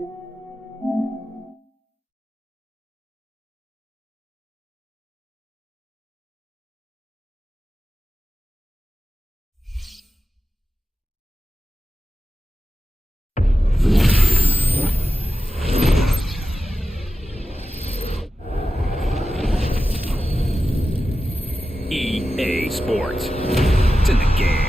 EA Sports. It's in the game.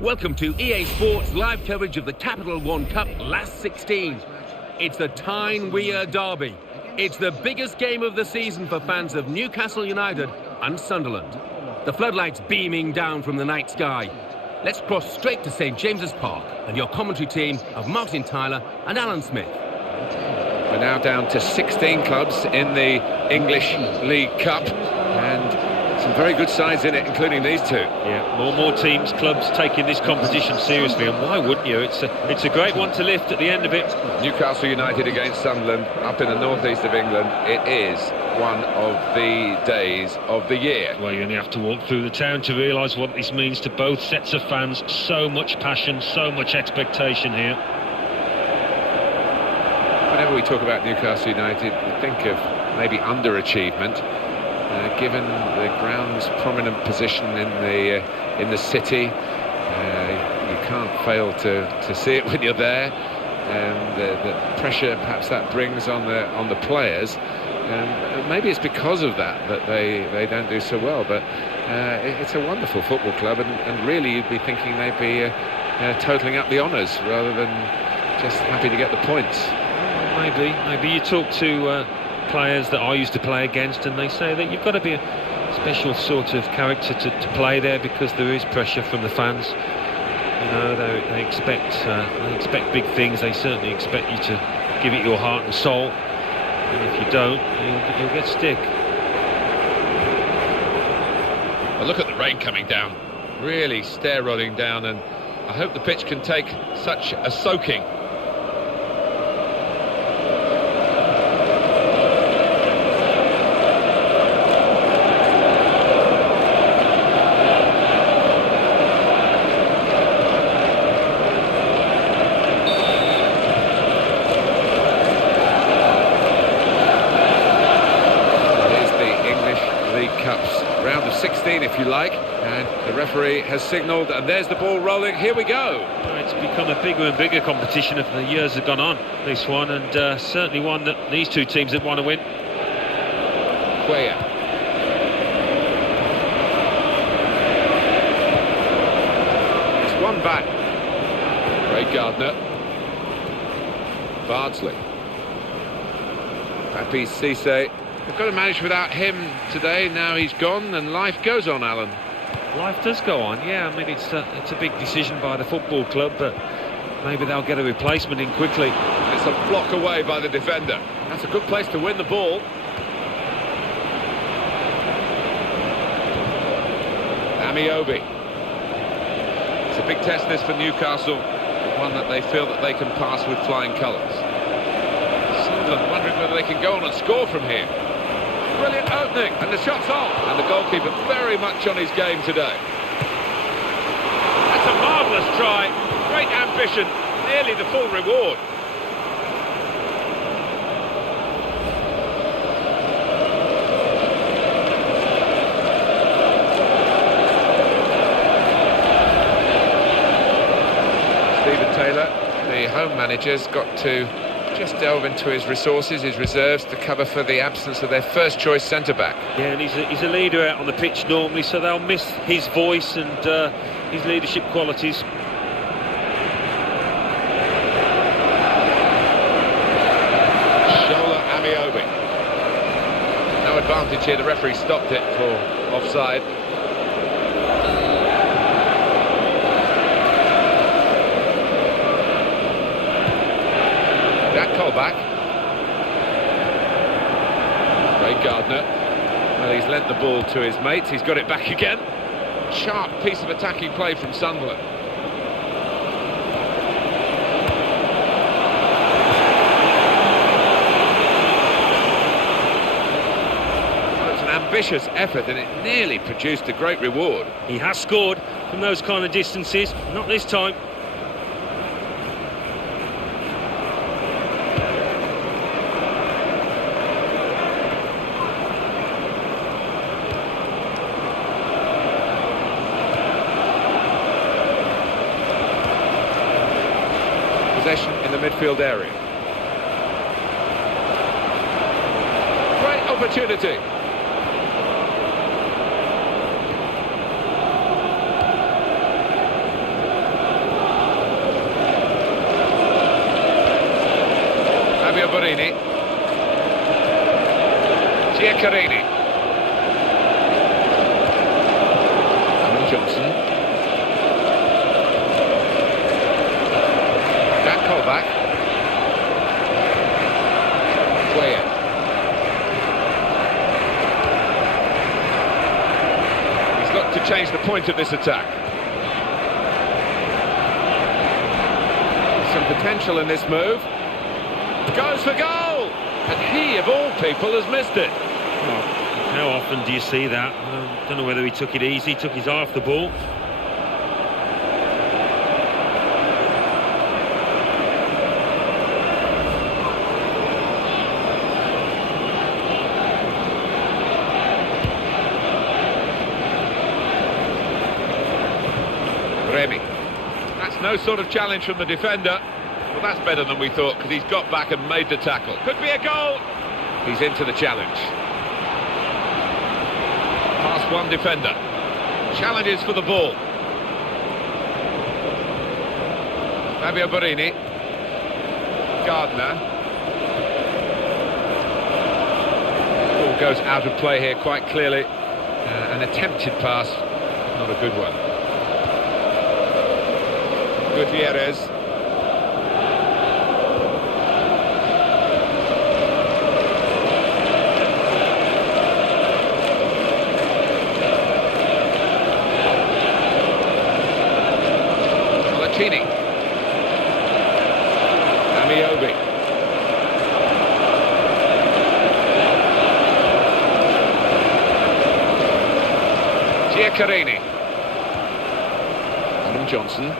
Welcome to EA Sports live coverage of the Capital One Cup last 16. It's the Tyne Weir Derby. It's the biggest game of the season for fans of Newcastle United and Sunderland. The floodlights beaming down from the night sky. Let's cross straight to St James's Park and your commentary team of Martin Tyler and Alan Smith. We're now down to 16 clubs in the English League Cup, and some very good sides in it, including these two. Yeah, more teams, clubs taking this competition seriously, and why wouldn't you? It's a great one to lift at the end of it. Newcastle United against Sunderland up in the northeast of England. It is one of the days of the year. Well, you only have to walk through the town to realise what this means to both sets of fans. So much passion, so much expectation here. Whenever we talk about Newcastle United, we think of maybe underachievement. Given the ground's prominent position in the city, you can't fail to see it when you're there, and the pressure perhaps that brings on the players. Maybe it's because of that they don't do so well. But it's a wonderful football club, and really you'd be thinking they'd be totalling up the honours rather than just happy to get the points. Maybe you talk to players that I used to play against, and they say that you've got to be a special sort of character to play there, because there is pressure from the fans. You know, they expect big things. They certainly expect you to give it your heart and soul, and if you don't, you'll get stick. Well, look at the rain coming down, really stair-rodding down, and I hope the pitch can take such a soaking. Round of 16, if you like, and the referee has signalled, and there's the ball rolling. Here we go. It's become a bigger and bigger competition as the years have gone on, this one, and certainly one that these two teams that want to win. Weir. It's one back. Ray Gardner. Bardsley. Papi Cisse. They've got to manage without him today. Now he's gone, and life goes on, Alan. Life does go on, yeah. I mean, it's a big decision by the football club, but maybe they'll get a replacement in quickly. It's a block away by the defender. That's a good place to win the ball. Amiobi. It's a big test this for Newcastle, one that they feel that they can pass with flying colours. Sunderland wondering whether they can go on and score from here. Brilliant opening, and the shot's off. And the goalkeeper very much on his game today. That's a marvellous try. Great ambition, nearly the full reward. The home manager's got to just delve into his resources, his reserves, to cover for the absence of their first choice centre-back. Yeah, and he's a leader out on the pitch normally, so they'll miss his voice and his leadership qualities. Shola Amiobi. No advantage here, the referee stopped it for offside. Back. Ray Gardner. Well, he's lent the ball to his mates. He's got it back again. Sharp piece of attacking play from Sunderland. Well, it's an ambitious effort, and it nearly produced a great reward. He has scored from those kind of distances. Not this time. Possession in the midfield area. Great opportunity. Fabio Borini. Giaccarini. Johnson. Back. Player. He's got to change the point of this attack. Some potential in this move. Goes for goal! And he, of all people, has missed it. Oh, how often do you see that? I don't know whether he took it easy, took his eye off the ball. That's no sort of challenge from the defender. Well, that's better than we thought, because he's got back and made the tackle. Could be a goal. He's into the challenge. Past one defender. Challenges for the ball. Fabio Borini. Gardner. Ball goes out of play here quite clearly. An attempted pass, not a good one. Gutierrez. Malachini. Amiobi. Giaccarini. Adam Johnson.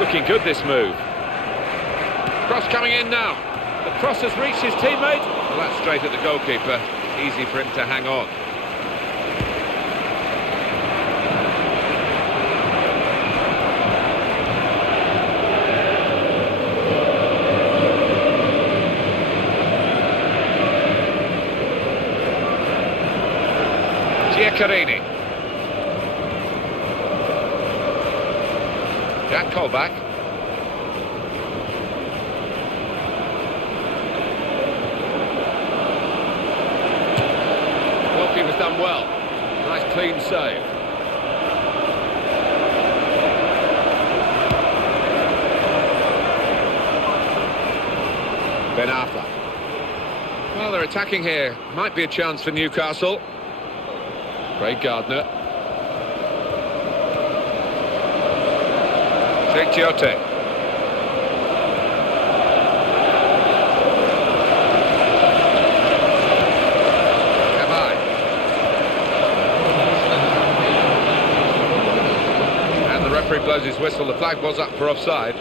Looking good, this move. Cross coming in now. The cross has reached his teammate. Well, that's straight at the goalkeeper. Easy for him to hang on. Giaccarini. Jack Colback. Goalkeeper's done well. Nice clean save. attacking here. Might be a chance for Newcastle. Craig Gardner. Tiote. And the referee blows his whistle. The flag was up for offside.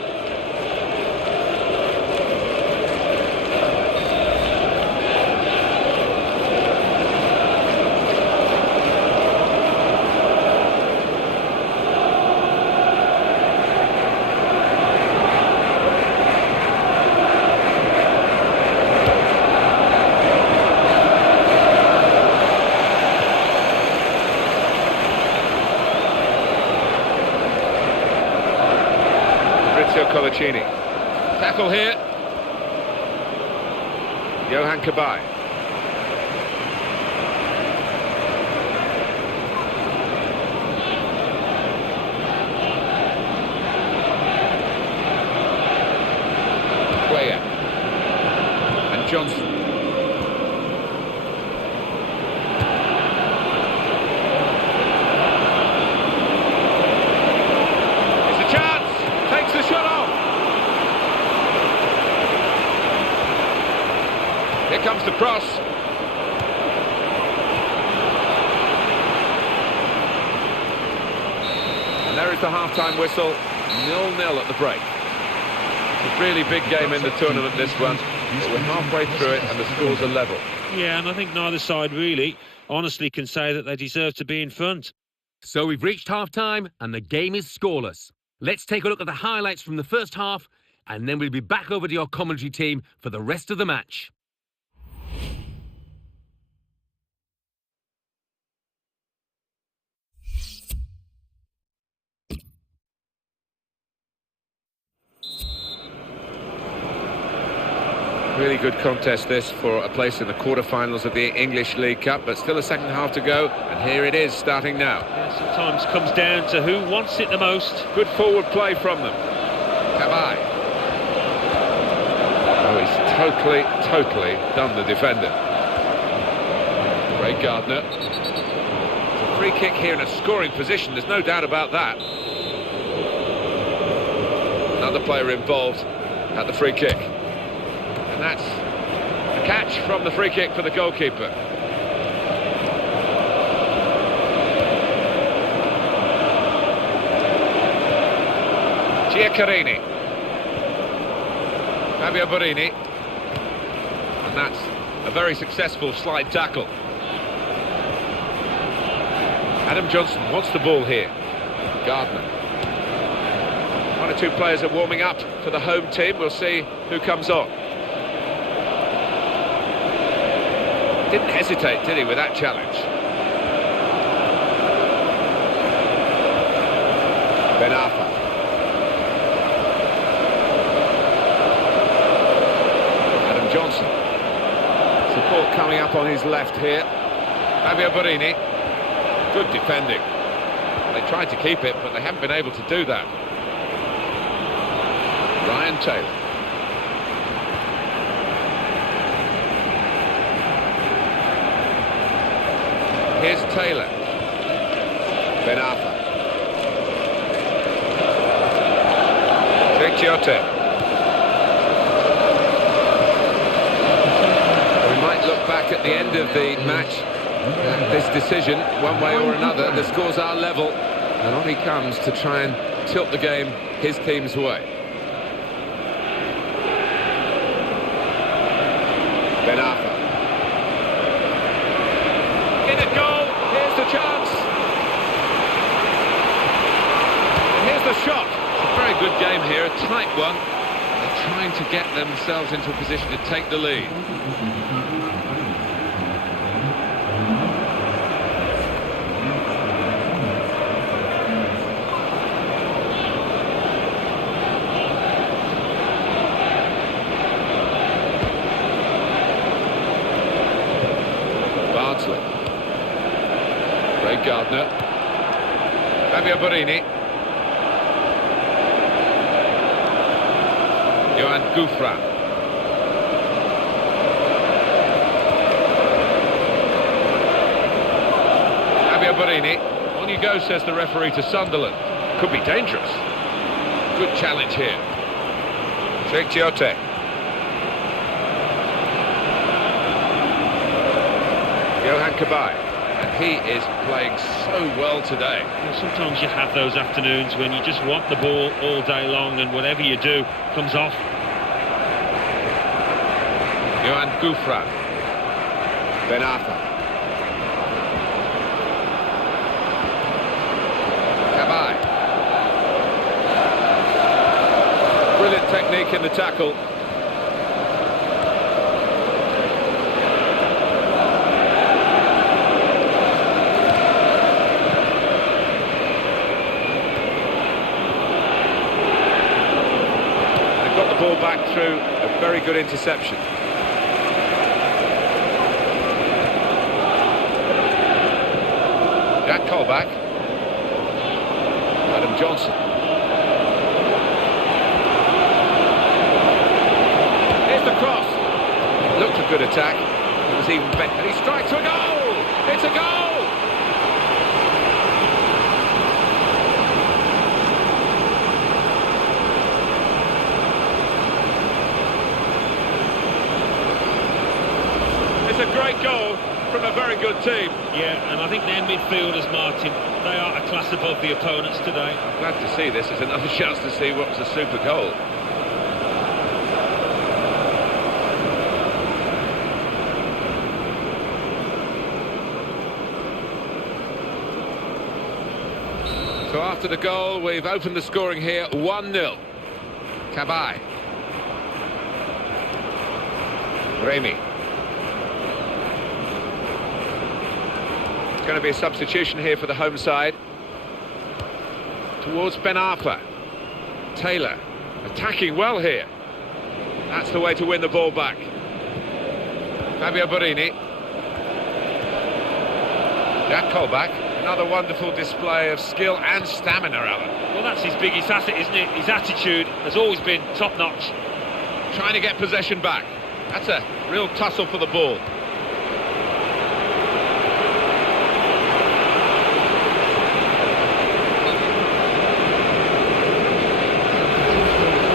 Colaccini. Tackle here. Johan Cabaye. Cuellar. And Johnson. It's a chance. Takes the shot off. Here comes the cross. And there is the half-time whistle. 0-0 at the break. It's a really big game in the tournament, this one. But we're halfway through it and the scores are level. Yeah, and I think neither side really honestly can say that they deserve to be in front. So we've reached half-time and the game is scoreless. Let's take a look at the highlights from the first half and then we'll be back over to your commentary team for the rest of the match. Really good contest this for a place in the quarterfinals of the English League Cup, but still a second half to go, and here it is starting now. Yeah, sometimes comes down to who wants it the most. Good forward play from them. Cabaye. Oh, he's totally done the defender. Craig Gardner. It's a free kick here in a scoring position, there's no doubt about that. Another player involved at the free kick. And that's a catch from the free kick for the goalkeeper. Giaccherini. Fabio Borini. And that's a very successful slide tackle. Adam Johnson wants the ball here. Gardner. One or two players are warming up for the home team. We'll see who comes on. Didn't hesitate, did he, with that challenge? Ben Arfa. Adam Johnson. Support coming up on his left here. Fabio Borini. Good defending. They tried to keep it, but they haven't been able to do that. Ryan Taylor. Here's Taylor. Ben Arfa. Tiote. We might look back at the end of the match at this decision, one way or another. The scores are level, and on he comes to try and tilt the game his team's way. Ben Arfa. In a goal, here's the chance. And here's the shot. It's a very good game here, a tight one. They're trying to get themselves into a position to take the lead. Craig Gardner. Fabio Borini. Johan Gouffran. Fabio Borini. On you go, says the referee to Sunderland. Could be dangerous. Good challenge here. Sheikh Giote. Johan Cabaye. And he is playing so well today. Well, sometimes you have those afternoons when you just want the ball all day long and whatever you do comes off. Johan Gouffran. Ben Arfa. Cabaye. Brilliant technique in the tackle. They've got the ball back through a very good interception. Jack Colback. Adam Johnson. Here's the cross. Looked a good attack. It was even better. And he strikes a goal! It's a goal! It's a great goal from a very good team. Yeah, and I think their midfielders, Martin, they are a class above the opponents today. I'm glad to see this. It's another chance to see what was a super goal. So after the goal, we've opened the scoring here, 1-0. Cabaye. Remy. It's going to be a substitution here for the home side. Towards Ben Arfa. Taylor. Attacking well here. That's the way to win the ball back. Fabio Borini. Jack Colback. Another wonderful display of skill and stamina, Alan. Well, that's his biggest asset, isn't it? His attitude has always been top-notch. Trying to get possession back. That's a real tussle for the ball.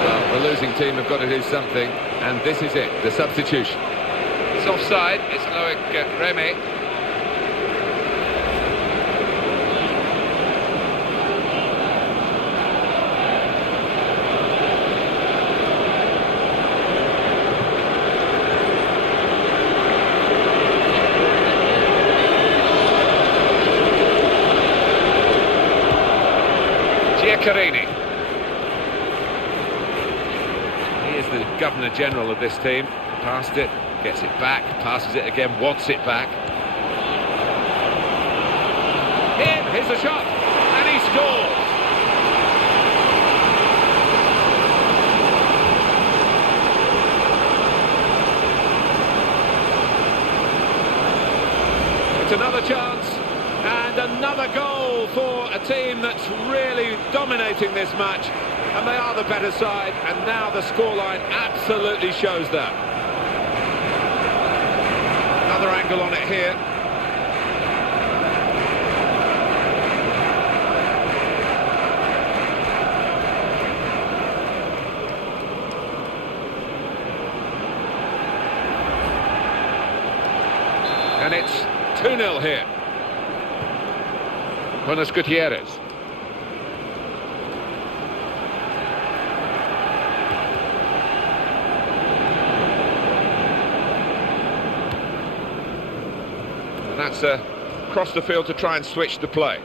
Well, the losing team have got to do something, and this is it, the substitution. It's offside, it's Loic Remy. Carini. He is the Governor-General of this team. Passed it, gets it back, passes it again, wants it back. Here's the shot, and he scores! It's another chance. And another goal for a team that's really dominating this match. And they are the better side, and now the scoreline absolutely shows that. Another angle on it here. And it's 2-0 here. Buenos Gutierrez. And that's across the field to try and switch the play.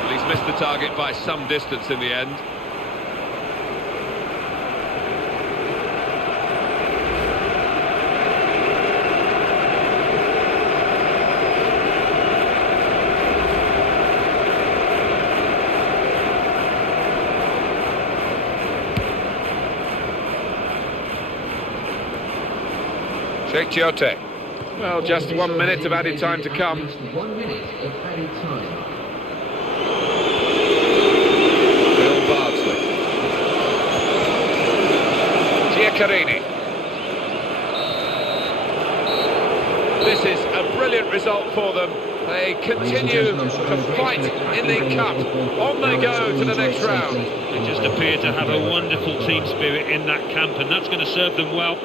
Well, he's missed the target by some distance in the end. Sheikh Giote. Well, just 1 minute of added time to come. 1 minute of added time. Bill Bardsley. Beccarini. This is a brilliant result for them. They continue to fight in the cup. On they go to the next round. They just appear to have a wonderful team spirit in that camp, and that's going to serve them well.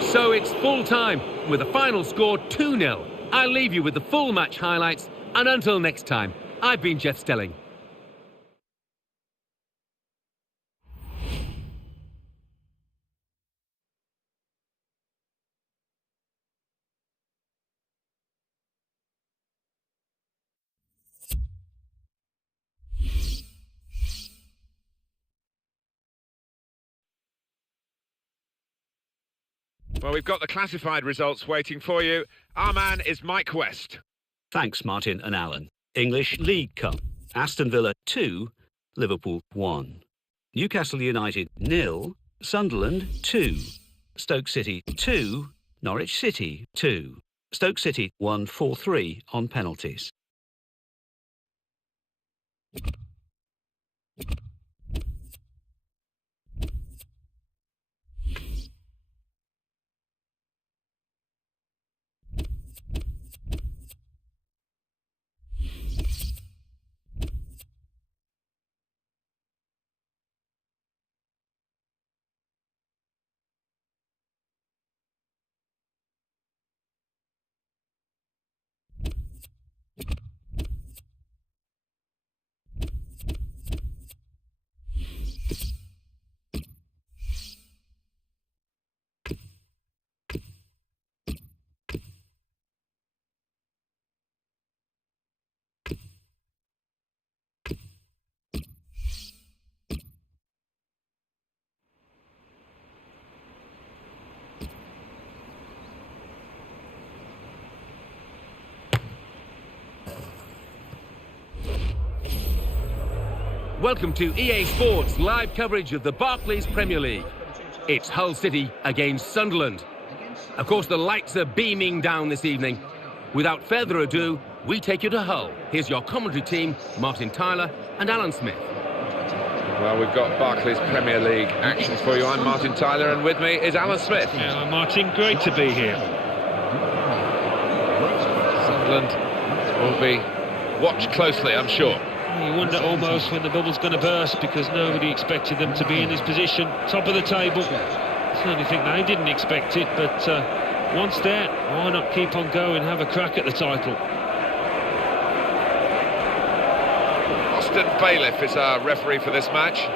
So it's full time with a final score 2-0. I'll leave you with the full match highlights, and until next time, I've been Jeff Stelling. Well, we've got the classified results waiting for you. Our man is Mike West. Thanks, Martin and Alan. English League Cup. Aston Villa 2, Liverpool 1. Newcastle United 0, Sunderland 2. Stoke City 2, Norwich City 2. Stoke City won 4-3 on penalties. Welcome to EA Sports live coverage of the Barclays Premier League. It's Hull City against Sunderland. Of course, the lights are beaming down this evening. Without further ado, we take you to Hull. Here's your commentary team, Martin Tyler and Alan Smith. Well, we've got Barclays Premier League action for you. I'm Martin Tyler, and with me is Alan Smith. Yeah, Martin, great to be here. Sunderland will be watched closely, I'm sure. You wonder almost when the bubble's going to burst, because nobody expected them to be in this position, top of the table. Certainly think they didn't expect it, but once there, why not keep on going, have a crack at the title? Austin Bailiff is our referee for this match.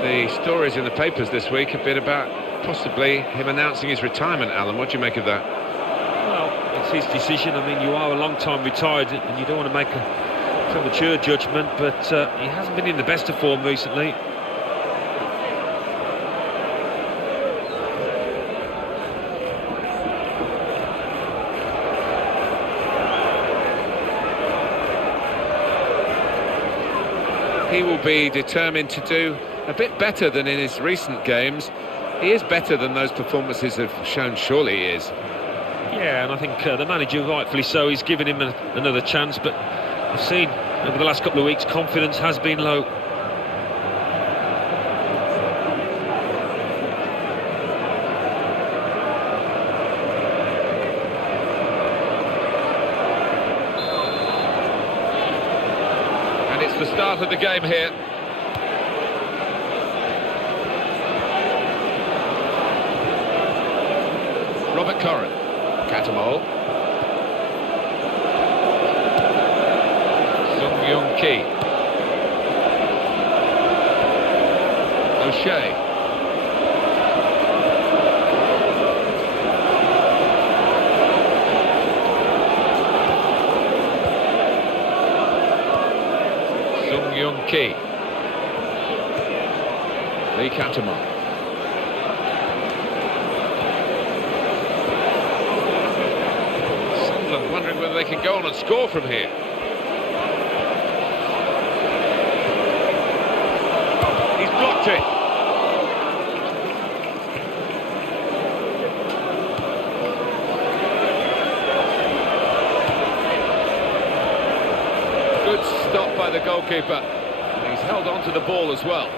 The stories in the papers this week have been about possibly him announcing his retirement, Alan. What do you make of that? Well, it's his decision. I mean, you are a long time retired and you don't want to make a premature judgment, but he hasn't been in the best of form recently. He will be determined to do a bit better than in his recent games. He is better than those performances have shown, surely he is. Yeah, and I think the manager, rightfully so, he's given him another chance, but I've seen over the last couple of weeks confidence has been low. And it's the start of the game here. Robert Corrin, Catamol, Sung Young Ki, O'Shea, Sung Young Ki, Lee Catamol. Wondering whether they can go on and score from here. entry. Good stop by the goalkeeper. And he's held on to the ball as well.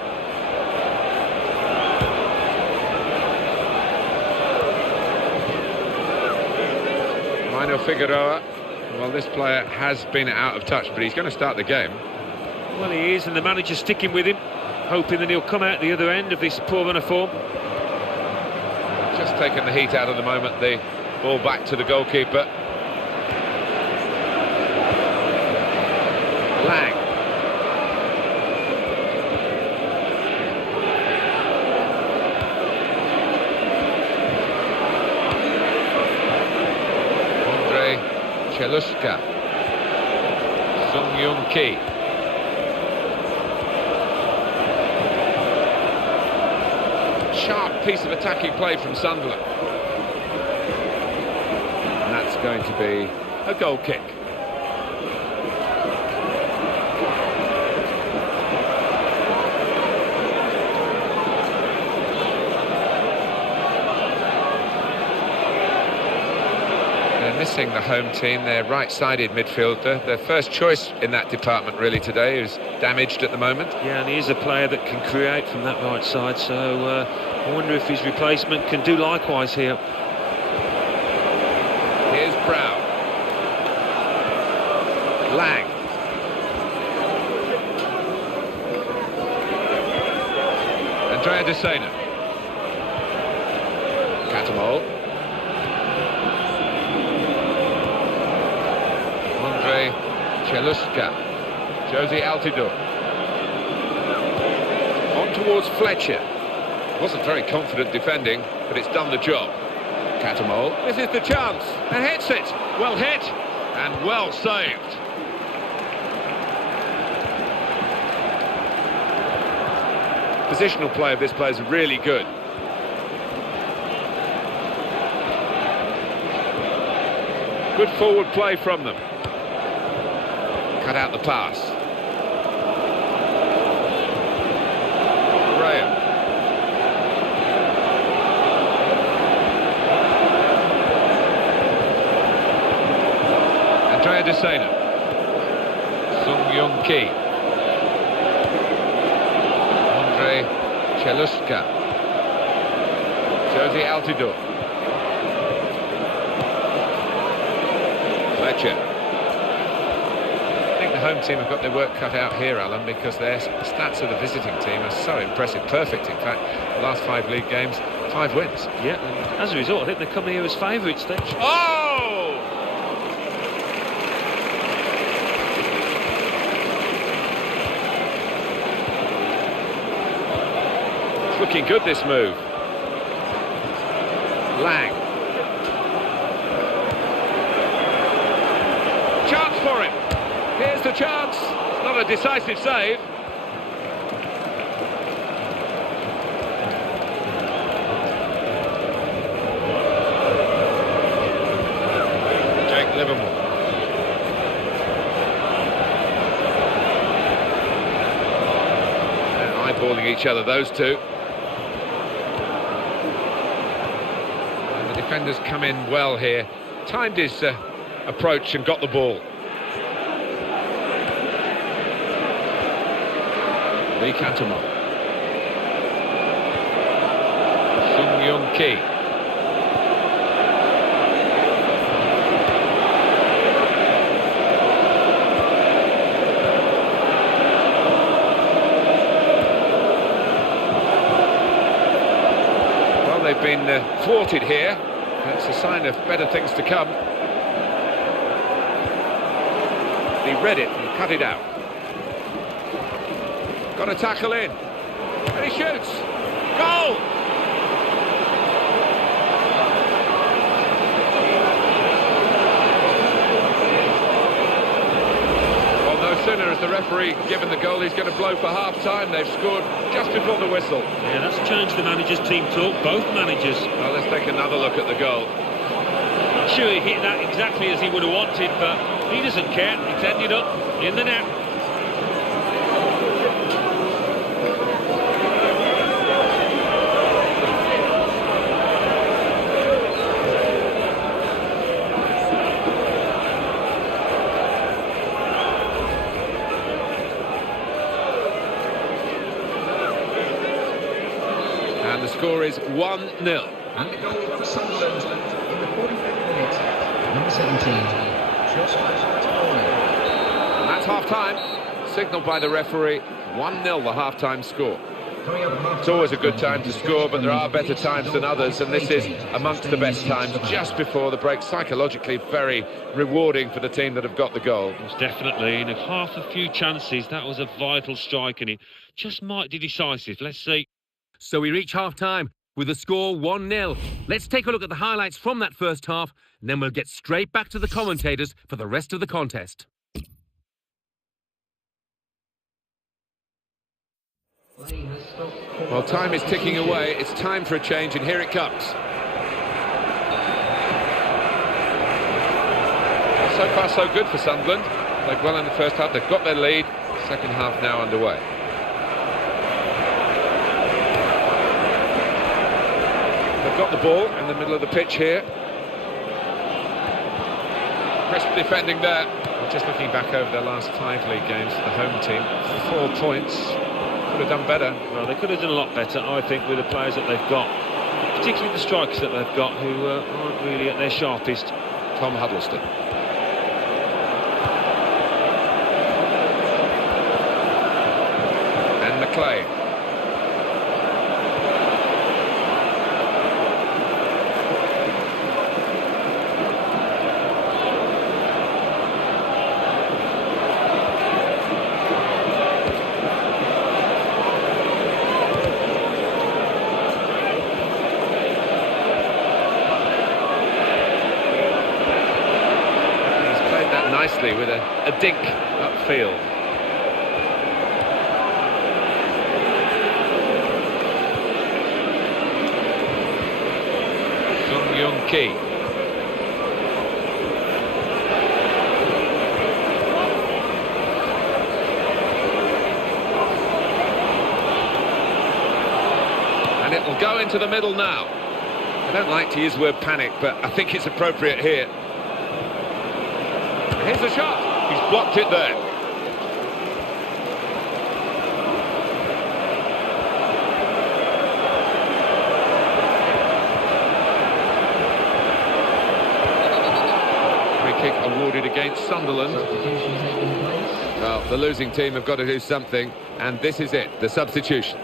Mino Figueroa. Well, this player has been out of touch, but he's going to start the game. Well, he is, and the manager's sticking with him, hoping that he'll come out the other end of this poor run of form. Just taken the heat out of the moment. The ball back to the goalkeeper. Lang. Chelushka. Sung Young Ki. Sharp piece of attacking play from Sunderland. And that's going to be a goal kick. Missing the home team, their right-sided midfielder, their first choice in that department really today, who's damaged at the moment. Yeah, and he is a player that can create from that right side, so I wonder if his replacement can do likewise here. Here's Brown. Lang. Andrea Desena. Catamol. Chelushka, Josie Altidore. On towards Fletcher. Wasn't very confident defending, but it's done the job. Catamol. This is the chance. And hits it. Well hit and well saved. Positional play of this player is really good. Good forward play from them. Cut out the pass. Graham. Andrea Desena. Sung Young Ki. Andre Chelushka. Josie Altidore. Fletcher. Home team have got their work cut out here, Alan, because their stats of the visiting team are so impressive. Perfect, in fact. The last 5 league games, 5 wins. Yeah, and as a result, I think they come here as favourites then. Oh! It's looking good, this move. Lang. Chance for him. Here's the chance. It's not a decisive save. Jake Livermore. They're eyeballing each other, those two. And the defenders come in well here. Timed his approach and got the ball. Lee Cantermont. Sung Young Ki. Well, they've been thwarted here. That's a sign of better things to come. He read it and cut it out. Got a tackle in, and he shoots. Goal! Well, no sooner has the referee given the goal, he's going to blow for half-time. They've scored just before the whistle. Yeah, that's changed the manager's team talk, both managers. Well, let's take another look at the goal. I'm sure he hit that exactly as he would have wanted, but he doesn't care. It's ended up in the net. And the score is 1-0. And the goal for Sunderland in the 45th minute. Number 17, just outside corner. And that's half-time, signalled by the referee. 1-0 the half-time score. It's always a good time to score, but there are better times than others, and this is amongst the best times, just before the break. Psychologically very rewarding for the team that have got the goal. It's definitely, in half a few chances, that was a vital strike, and it just might be decisive. Let's see. So we reach half-time with the score 1-0. Let's take a look at the highlights from that first half, and then we'll get straight back to the commentators for the rest of the contest. Well, time is ticking away. It's time for a change, and here it comes. So far, so good for Sunderland. Played well in the first half. They've got their lead. Second half now underway. They've got the ball in the middle of the pitch here. Crisp defending there. Well, just looking back over their last 5 league games for the home team, 4 points. Could have done better. Well, they could have done a lot better, I think, with the players that they've got, particularly the strikers that they've got, who aren't really at their sharpest. Tom Huddleston. And McLean. Nicely with a dink upfield. Sung Young Ki. And it will go into the middle now. I don't like to use the word panic, but I think it's appropriate here. Here's the shot. He's blocked it there. Free kick awarded against Sunderland. Well, the losing team have got to do something, and this is it, the substitution.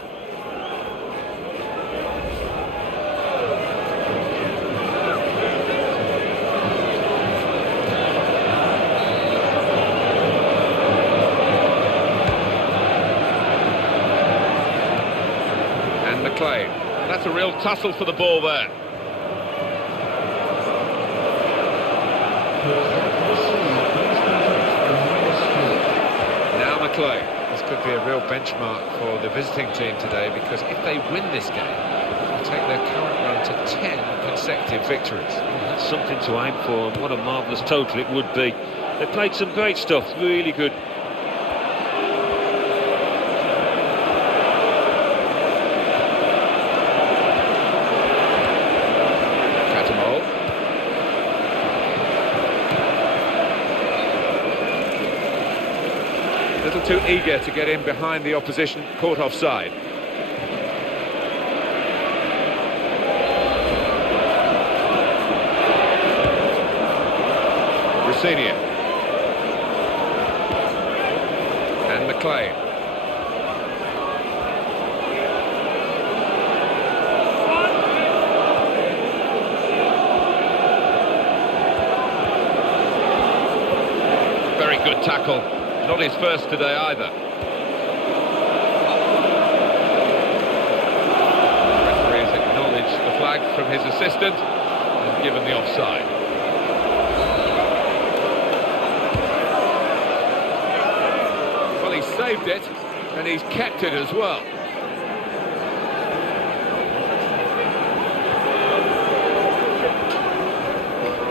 That's a real tussle for the ball there. Now McLean. This could be a real benchmark for the visiting team today, because if they win this game, they'll take their current run to 10 consecutive victories. That's something to aim for, and what a marvellous total it would be. They played some great stuff, really good. A little too eager to get in behind the opposition, caught offside. Rossini and McLean. Very good tackle. Not his first today either. The referee has acknowledged the flag from his assistant and given the offside. Well, he saved it, and he's kept it as well.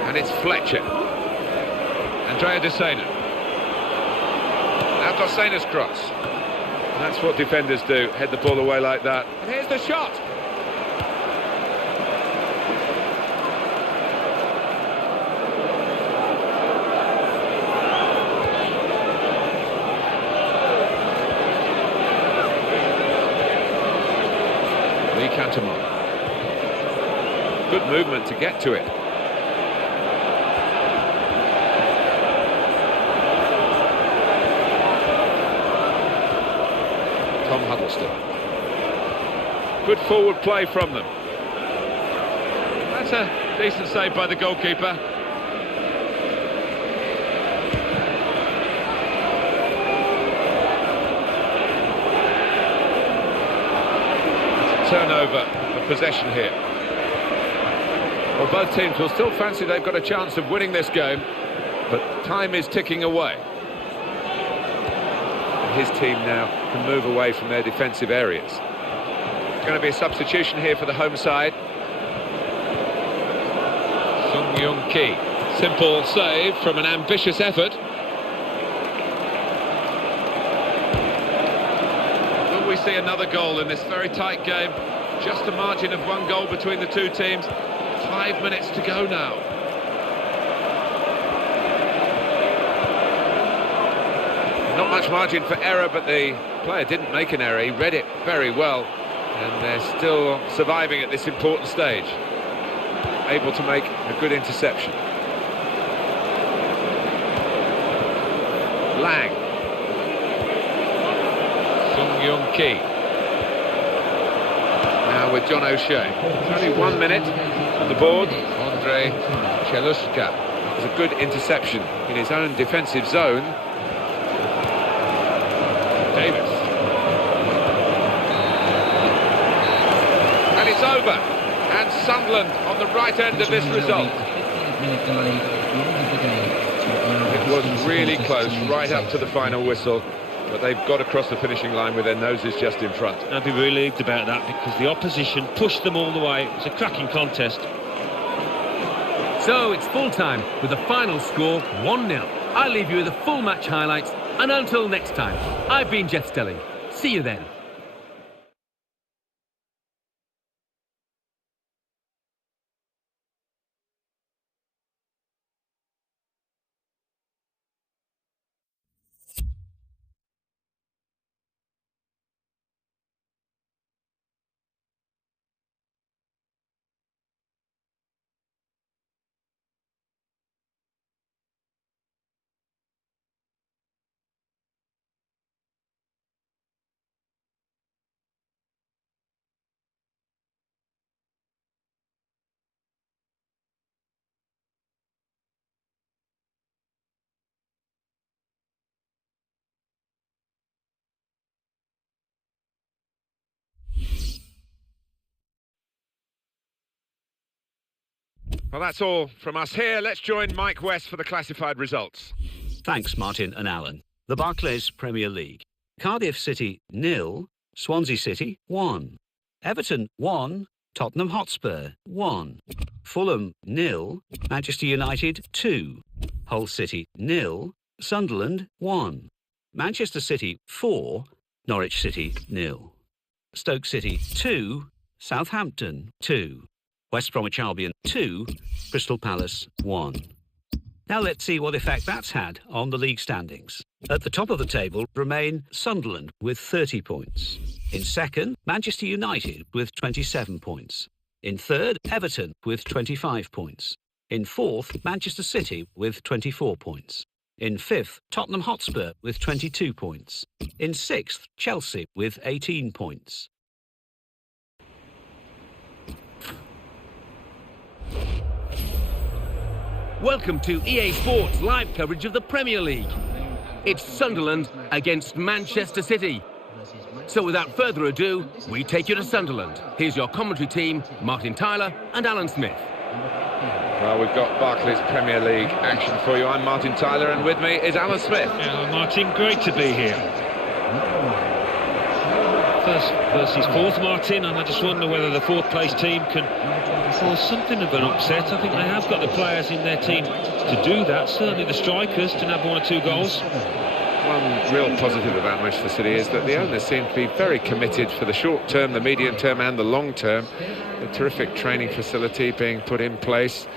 And it's Fletcher. Andrea Desena. Now Dosena's cross. And that's what defenders do, head the ball away like that. And here's the shot. The Sergi Cantamon. Good movement to get to it. Tom Huddleston. Good forward play from them. That's a decent save by the goalkeeper. Turnover of possession here. Well, both teams will still fancy they've got a chance of winning this game, but time is ticking away. And his team now can move away from their defensive areas. It's going to be a substitution here for the home side. Sung Young Ki. Simple save from an ambitious effort. Will we see another goal in this very tight game? Just a margin of 1 goal between the two teams. 5 minutes to go now. Not much margin for error, but the player didn't make an error. He read it very well, and they're still surviving at this important stage. Able to make a good interception. Lang. Sung Young Ki. Now with John O'Shea. Only 1 minute on the board. Andre Chelushka. It's a good interception in his own defensive zone. Davis. And it's over. And Sunderland on the right end of this result. It was really close, right up to the final whistle. But they've got across the finishing line with their noses just in front. I'd be relieved about that because the opposition pushed them all the way. It was a cracking contest. So it's full time with the final score 1-0. I'll leave you with the full match highlights, and until next time, I've been Jeff Stelling. See you then. Well, that's all from us here. Let's join Mike West for the classified results. Thanks, Martin and Alan. The Barclays Premier League. Cardiff City 0, Swansea City 1. Everton 1, Tottenham Hotspur 1. Fulham 0, Manchester United 2. Hull City 0, Sunderland 1. Manchester City 4, Norwich City 0. Stoke City 2, Southampton 2. West Bromwich Albion 2, Crystal Palace 1. Now let's see what effect that's had on the league standings. At the top of the table remain Sunderland with 30 points. In second, Manchester United with 27 points. In third, Everton with 25 points. In fourth, Manchester City with 24 points. In fifth, Tottenham Hotspur with 22 points. In sixth, Chelsea with 18 points. Welcome to EA Sports live coverage of the Premier League. It's Sunderland against Manchester City. So without further ado, we take you to Sunderland. Here's your commentary team, Martin Tyler and Alan Smith. Well, we've got Barclays Premier League action for you. I'm Martin Tyler, and with me is Alan Smith. Yeah, Martin, great to be here. First versus fourth, Martin, and I just wonder whether the fourth place team can cause something of an upset. I think they have got the players in their team to do that. Certainly the strikers to have 1 or 2 goals. One real positive about Manchester City is that the owners seem to be very committed for the short term, the medium term and the long term. A terrific training facility being put in place,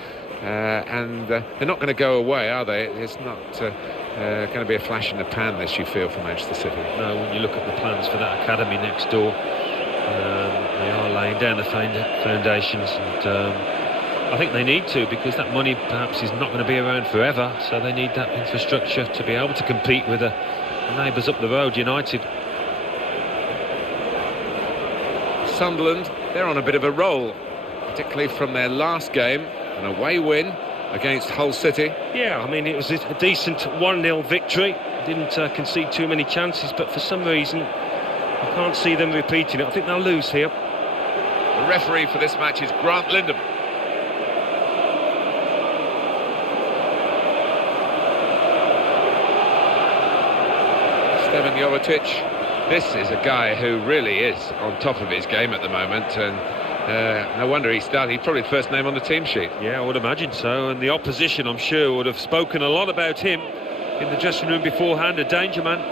and they're not going to go away, are they? It's not going to be a flash in the pan, this, you feel, for Manchester City. No, when you look at the plans for that academy next door, they are laying down the foundations, and I think they need to, because that money perhaps is not going to be around forever, so they need that infrastructure to be able to compete with the neighbours up the road, United. Sunderland, they're on a bit of a roll, particularly from their last game, an away win against Hull City. Yeah, I mean, it was a decent 1-0 victory. Didn't concede too many chances, but for some reason I can't see them repeating it. I think they'll lose here. The referee for this match is Grant Lindham. Stevan Jovetic. This is a guy who really is on top of his game at the moment, and no wonder he started. He's probably the first name on the team sheet. Yeah, I would imagine so, and the opposition, I'm sure, would have spoken a lot about him in the dressing room beforehand. A danger man.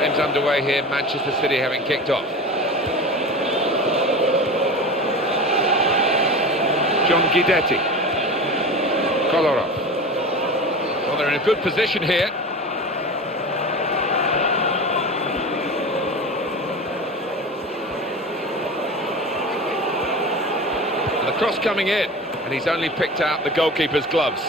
Game's underway here, Manchester City having kicked off. John Guidetti. Kolarov. Well, they're in a good position here. And the cross coming in, and he's only picked out the goalkeeper's gloves.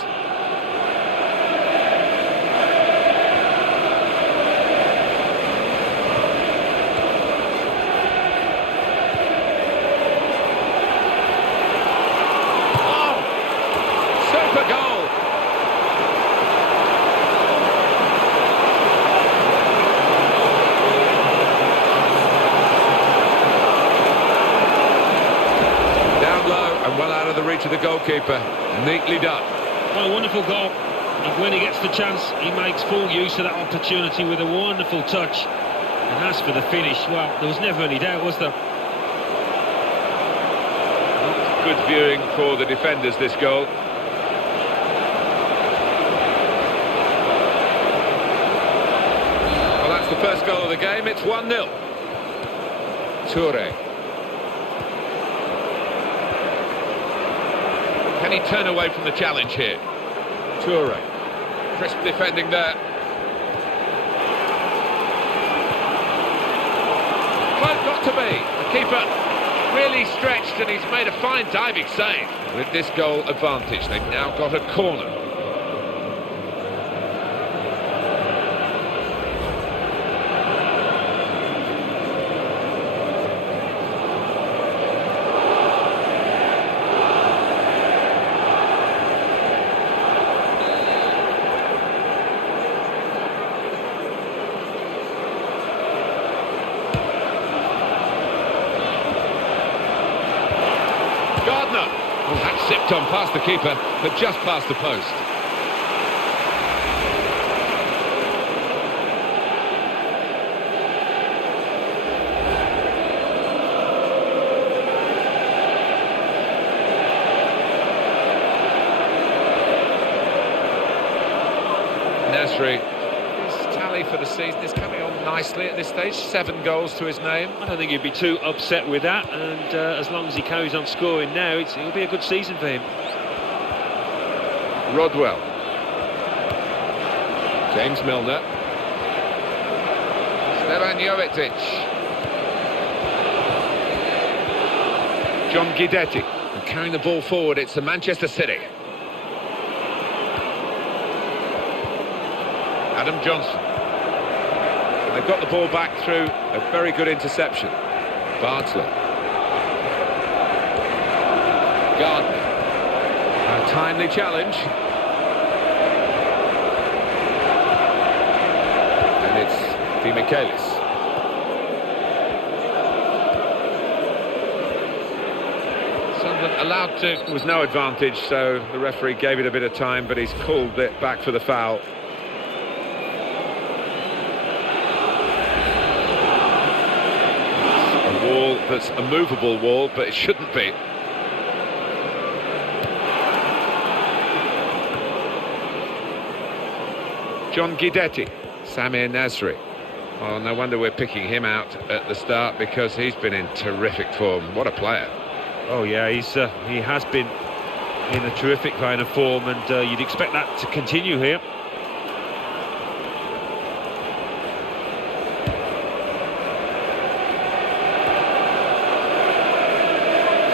To the goalkeeper, neatly done. What a wonderful goal. And when he gets the chance, he makes full use of that opportunity with a wonderful touch. And as for the finish, well, there was never any doubt, was there? Good viewing for the defenders, this goal. Well, that's the first goal of the game. It's 1-0. Toure. Can he turn away from the challenge here? Toure. Crisp defending there. Well, got to be. The keeper really stretched, and he's made a fine diving save. With this goal advantage, they've now got a corner. Oh, that zipped on past the keeper, but just past the post. Nasri, his tally for the season is coming on nicely at this stage. 7 goals to his name. I don't think he'd be too upset with that, and as long as he carries on scoring now, it'll be a good season for him. Rodwell. James Milner. Stevan Jovetic. John Guidetti. And carrying the ball forward, it's the Manchester City. Adam Johnson. And they've got the ball back through a very good interception. Bardsley. Gardner. A timely challenge. And it's Dimichelis. Sunderland allowed to... There was no advantage, so the referee gave it a bit of time, but he's called it back for the foul. That's a movable wall, but it shouldn't be. John Guidetti. Samir Nasri. Well, no wonder we're picking him out at the start, because he's been in terrific form. What a player. Oh yeah, he has been in a terrific vein of form, and you'd expect that to continue here.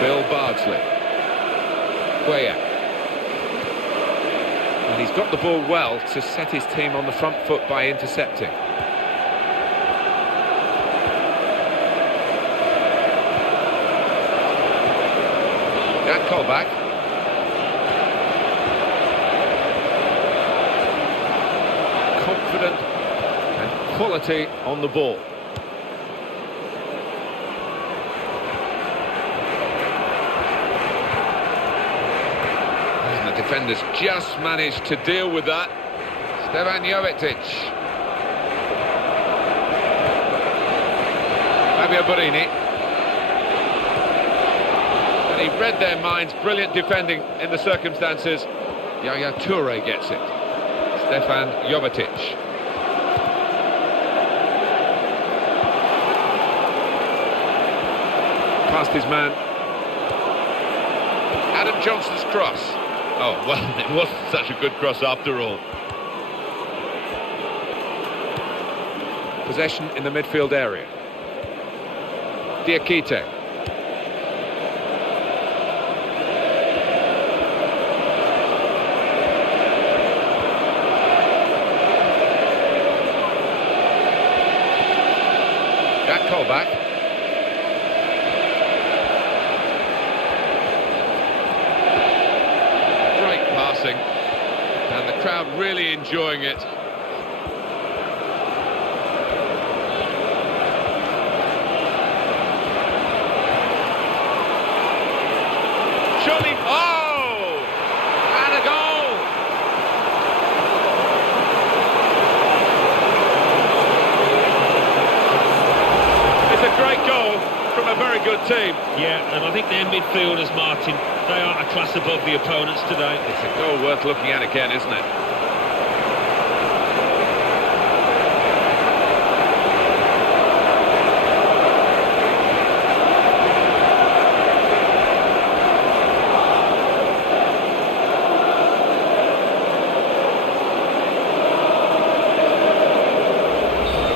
Bill Bardsley. Cuellar. And he's got the ball well to set his team on the front foot by intercepting. That callback. Confident and quality on the ball. And the defenders just managed to deal with that. Stefan Jovetic. Fabio Borini. And he read their minds. Brilliant defending in the circumstances. Yaya Toure gets it. Stefan Jovetic. Past his man. Adam Johnson's cross. Oh, well, it wasn't such a good cross after all. Possession in the midfield area. Diakite. That callback. Great passing. And the crowd really enjoying it. Surely, oh! And a goal! It's a great goal from a very good team. Yeah, and I think their midfielders, Martin, they are a class above the opponents today. It's a goal worth looking at again, isn't it?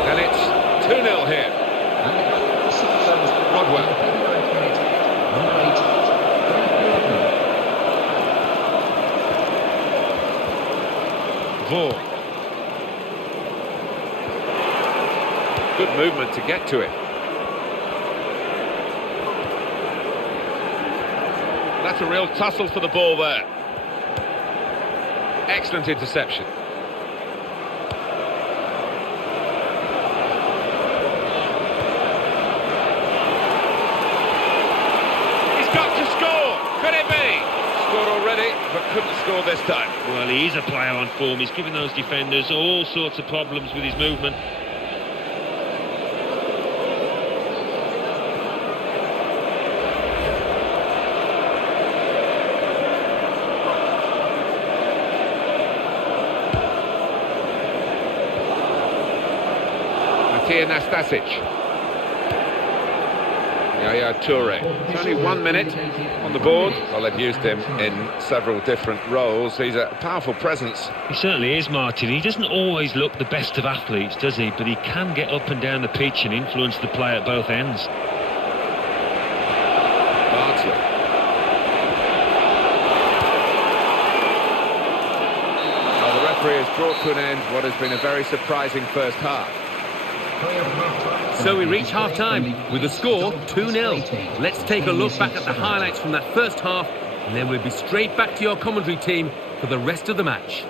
And it's 2-0 here. Rodwell. Vaughan. Good movement to get to it. That's a real tussle for the ball there. Excellent interception. He's got to score! Could it be? Scored already, but couldn't score this time. Well, he is a player on form. He's given those defenders all sorts of problems with his movement. Matija Nastasic. Yaya Toure. It's only 1 minute on the board. Well, they've used him in several different roles. He's a powerful presence. He certainly is, Martin. He doesn't always look the best of athletes, does he? But he can get up and down the pitch and influence the play at both ends. Bardsley. Well, the referee has brought to an end what has been a very surprising first half. So we reach half-time with the score 2-0. Let's take a look back at the highlights from that first half, and then we'll be straight back to your commentary team for the rest of the match.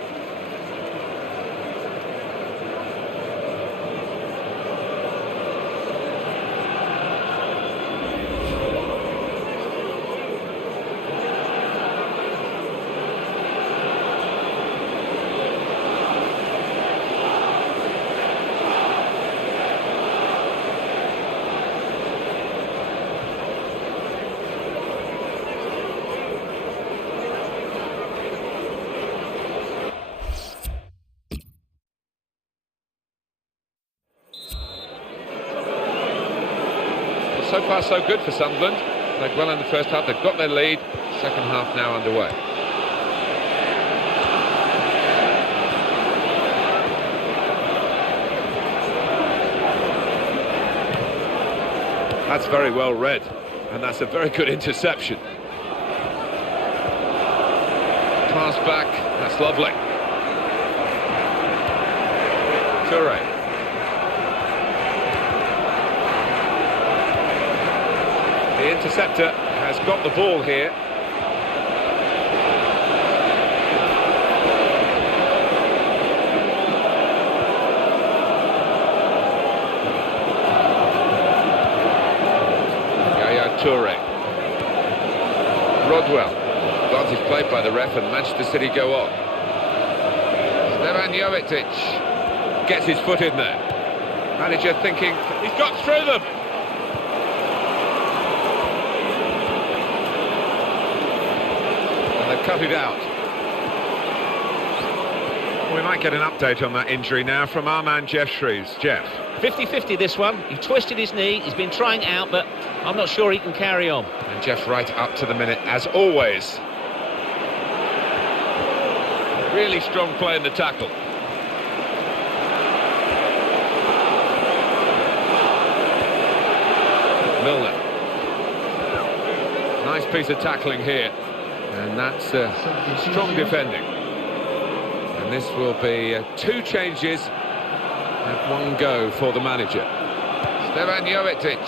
so far so good for Sunderland. Played well in the first half, they've got their lead. Second half now underway. That's very well read, and that's a very good interception. Pass back, that's lovely. Toure. The interceptor has got the ball here. Toure. Rodwell. Advantage played by the ref, and Manchester City go on. Stefan Jovetic gets his foot in there. Manager thinking, he's got through them. And they've cut it out. We might get an update on that injury now from our man Jeff Shreves. Jeff. 50-50 this one. He twisted his knee, he's been trying out, but I'm not sure he can carry on. And Jeff right up to the minute, as always. Really strong play in the tackle. Milner. Nice piece of tackling here. And that's strong defending. And this will be 2 changes and 1 go for the manager. Stefan Jovetic.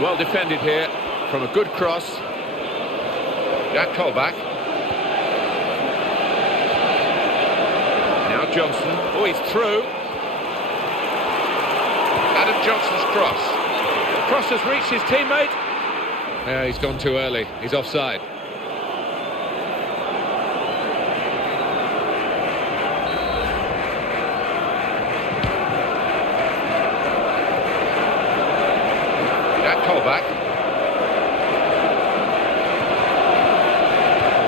Well defended here from a good cross. Jack Colback. Now Johnson. Oh, he's through. Adam Johnson's cross. The cross has reached his teammate. Yeah, he's gone too early. He's offside. Back.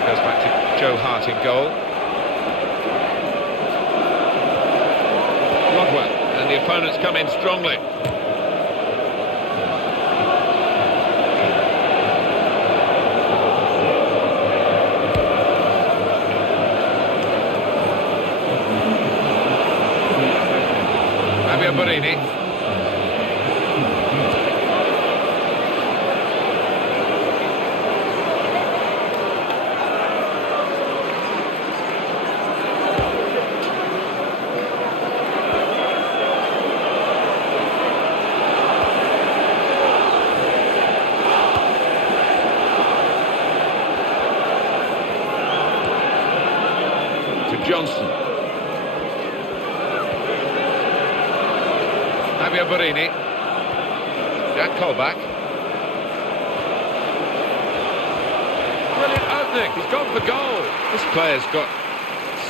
Goes back to Joe Hart in goal. Rodwell, and the opponents come in strongly. Fabio Borini. Johnson. Fabio Borini. Jack Colback. Brilliant opening. He's gone for goal. This player's got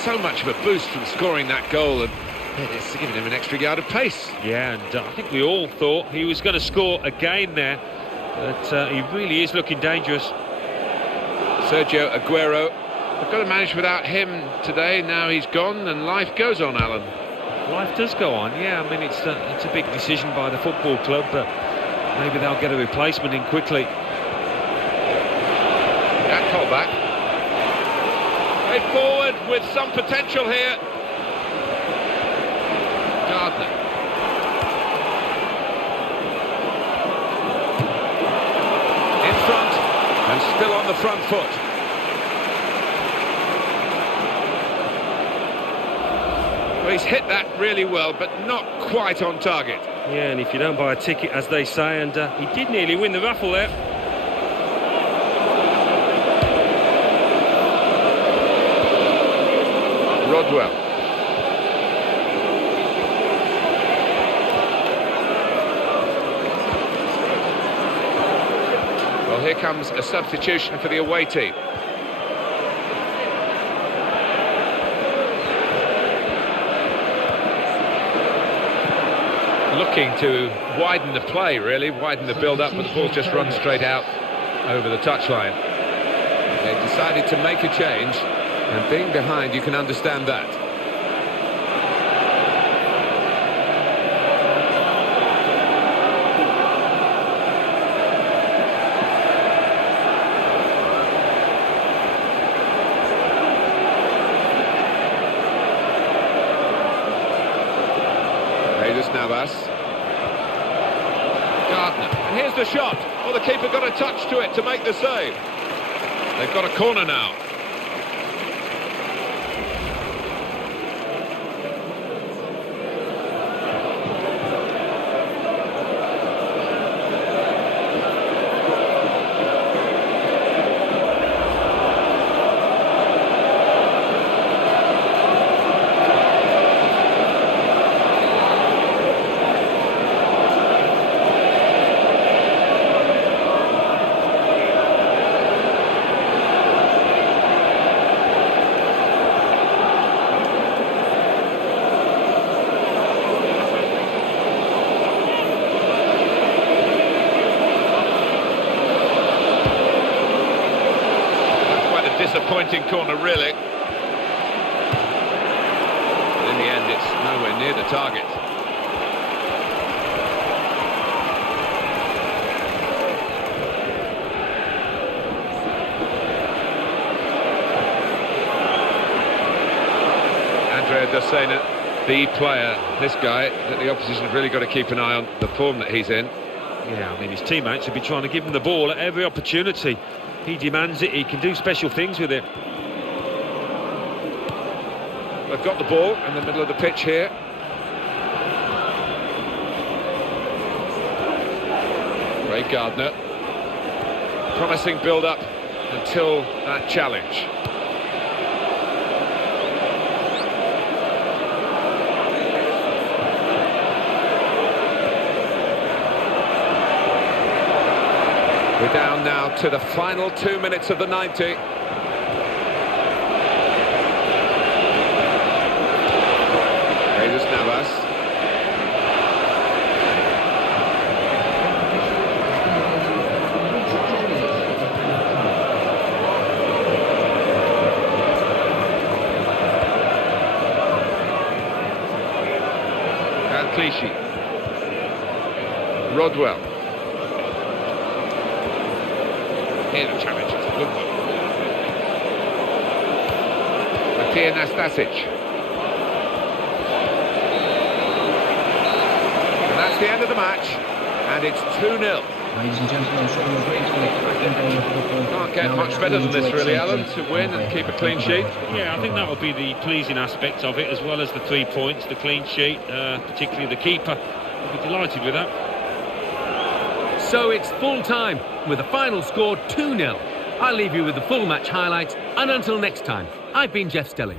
so much of a boost from scoring that goal, and it's given him an extra yard of pace. Yeah, and I think we all thought he was going to score again there, but he really is looking dangerous. Sergio Aguero. They've got to manage without him today. Now he's gone and life goes on, Alan. Life does go on, yeah. I mean, it's a big decision by the football club, but maybe they'll get a replacement in quickly. Jack Colback. Straight forward with some potential here. Gardner. In front and still on the front foot. Well, he's hit that really well, but not quite on target. Yeah, and if you don't buy a ticket, as they say, and he did nearly win the raffle there. Rodwell. Well, here comes a substitution for the away team. Looking to widen the play, really, widen the build-up, but the ball's just run straight out over the touchline. They decided to make a change, and being behind, you can understand that. Gardner. And here's the shot. Oh, the keeper got a touch to it to make the save. They've got a corner now. Disappointing corner, really. But in the end, it's nowhere near the target. Andrea Dossena, the player, this guy that the opposition have really got to keep an eye on the form that he's in. Yeah, I mean, his teammates will be trying to give him the ball at every opportunity. He demands it, he can do special things with it. They've got the ball in the middle of the pitch here. Ray Gardner. Promising build-up until that challenge. We're down now to the final 2 minutes of the 90. Jesus Navas. Clichy. Rodwell. Here the challenge, it's a good one. Matija Nastasic. And that's the end of the match, and it's 2-0. Ladies and gentlemen, I'm sure you're great to Can't get much better than this, really, Alan, to win and keep a clean sheet. Yeah, I think that would be the pleasing aspect of it, as well as the 3 points, the clean sheet, particularly the keeper. I'd be delighted with that. So it's full time, with the final score 2-0. I'll leave you with the full match highlights, and until next time, I've been Jeff Stelling.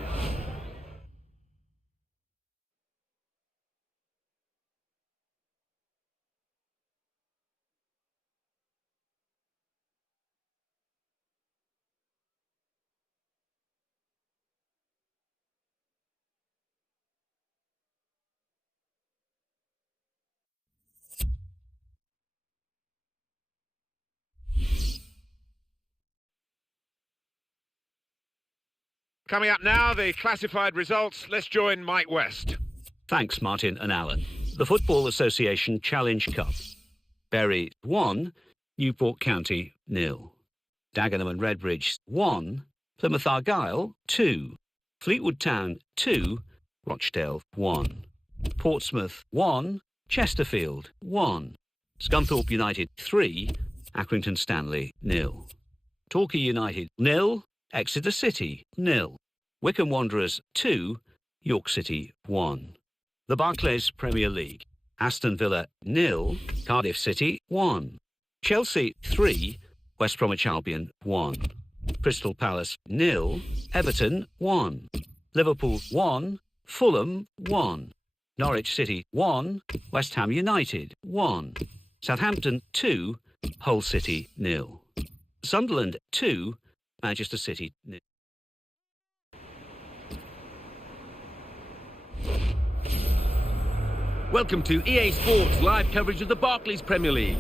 Coming up now, the classified results. Let's join Mike West. Thanks, Martin and Alan. The Football Association Challenge Cup. Bury 1, Newport County 0. Dagenham and Redbridge 1, Plymouth Argyle 2, Fleetwood Town 2, Rochdale 1, Portsmouth 1, Chesterfield 1, Scunthorpe United 3, Accrington Stanley 0, Torquay United 0, Exeter City 0, Wycombe Wanderers 2, York City 1. The Barclays Premier League. Aston Villa 0, Cardiff City 1, Chelsea 3, West Bromwich Albion 1, Crystal Palace 0, Everton 1, Liverpool 1, Fulham 1, Norwich City 1, West Ham United 1, Southampton 2, Hull City 0, Sunderland 2, Manchester City 0. Welcome to EA Sports live coverage of the Barclays Premier League.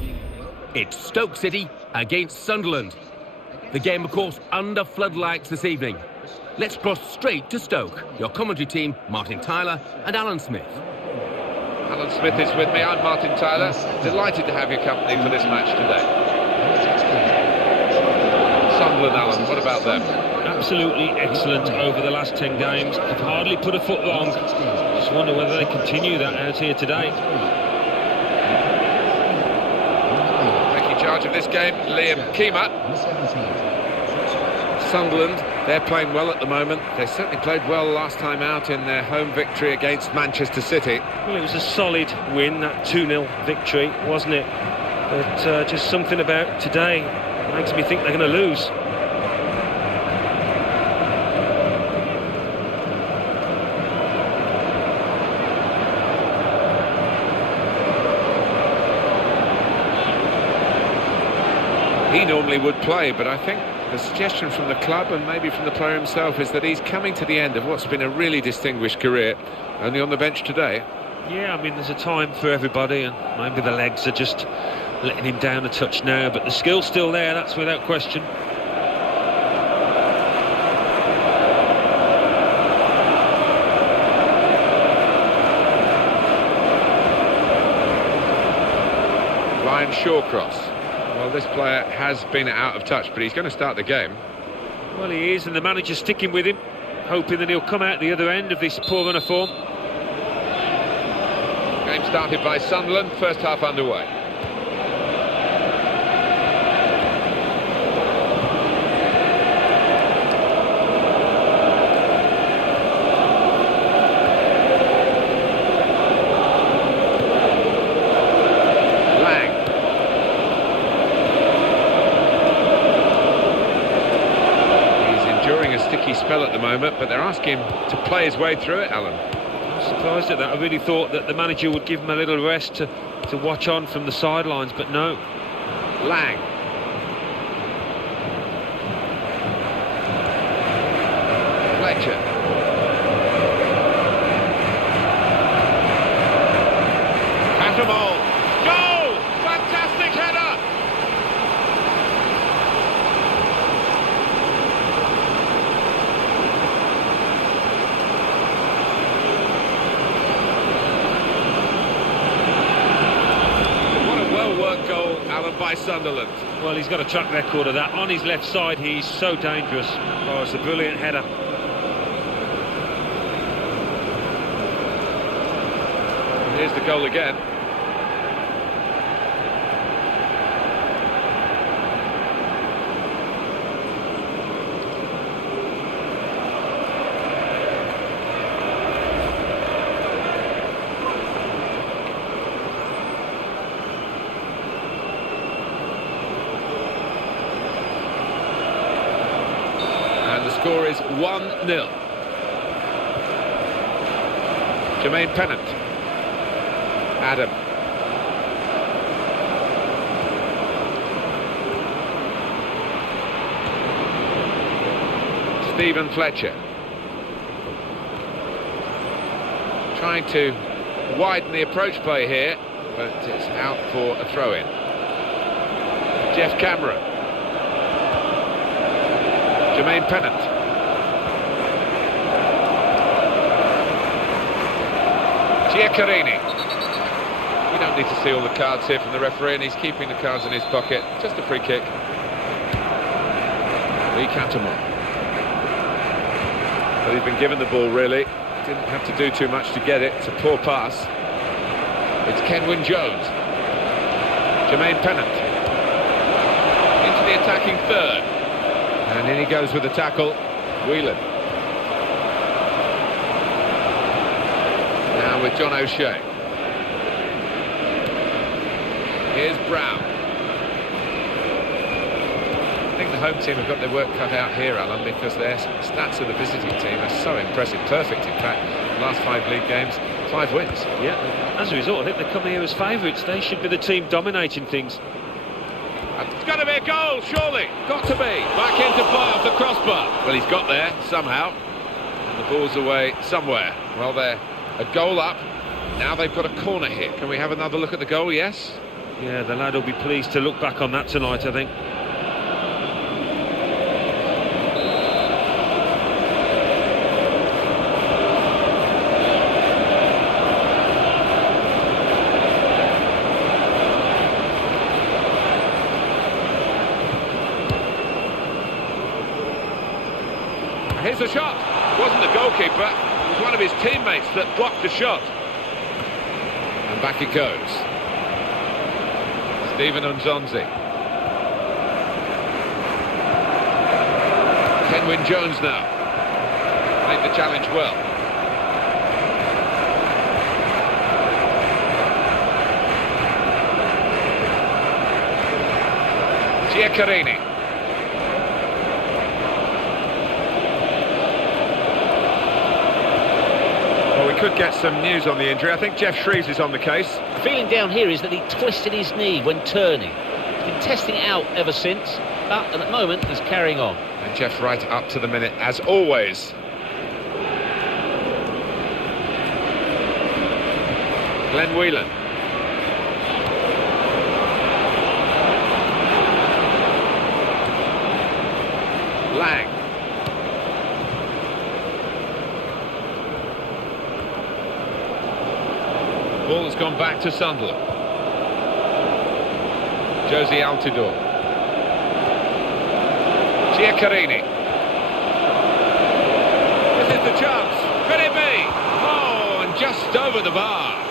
It's Stoke City against Sunderland. The game, of course, under floodlights this evening. Let's cross straight to Stoke. Your commentary team, Martin Tyler and Alan Smith. Alan Smith is with me. I'm Martin Tyler. Delighted to have your company for this match today. Sunderland, Alan, what about them? Absolutely excellent over the last 10 games. Have hardly put a foot wrong. Just wonder whether they continue that out here today. charge of this game, Liam Keema. Number 17. Sunderland, they're playing well at the moment. They certainly played well last time out in their home victory against Manchester City. Well, it was a solid win, that 2-0 victory, wasn't it? But just something about today makes me think they're going to lose. He normally would play, but I think the suggestion from the club and maybe from the player himself is that he's coming to the end of what's been a really distinguished career, only on the bench today. Yeah, I mean, there's a time for everybody, and maybe the legs are just letting him down a touch now, but the skill's still there, that's without question. Ryan Shawcross. Well, this player has been out of touch, but he's going to start the game. Well, he is, and the manager's sticking with him, hoping that he'll come out the other end of this poor run of form. Game started by Sunderland, first half underway. Spell at the moment, but they're asking him to play his way through it, Alan. I'm surprised at that. I really thought that the manager would give him a little rest to watch on from the sidelines, but no. Lang. Fletcher. Catamol. Goal! Fantastic header! Goal, Alan, by Sunderland. Well, he's got a track record of that. On his left side, he's so dangerous. Oh, it's a brilliant header. Here's the goal again. The score is 1-0. Jermaine Pennant. Adam. Stephen Fletcher. Trying to widen the approach play here, but it's out for a throw-in. Jeff Cameron. Jermaine Pennant. Giaccherini. We don't need to see all the cards here from the referee, and he's keeping the cards in his pocket. Just a free kick. Lee Cantamon. Well, he's been given the ball, really. Didn't have to do too much to get it. It's a poor pass. It's Kenwyne Jones. Jermaine Pennant. Into the attacking third. And in he goes with the tackle, Whelan. Now with John O'Shea. Here's Brown. I think the home team have got their work cut out here, Alan, because their stats of the visiting team are so impressive. Perfect, in fact. Last 5 league games, 5 wins. Yeah, as a result, I think they come here as favourites. They should be the team dominating things. It's got to be a goal, surely. Got to be. Back into play off the crossbar. Well, he's got there, somehow. And the ball's away somewhere. Well, they're a goal up. Now they've got a corner here. Can we have another look at the goal? Yes? Yeah, the lad will be pleased to look back on that tonight, I think. Here's the shot. It wasn't the goalkeeper. It was one of his teammates that blocked the shot. And back it goes. Stephen Nzonzi. Glenwyn Jones now. Made the challenge well. Giaccherini. Well, we could get some news on the injury. I think Jeff Shreves is on the case. The feeling down here is that he twisted his knee when turning. He's been testing it out ever since, but at the moment he's carrying on. And Jeff right up to the minute, as always. Glenn Whelan. Lang. Ball has gone back to Sunderland. Josie Altidore. Giaccherini. This is the chance. Could it be? Oh, and just over the bar.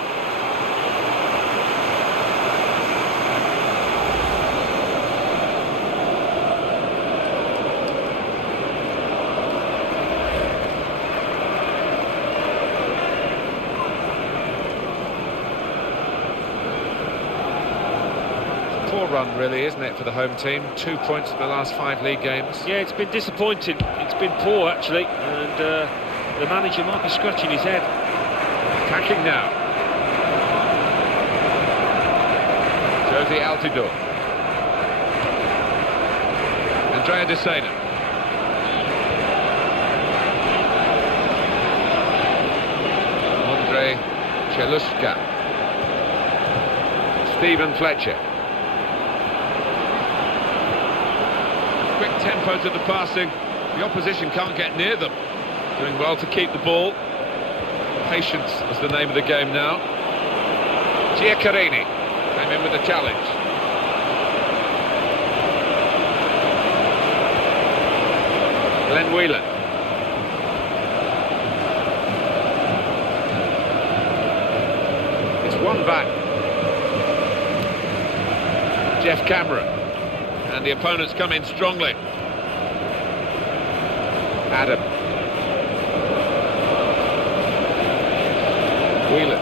Poor run, really, isn't it, for the home team? 2 points in the last 5 league games. Yeah, it's been disappointing. It's been poor, actually, and the manager might be scratching his head. Attacking now. Josie Altidore. Andrea De Sena. Andre Cheluska. Stephen Fletcher. Quick tempo to the passing. The opposition can't get near them. Doing well to keep the ball. Patience is the name of the game now. Giaccherini came in with a challenge. Glenn Whelan. It's one back. Jeff Cameron. And the opponents come in strongly. Adam. Whelan.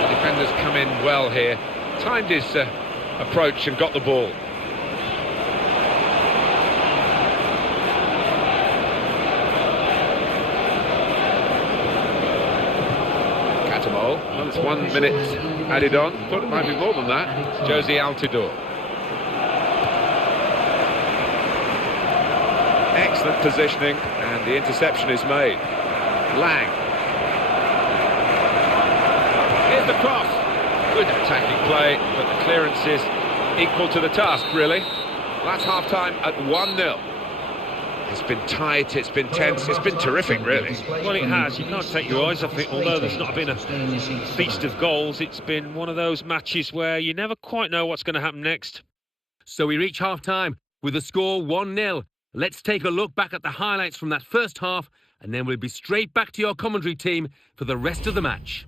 The defenders come in well here. Timed his approach and got the ball. Well, it's 1 minute added on. Thought it might be more than that. Josie Altidore. Excellent positioning, and the interception is made. Lang. Here's the cross. Good attacking play, but the clearance is equal to the task, really. That's half-time at 1-0. It's been tight, it's been tense, it's been terrific, really. Well, it has. You can't take your eyes off it. Although there's not been a feast of goals, it's been one of those matches where you never quite know what's going to happen next. So we reach half-time with the score 1-0. Let's take a look back at the highlights from that first half, and then we'll be straight back to your commentary team for the rest of the match.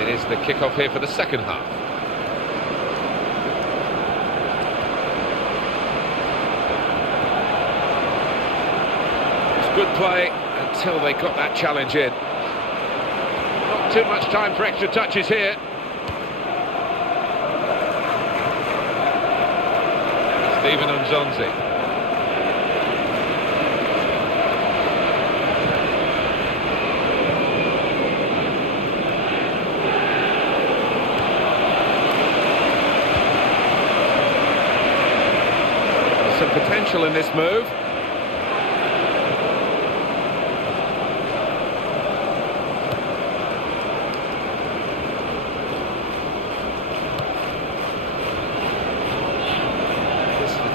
It is the kick-off here for the second half. It's good play until they got that challenge in. Not too much time for extra touches here. Stephen Nzonzi. Potential in this move.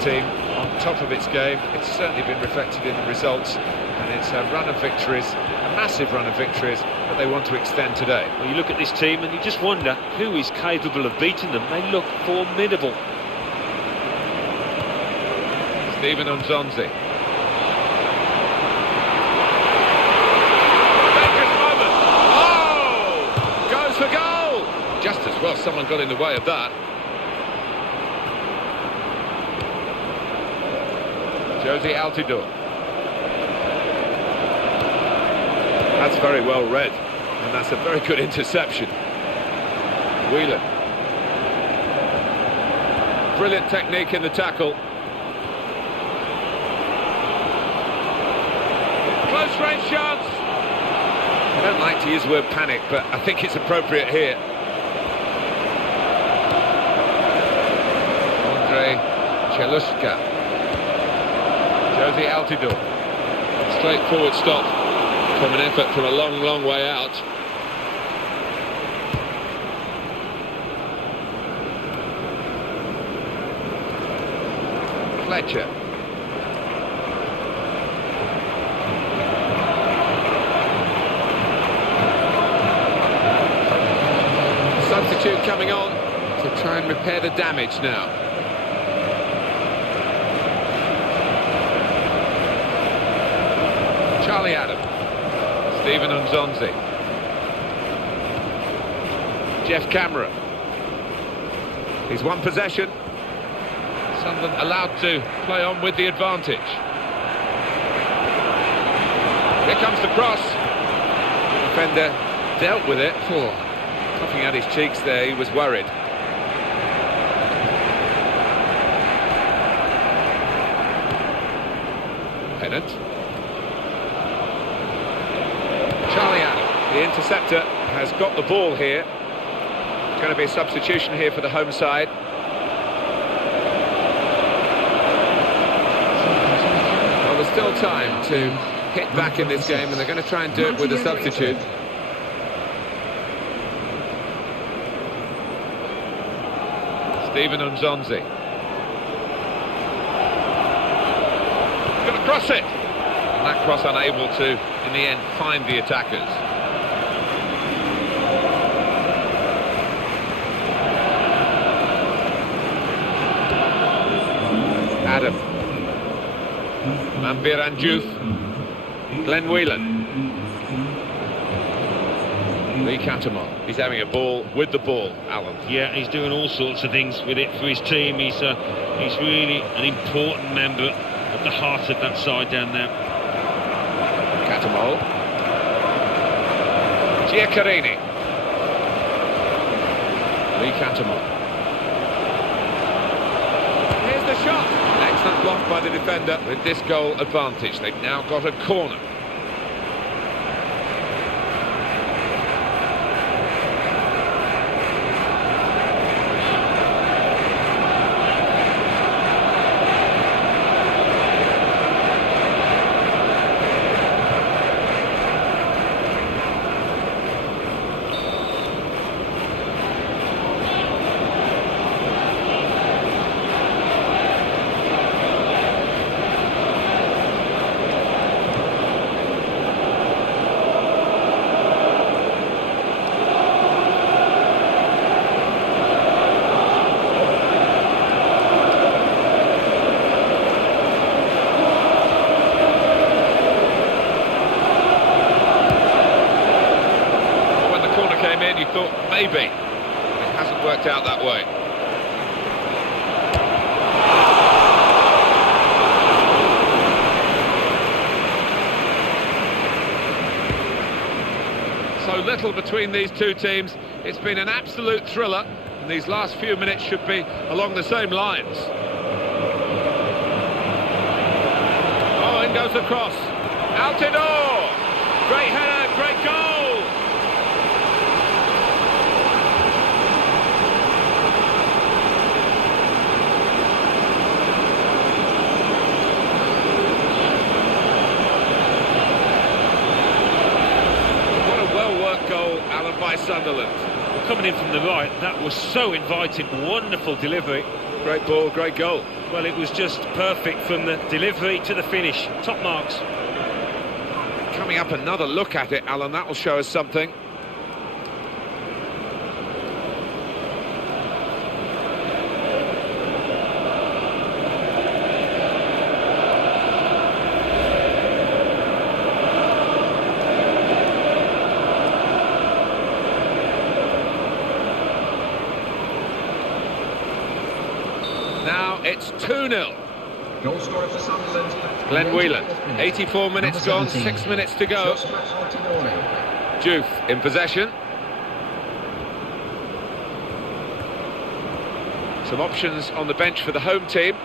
team on top of its game. It's certainly been reflected in the results, and it's a run of victories, a massive run of victories that they want to extend today. Well, you look at this team and you just wonder who is capable of beating them. They look formidable. Stephen Nzonzi. For goal! Just as well someone got in the way of that. Josie Altidore. That's very well read, and that's a very good interception. Whelan. Brilliant technique in the tackle. Close range chance. I don't like to use the word panic, but I think it's appropriate here. Andrei Chelushka. Josie Altidore. Straightforward stop from an effort from a long, long way out. Fletcher. Substitute coming on to try and repair the damage now. Charlie Adam. Stephen Nzonzi. Jeff Cameron. He's won possession. Sunderland allowed to play on with the advantage. Here comes the cross. The defender dealt with it. Puffing at his cheeks there, he was worried. Pennant. Charlie Adam, the interceptor, has got the ball here. It's going to be a substitution here for the home side. Well, there's still time to hit back in this game, and they're going to try and do it with a substitute. Stephen Nzonzi. Going to cross it. And that cross unable to, in the end, find the attackers. Adam. Manbir Anjouth. Glenn Whelan. Lee Catamon. He's having a ball with the ball, Alan. Yeah, he's doing all sorts of things with it for his team. He's really an important member of the heart of that side down there. Catamol. Giacarini. Lee Catamon. Here's the shot. Excellent block by the defender with this goal advantage. They've now got a corner. You thought maybe it hasn't worked out that way. So little between these two teams. It's been an absolute thriller, and these last few minutes should be along the same lines. Oh, in goes the cross. Altidore! Great header, great goal! Goal, Alan, by Sunderland. Well, coming in from the right, that was so inviting. Wonderful delivery. Great ball, great goal. Well, it was just perfect from the delivery to the finish. Top marks. Coming up, another look at it, Alan. That will show us something. Now it's 2-0. Goal scorer for Sunderland. Glenn Whelan, 84 minutes gone, 6 minutes to go. Juve in possession. Some options on the bench for the home team.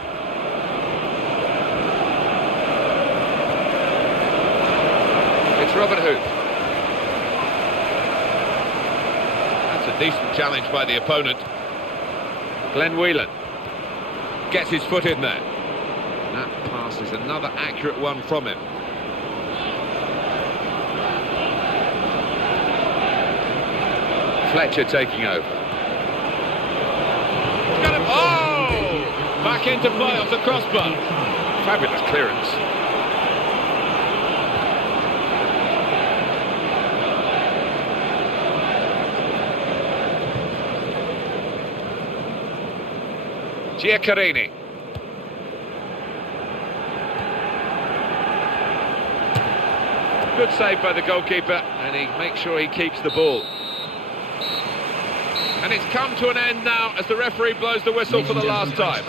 It's Robert Hoop. That's a decent challenge by the opponent. Glenn Whelan gets his foot in there. That pass is another accurate one from him. Fletcher taking over. He's got him. Oh! Back into play off the crossbar. Fabulous clearance. Giaccherini. Good save by the goalkeeper, and he makes sure he keeps the ball. And it's come to an end now as the referee blows the whistle for the last time.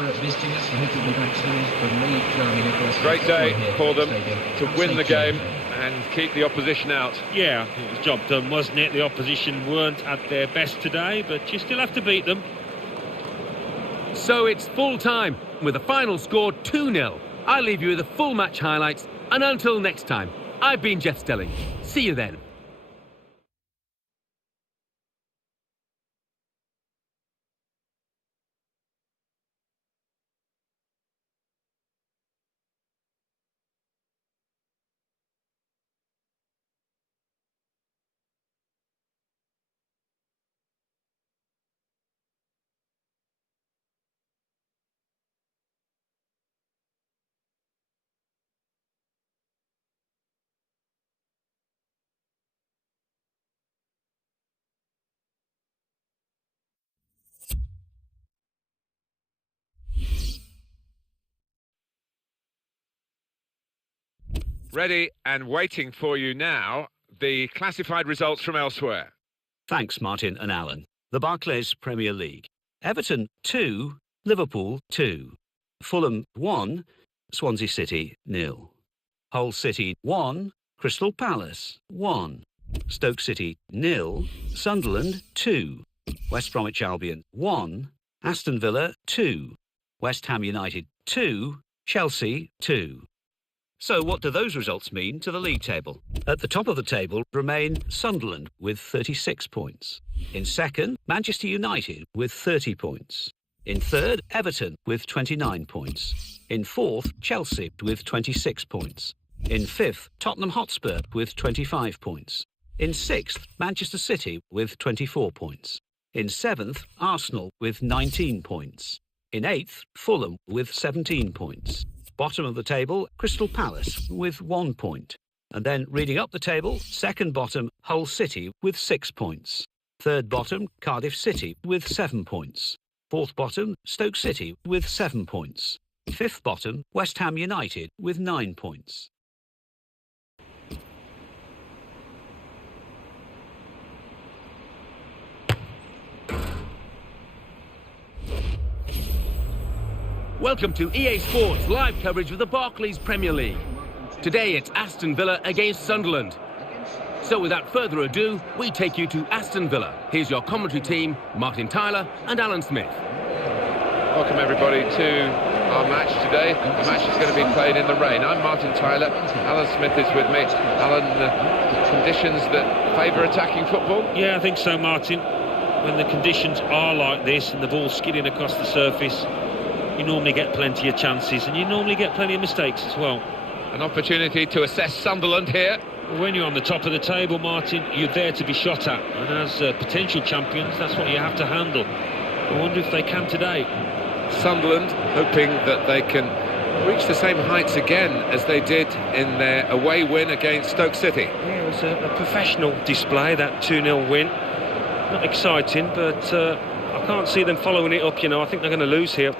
Great day for them to win the game and keep the opposition out. Yeah, it was job done, wasn't it? The opposition weren't at their best today, but you still have to beat them. So it's full time with the final score 2-0. I'll leave you with the full match highlights, and until next time, I've been Jeff Stelling. See you then. Ready and waiting for you now, the classified results from elsewhere. Thanks, Martin and Alan. The Barclays Premier League. Everton 2, Liverpool 2. Fulham 1, Swansea City 0. Hull City 1, Crystal Palace 1. Stoke City 0, Sunderland 2. West Bromwich Albion 1, Aston Villa 2. West Ham United 2, Chelsea 2. So what do those results mean to the league table? At the top of the table remain Sunderland with 36 points. In second, Manchester United with 30 points. In third, Everton with 29 points. In fourth, Chelsea with 26 points. In fifth, Tottenham Hotspur with 25 points. In sixth, Manchester City with 24 points. In seventh, Arsenal with 19 points. In eighth, Fulham with 17 points. Bottom of the table, Crystal Palace with 1 point. And then reading up the table, second bottom, Hull City with 6 points. Third bottom, Cardiff City with 7 points. Fourth bottom, Stoke City with 7 points. Fifth bottom, West Ham United with 9 points. Welcome to EA Sports live coverage of the Barclays Premier League. Today it's Aston Villa against Sunderland. So without further ado, we take you to Aston Villa. Here's your commentary team, Martin Tyler and Alan Smith. Welcome everybody to our match today. The match is going to be played in the rain. I'm Martin Tyler, Alan Smith is with me. Alan, conditions that favour attacking football? Yeah, I think so, Martin. When the conditions are like this and the ball's skidding across the surface, you normally get plenty of chances and you normally get plenty of mistakes as well. An opportunity to assess Sunderland here. When you're on the top of the table, Martin, you're there to be shot at, and as potential champions, that's what you have to handle. I wonder if they can today. Sunderland, hoping that they can reach the same heights again as they did in their away win against Stoke City. Yeah, it was a professional display, that 2-0 win. Not exciting, but I can't see them following it up, you know. I think they're going to lose here.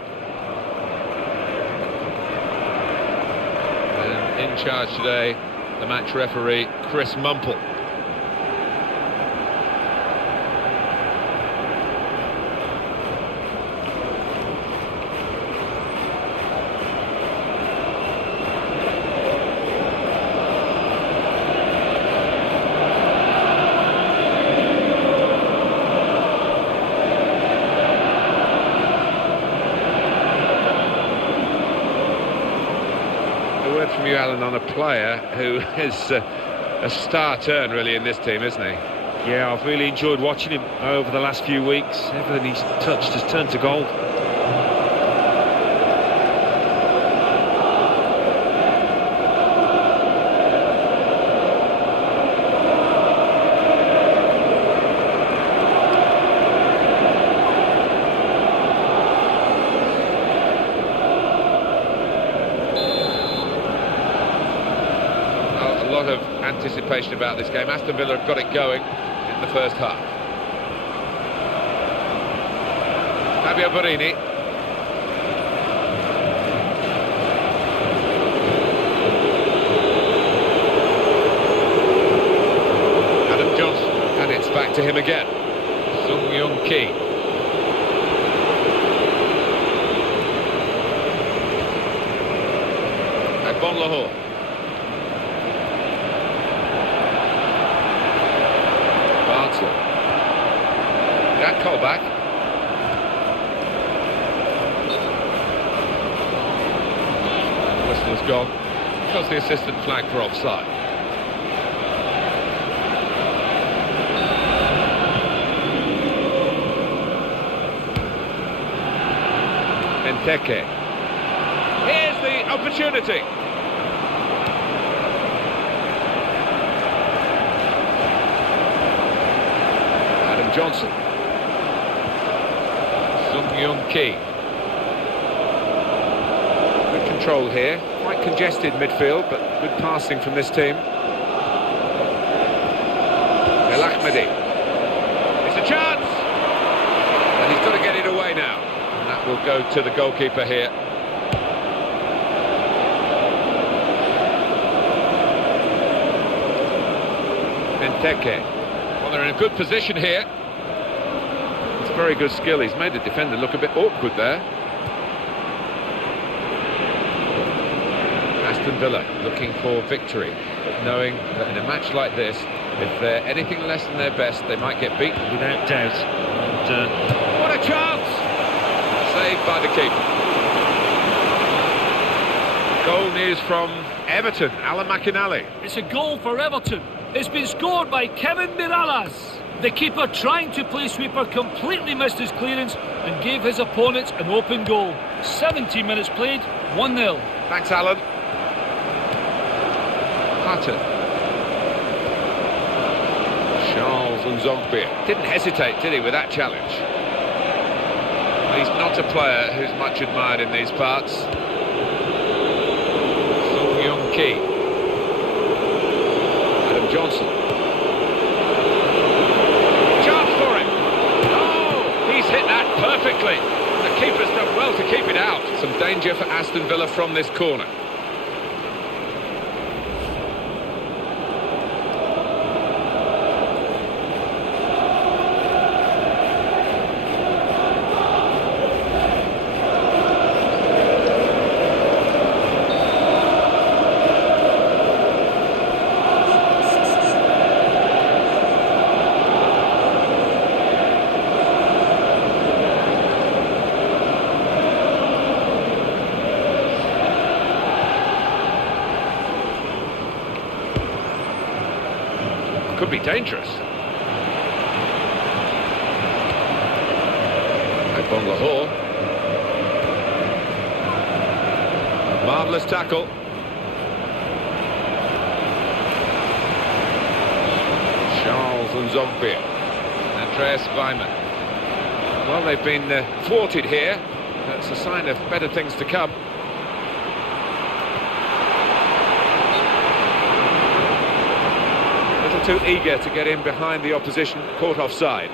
And in charge today, the match referee, Chris Mumple. From you, Alan, on a player who is a star turn really in this team, isn't he? Yeah, I've really enjoyed watching him over the last few weeks. Everything he's touched has turned to gold. A lot of anticipation about this game. Aston Villa have got it going in the first half. Fabio Borini. Adam Johnson, and it's back to him again. Sung Young Ki. And Bon Lahore. Jack Colback. Whistle has gone because the assistant flagged for offside. Benteke. Here's the opportunity. Adam Johnson. Sung Young Ki. Good control here. Quite congested midfield, but good passing from this team. El Ahmedi. It's a chance! And he's got to get it away now. And that will go to the goalkeeper here. Benteke. Well, they're in a good position here. Very good skill. He's made the defender look a bit awkward there. Aston Villa looking for victory, but knowing that in a match like this, if they're anything less than their best, they might get beaten. Without doubt. And, what a chance! Saved by the keeper. Goal news from Everton, Alan McInally. It's a goal for Everton. It's been scored by Kevin Mirallas. The keeper, trying to play sweeper, completely missed his clearance and gave his opponents an open goal. 17 minutes played, 1-0. Thanks, Alan. Hutton. Charles Nzogbia. Didn't hesitate, did he, with that challenge? He's not a player who's much admired in these parts. Sung Young Ki. Adam Johnson. Hit that perfectly. The keeper's done well to keep it out. Some danger for Aston Villa from this corner. Could be dangerous. And Bon Lahore. Marvellous tackle. Charles Nzogbia. Andreas Weimann. Well, they've been thwarted here That's a sign of better things to come. A little too eager to get in behind the opposition, caught offside.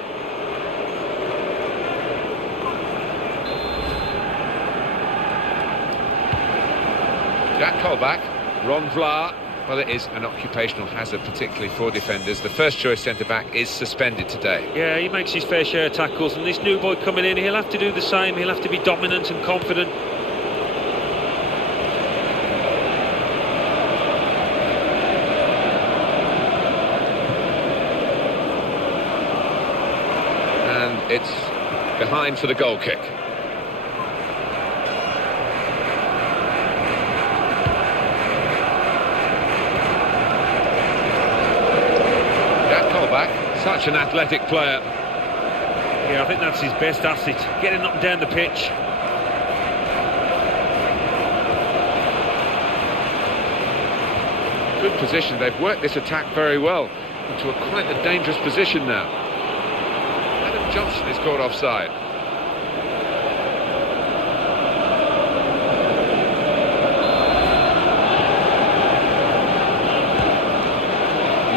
Jack Colback, Ron Vlaar. Well, it is an occupational hazard, particularly for defenders. The first choice centre-back is suspended today. Yeah, he makes his fair share of tackles, and this new boy coming in, he'll have to do the same. He'll have to be dominant and confident. And it's behind for the goal kick. Such an athletic player. Yeah, I think that's his best asset, getting up and down the pitch. Good position. They've worked this attack very well into quite a dangerous position now. Adam Johnson is caught offside.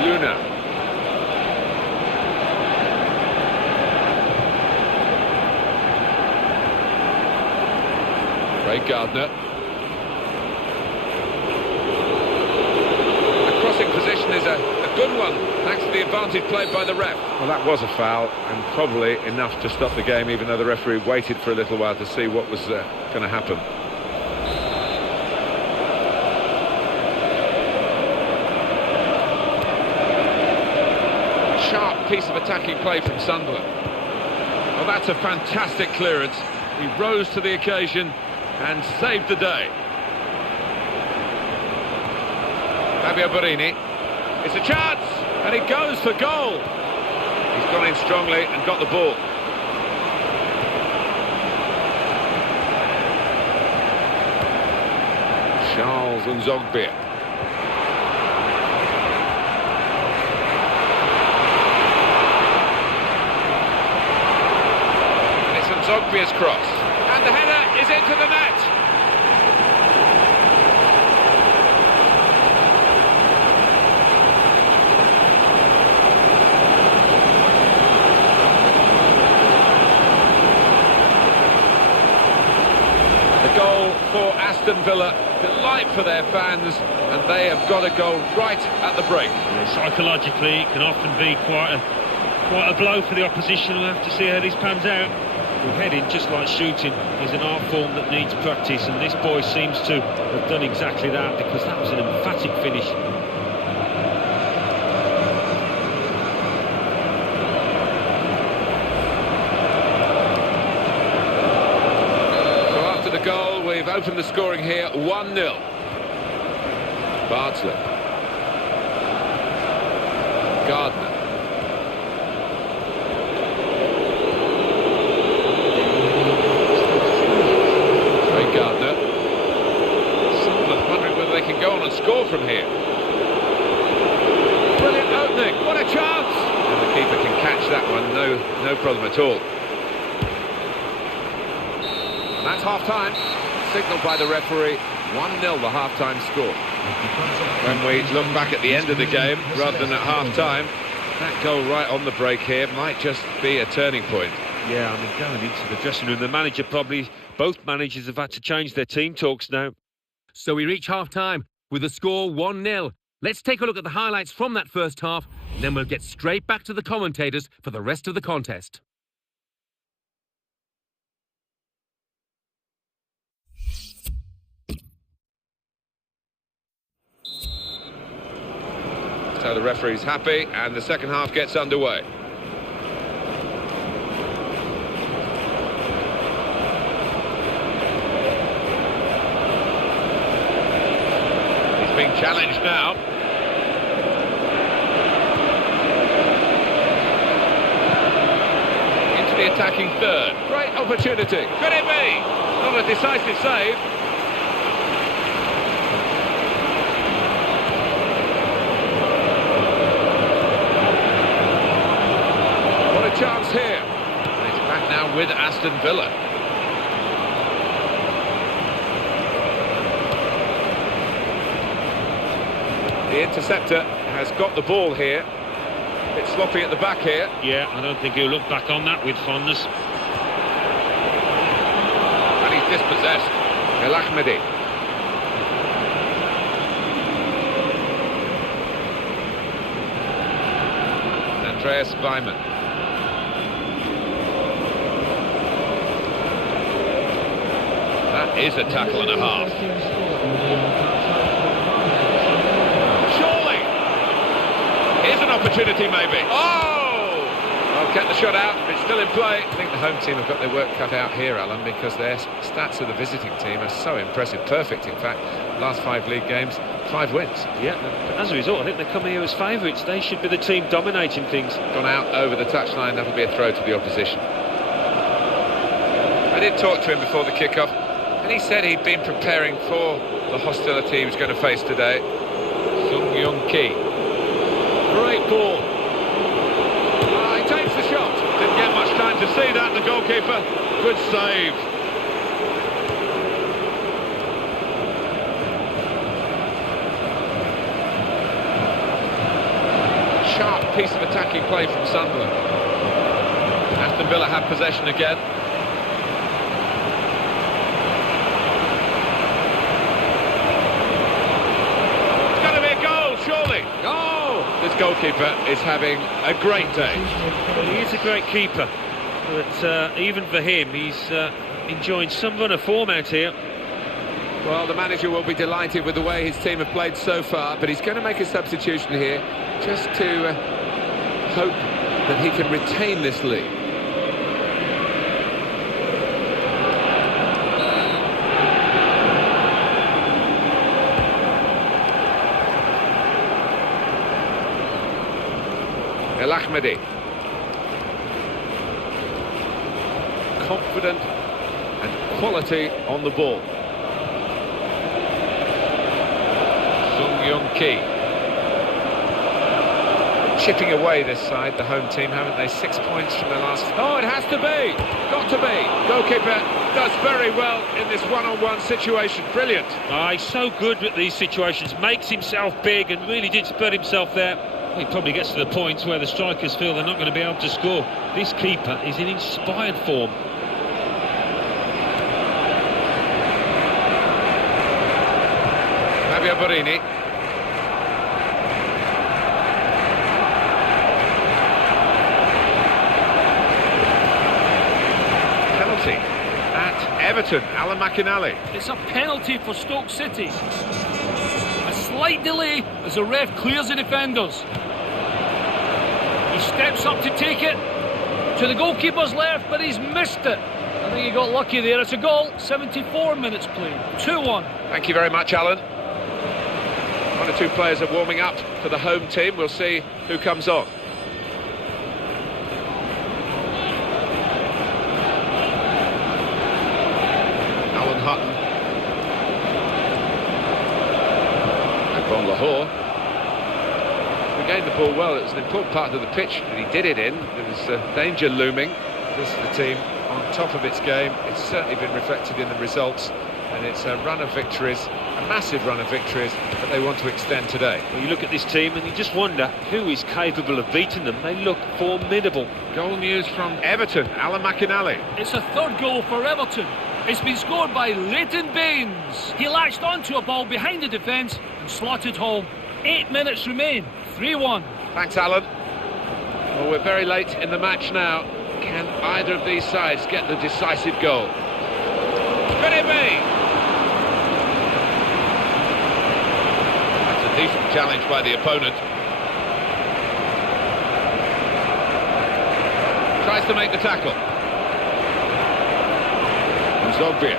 Luna. Gardner. The crossing position is a good one, thanks to the advantage played by the ref. Well, that was a foul, and probably enough to stop the game, even though the referee waited for a little while to see what was going to happen. Sharp piece of attacking play from Sunderland. Well, that's a fantastic clearance. He rose to the occasion and saved the day. Fabio Borini. It's a chance, and he goes for goal. He's gone in strongly and got the ball. Charles Nzogbia. It's Nzogbia's cross. And the header is into the net. The goal for Aston Villa. Delight for their fans, and they have got to go right at the break. Psychologically, it can often be quite a blow for the opposition. We'll have to see how this pans out. Well, heading, just like shooting, is an art form that needs practice, and this boy seems to have done exactly that, because that was an emphatic finish. So after the goal, we've opened the scoring here, 1-0. Bardsley. Gardner. Gardner. Sunderland wondering whether they can go on and score from here. Brilliant opening, what a chance! And the keeper can catch that one, no problem at all. And that's half-time, signalled by the referee, 1-0 the half-time score. When we look back at the end of the game, rather than at half-time, that goal right on the break here might just be a turning point. Yeah, I mean, going into the dressing room, the manager probably, both managers have had to change their team talks now. So we reach half-time with the score 1-0. Let's take a look at the highlights from that first half, then we'll get straight back to the commentators for the rest of the contest. So the referee's happy, and the second half gets underway. Being challenged now. Into the attacking third. Great opportunity. Could it be? Not a decisive save. What a chance here. And it's back now with Aston Villa. The interceptor has got the ball here. A bit sloppy at the back here. Yeah, I don't think he'll look back on that with fondness. And he's dispossessed. El Ahmedi. Andreas Weimann. That is a tackle and a half. Surely! Here's an opportunity maybe. Oh! Well, get the shot out, but it's still in play. I think the home team have got their work cut out here, Alan, because their stats of the visiting team are so impressive. Perfect, in fact. Last 5 league games, 5 wins. Yeah, but as a result, I think they come here as favourites. They should be the team dominating things. Gone out over the touchline, that'll be a throw to the opposition. I did talk to him before the kick-off, and he said he'd been preparing for the hostility he was going to face today. Sung Young Ki. Great ball. He takes the shot. Didn't get much time to see that, the goalkeeper. Good save. Sharp piece of attacking play from Sunderland. Aston Villa have possession again. It's going to be a goal, surely. Oh! This goalkeeper is having a great day. Well, he is a great keeper, but even for him, he's enjoying some run of form out here. Well, the manager will be delighted with the way his team have played so far, but he's going to make a substitution here just to hope that he can retain this lead. El Ahmedi. Confident and quality on the ball. Sung Young Ki. Chipping away this side, the home team, haven't they? 6 points from their last... Oh, it has to be! Got to be! Goalkeeper does very well in this one-on-one situation. Brilliant. He's so good at these situations, makes himself big and really did spread himself there. He probably gets to the point where the strikers feel they're not going to be able to score. This keeper is in inspired form. Fabio Borini. Penalty at Everton. Alan McInally. It's a penalty for Stoke City. A slight delay as the ref clears the defenders. He steps up to take it to the goalkeeper's left, but he's missed it. I think he got lucky there. It's a goal. 74 minutes played. 2-1. Thank you very much, Alan. 1 or 2 players are warming up for the home team. We'll see who comes on. Alan Hutton. And Bon Lahore. Gained the ball well. It was an important part of the pitch that he did it in. There was danger looming. This is the team on top of its game. It's certainly been reflected in the results, and it's a run of victories, a massive run of victories that they want to extend today. Well, you look at this team and you just wonder who is capable of beating them. They look formidable. Goal news from Everton, Alan McInally. It's a third goal for Everton. It's been scored by Leighton Baines. He latched onto a ball behind the defence and slotted home. 8 minutes remain. 3-1. Thanks, Alan. Well, we're very late in the match now. Can either of these sides get the decisive goal? Could it be? That's a decent challenge by the opponent. Tries to make the tackle. Zogbia.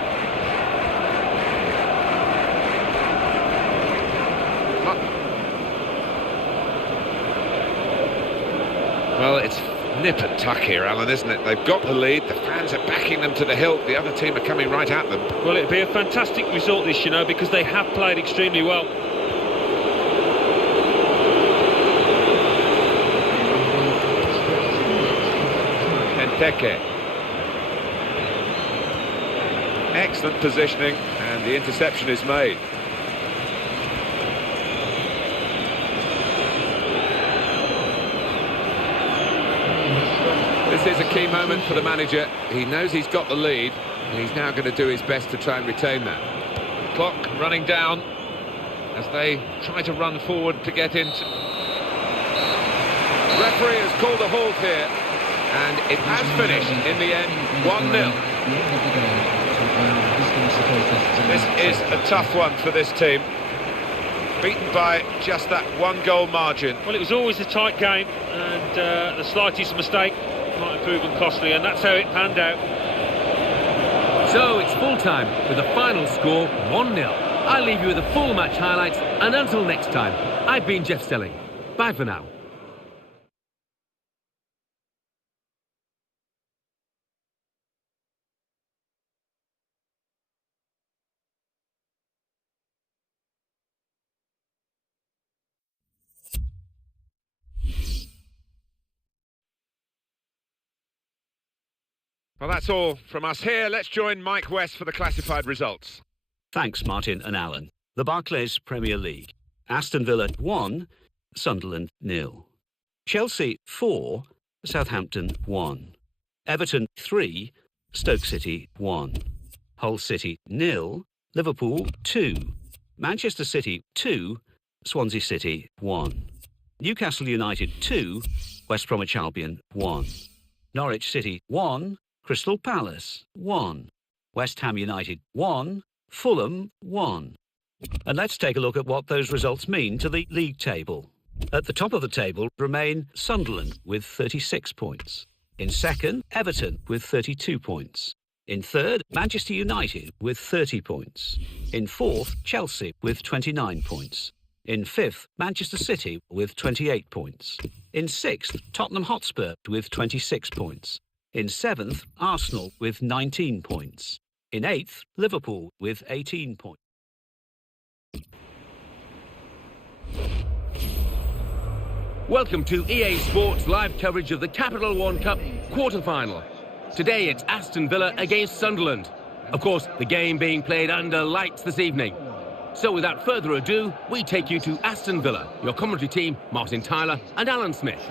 Well, it's nip and tuck here, Alan, isn't it? They've got the lead, the fans are backing them to the hilt, the other team are coming right at them. Well, it'd be a fantastic result this, you know, because they have played extremely well. Benteke. Excellent positioning, and the interception is made. moment for the manager. He knows he's got the lead, and he's now going to do his best to try and retain that. Clock running down as they try to run forward to get into... Referee has called a halt here, and it has finished in the end 1-0. This is a tough one for this team. Beaten by just that one-goal margin. Well, it was always a tight game, and the slightest mistake might have proven costly, and that's how it panned out. So it's full-time with the final score 1-0. I'll leave you with the full match highlights, and until next time, I've been Jeff Stelling. Bye for now. Well, that's all from us here. Let's join Mike West for the classified results. Thanks, Martin and Alan. The Barclays Premier League. Aston Villa 1, Sunderland 0. Chelsea 4, Southampton 1. Everton 3, Stoke City 1. Hull City 0, Liverpool 2. Manchester City 2, Swansea City 1. Newcastle United 2, West Bromwich Albion 1. Norwich City 1, Crystal Palace 1. West Ham United 1, Fulham 1. And let's take a look at what those results mean to the league table. At the top of the table remain Sunderland with 36 points. In second, Everton with 32 points. In third, Manchester United with 30 points. In fourth, Chelsea with 29 points. In fifth, Manchester City with 28 points. In sixth, Tottenham Hotspur with 26 points. In seventh, Arsenal with 19 points. In eighth, Liverpool with 18 points. Welcome to EA Sports live coverage of the Capital One Cup quarter-final. Today it's Aston Villa against Sunderland. Of course, the game being played under lights this evening. So without further ado, we take you to Aston Villa. Your commentary team, Martin Tyler and Alan Smith.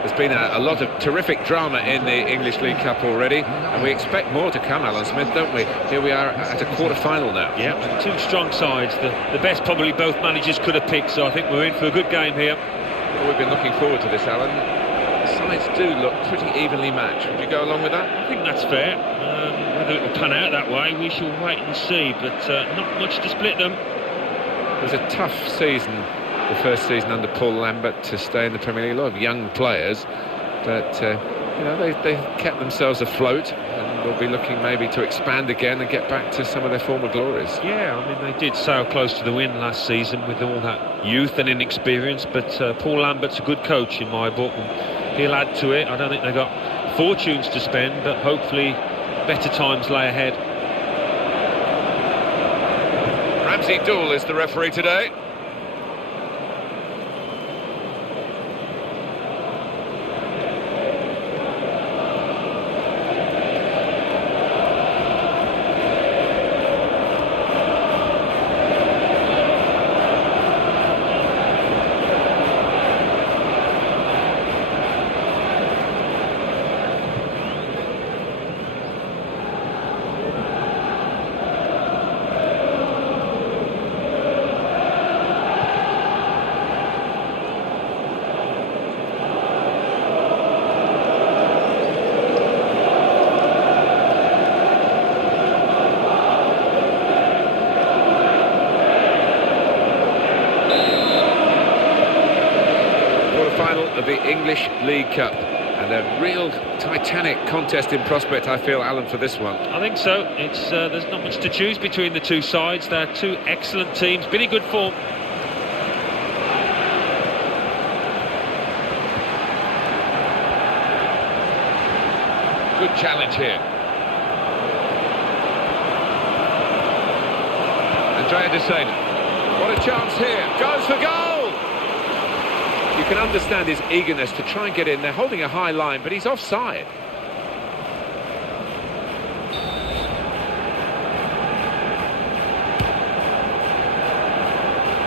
There's been a lot of terrific drama in the English League Cup already, and we expect more to come, Alan Smith, don't we? Here we are at a quarter-final now. Yeah, two strong sides. The best probably both managers could have picked, so I think we're in for a good game here. Well, we've been looking forward to this, Alan. The sides do look pretty evenly matched. Would you go along with that? I think that's fair. Whether it will pan out that way, we shall wait and see, but not much to split them. It was a tough season, the first season under Paul Lambert, to stay in the Premier League. A lot of young players, but you know, they kept themselves afloat, and will be looking maybe to expand again and get back to some of their former glories. Yeah, I mean, they did sail close to the win last season with all that youth and inexperience, but Paul Lambert's a good coach in my book, and he'll add to it. I don't think they've got fortunes to spend, but hopefully better times lay ahead. Ramsey Dool is the referee today. Of the English League Cup, and a real titanic contest in prospect, I feel, Alan, for this one. I think so. It's there's not much to choose between the two sides. They're two excellent teams, been in good form. Good challenge here. Andrea De Sena. What a chance here. Goes for goal! You can understand his eagerness to try and get in. They're holding a high line, but he's offside.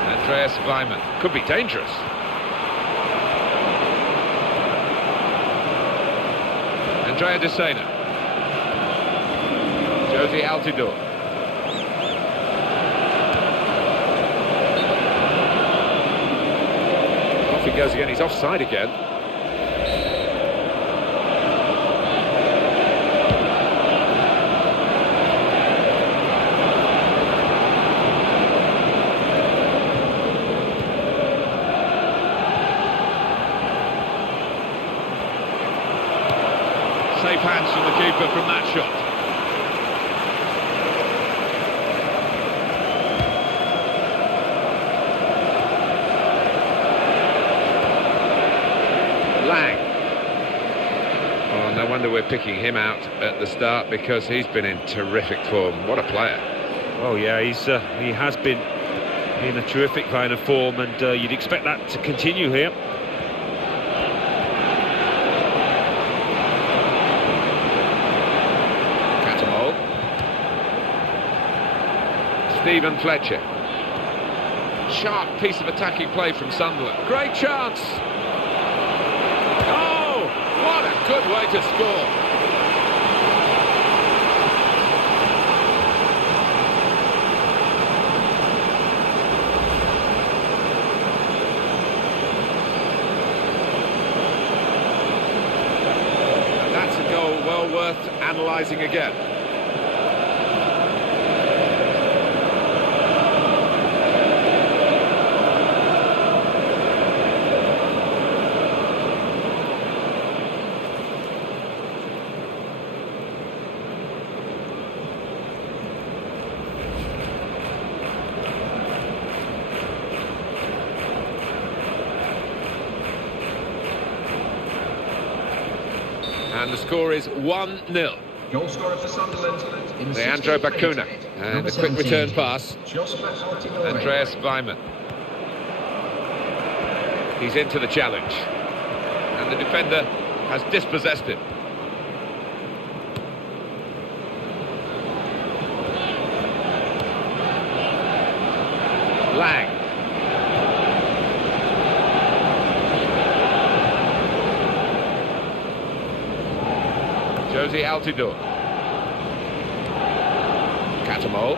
Andreas Weimann could be dangerous. Andrea De Sena. Josie Altidore. Off he goes again, he's offside again. Safe hands from the keeper from that shot. Lang. Oh, no wonder we're picking him out at the start, because he's been in terrific form. What a player. Oh yeah, he has been in a terrific kind of form, and you'd expect that to continue here. Stephen Fletcher. Sharp piece of attacking play from Sunderland. Great chance. Oh, what a good way to score. And that's a goal well worth analysing again. And the score is 1-0. Goal scorer for Sunderland in the Leandro Bacuna. And a quick return pass. Andreas Weimann. He's into the challenge. And the defender has dispossessed him. Lang. Josie Altidore. Catamol.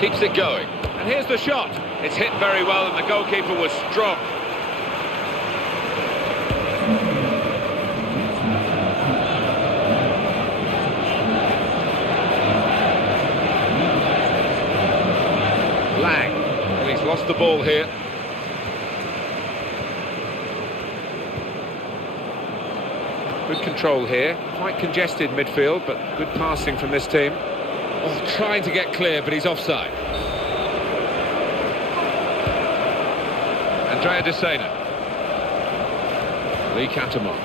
Keeps it going. And here's the shot. It's hit very well, and the goalkeeper was strong. Lang. Well, he's lost the ball here. Good control here, quite congested midfield, but good passing from this team. Oh, trying to get clear, but he's offside. Andrea De Sena. Lee Catamon.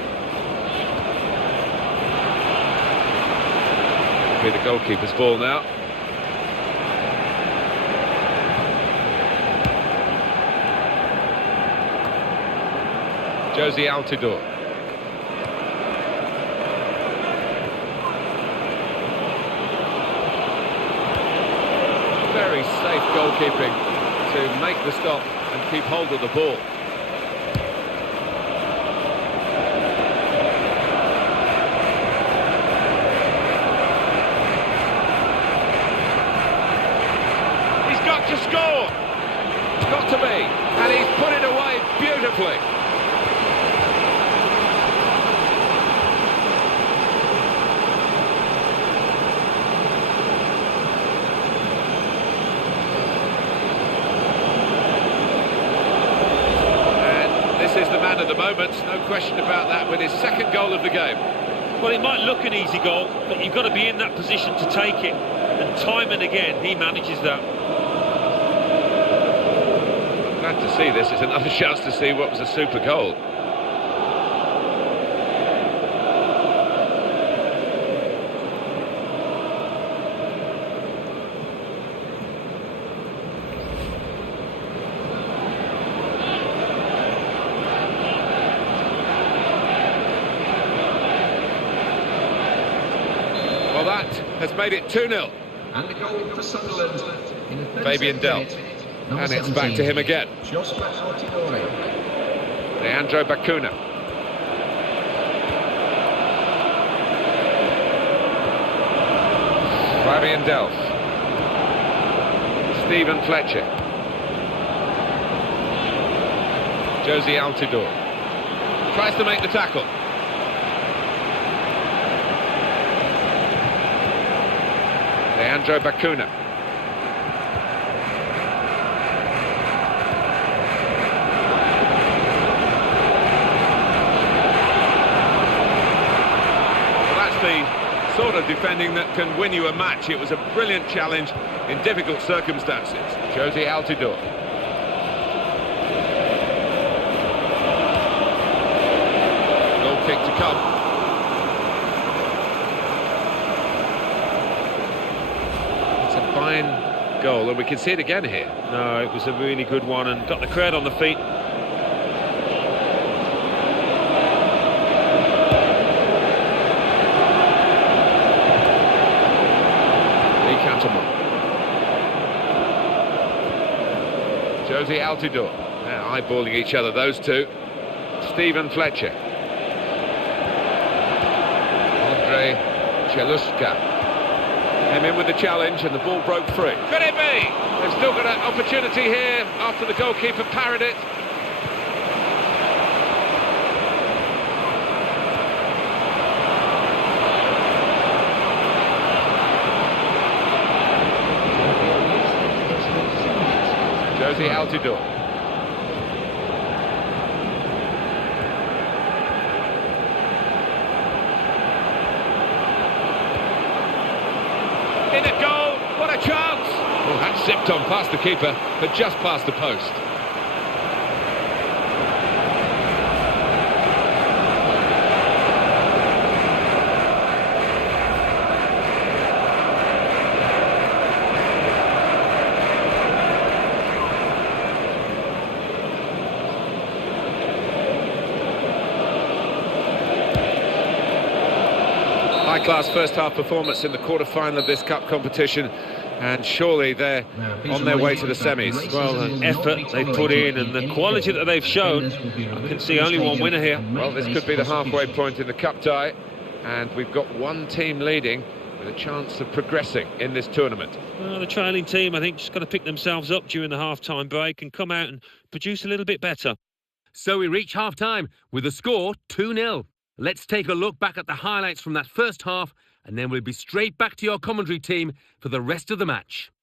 Be the goalkeeper's ball now. Josie Altidore. Very safe goalkeeping to make the stop and keep hold of the ball. He's got to score! It's got to be, and he's put it away beautifully. Is the man of the moment, no question about that, with his second goal of the game. Well, it might look an easy goal, but you've got to be in that position to take it, and time and again he manages that. I'm glad to see this. It's another chance to see what was a super goal. Well, that has made it 2-0. And the goal for Sunderland in the Fabian Delp. And it's back to him again. Leandro Bacuna. Fabian Delph. Stephen Fletcher. Josie Altidore. Tries to make the tackle. Leandro Bacuna. Well, that's the sort of defending that can win you a match. It was a brilliant challenge in difficult circumstances. Josie Altidore. Goal kick to come. It's a fine goal, and we can see it again here. No, it was a really good one and got the crowd on the feet. Lee Cantelman. Josie Altidore. Now eyeballing each other, those two. Stephen Fletcher. Andre Cheluska. Came in with the challenge and the ball broke free. Could it be? They've still got an opportunity here after the goalkeeper parried it. Josie Altidore. In a goal, what a chance! Oh, that zipped on past the keeper, but just past the post. High-class first-half performance in the quarter-final of this cup competition, and surely they're on their way to the semis. Well, the effort they put in and the quality that they've shown, I can see only one winner here. Well, this could be the halfway point in the cup tie, and we've got one team leading with a chance of progressing in this tournament. Well, the trailing team, I think, just got to pick themselves up during the half-time break and come out and produce a little bit better. So we reach half-time with the score 2-0. Let's take a look back at the highlights from that first half, and then we'll be straight back to your commentary team for the rest of the match.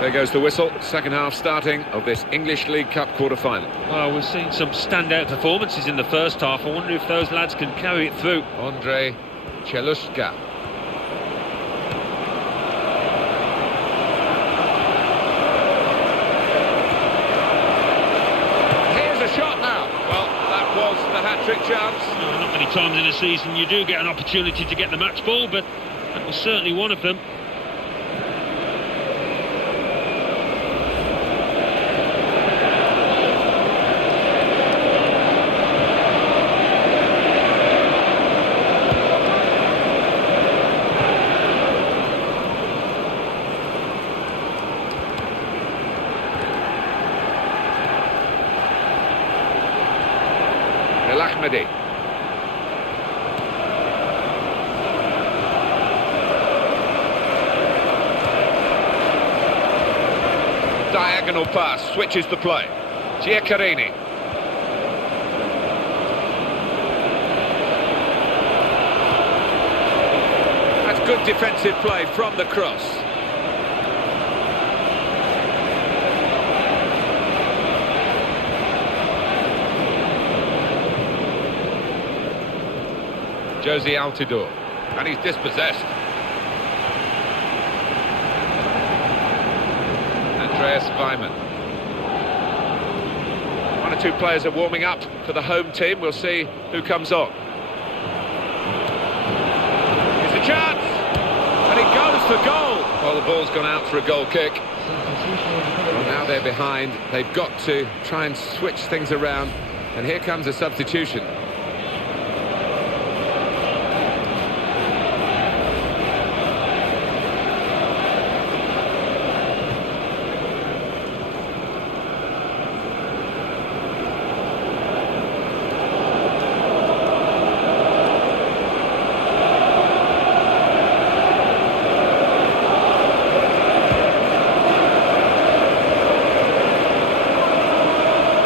There goes the whistle. Second half starting of this English League Cup quarter-final. Well, we've seen some standout performances in the first half. I wonder if those lads can carry it through. Andre Cheluska. Here's a shot now. Well, that was the hat-trick chance. No, not many times in a season you do get an opportunity to get the match ball, but that was certainly one of them. Ahmedi. Diagonal pass, switches the play. Giaccherini. That's good defensive play from the cross. Josie Altidore. And he's dispossessed. Andreas Weimann. One or two players are warming up for the home team. We'll see who comes on. Here's a chance! And it goes for goal! Well, the ball's gone out for a goal kick. Well, now they're behind. They've got to try and switch things around. And here comes a substitution.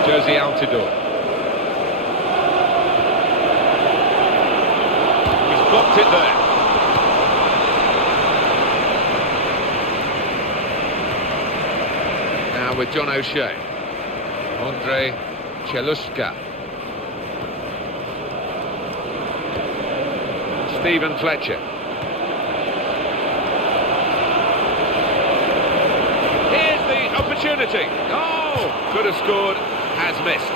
Josie Altidore. He's blocked it there. Now with John O'Shea. Andre Chelushka. Stephen Fletcher. Here's the opportunity. Oh, could have scored. Has missed.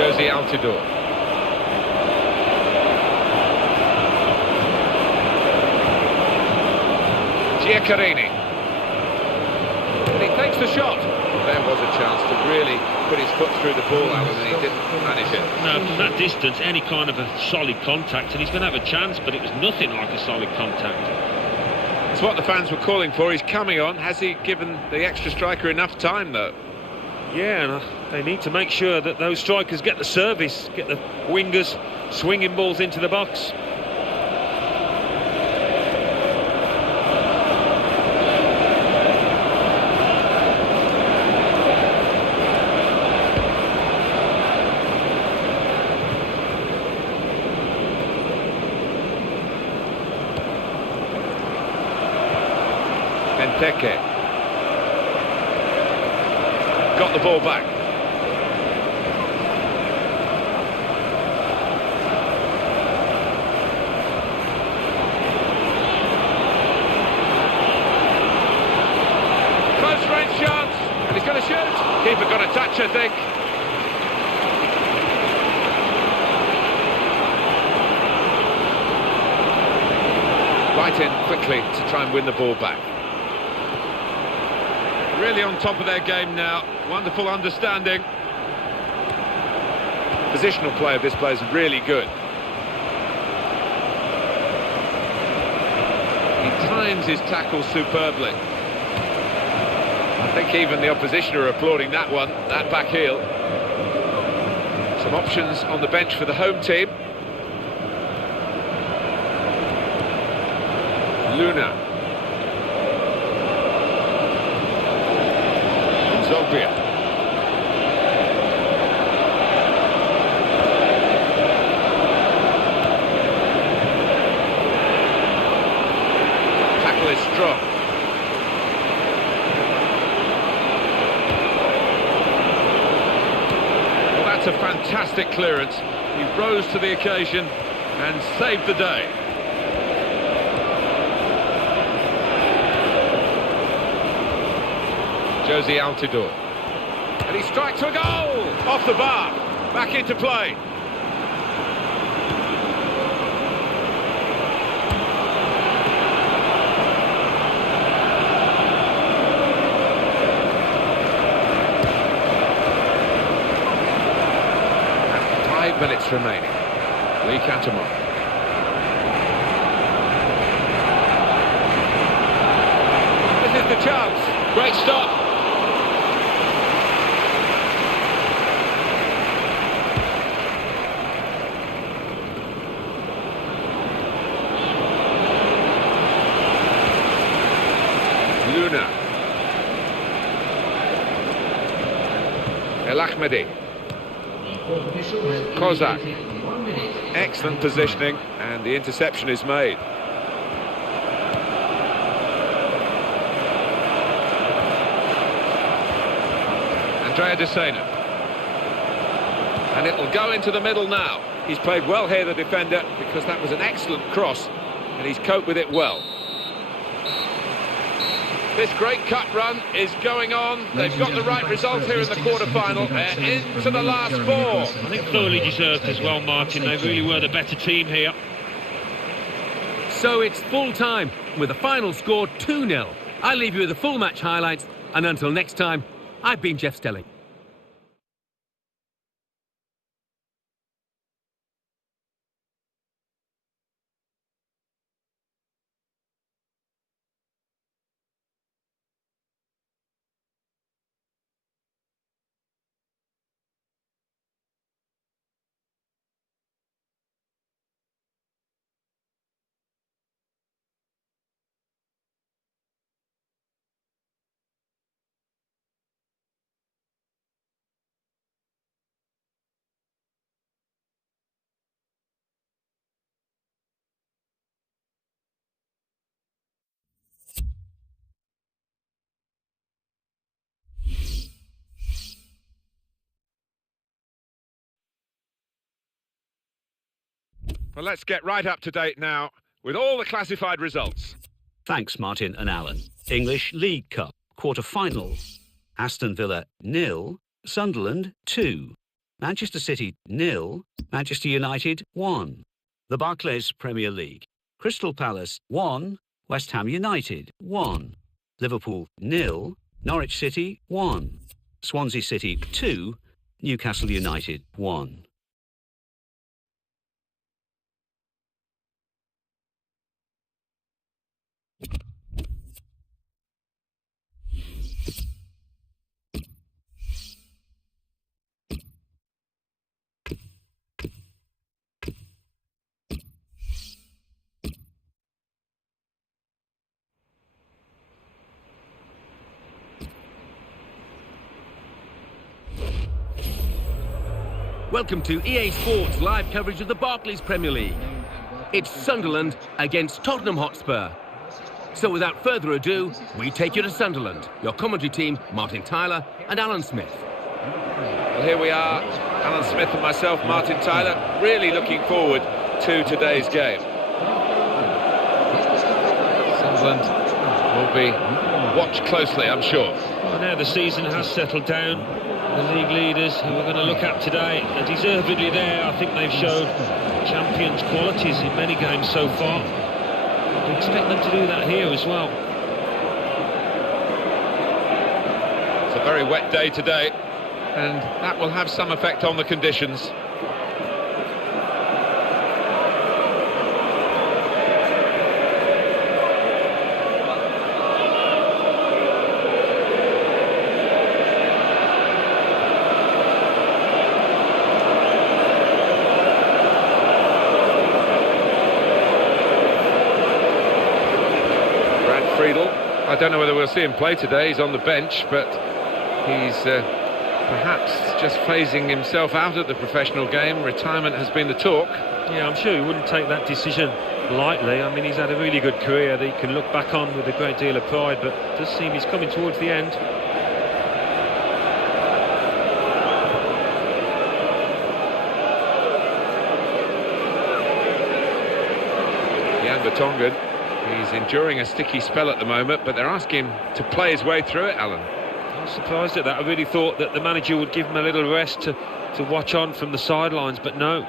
Josie Altidore. Giaccarini. And he takes the shot. There was a chance to really put his foot through the ball, Alan, and he didn't manage it. No, from that distance, any kind of a solid contact, and he's going to have a chance, but it was nothing like a solid contact. It's what the fans were calling for. He's coming on. Has he given the extra striker enough time, though? Yeah, and they need to make sure that those strikers get the service, get the wingers swinging balls into the box. Benteke. Got the ball back. Close range chance, and he's going to shoot. Keeper got a touch, I think. Right in quickly to try and win the ball back. Really on top of their game now. Wonderful understanding. Positional play of this player is really good. He times his tackles superbly. I think even the opposition are applauding that one, that back heel. Some options on the bench for the home team. Luna. Zogbia. Tackle is strong. Well, that's a fantastic clearance. He rose to the occasion and saved the day. Josie Altidore. And he strikes for a goal! Off the bar. Back into play. And 5 minutes remaining. Lee Cantamon. This is the chance. Great stop. Luna. El Ahmedi. Kozak. Excellent positioning, and the interception is made. Andrea De Sena. And it'll go into the middle now. He's played well here, the defender, because that was an excellent cross, and he's coped with it well. This great cut run is going on. They've got the right result here in the quarter-final. They're into the last four. I think thoroughly deserved as well, Martin. They really were the better team here. So it's full time with the final score 2-0. I'll leave you with the full match highlights, and until next time, I've been Jeff Stelling. Well, let's get right up to date now with all the classified results. Thanks, Martin and Alan. English League Cup, quarter-final. Aston Villa 0, Sunderland 2. Manchester City 0, Manchester United 1. The Barclays Premier League. Crystal Palace 1, West Ham United 1. Liverpool 0, Norwich City 1. Swansea City 2, Newcastle United 1. Welcome to EA Sports live coverage of the Barclays Premier League. It's Sunderland against Tottenham Hotspur. So without further ado, we take you to Sunderland. Your commentary team, Martin Tyler and Alan Smith. Well, here we are, Alan Smith and myself, Martin Tyler, really looking forward to today's game. Sunderland will be watched closely, I'm sure. Well, now the season has settled down. The league leaders who we're going to look at today are deservedly there. I think they've showed champions' qualities in many games so far. We expect them to do that here as well. It's a very wet day today, and that will have some effect on the conditions. I don't know whether we'll see him play today. He's on the bench, but he's perhaps just phasing himself out of the professional game. Retirement has been the talk. Yeah, I'm sure he wouldn't take that decision lightly. I mean, he's had a really good career that he can look back on with a great deal of pride, but it does seem he's coming towards the end. Jan Vertonghen. He's enduring a sticky spell at the moment, but they're asking him to play his way through it, Alan. I'm surprised at that. I really thought that the manager would give him a little rest to watch on from the sidelines, but no.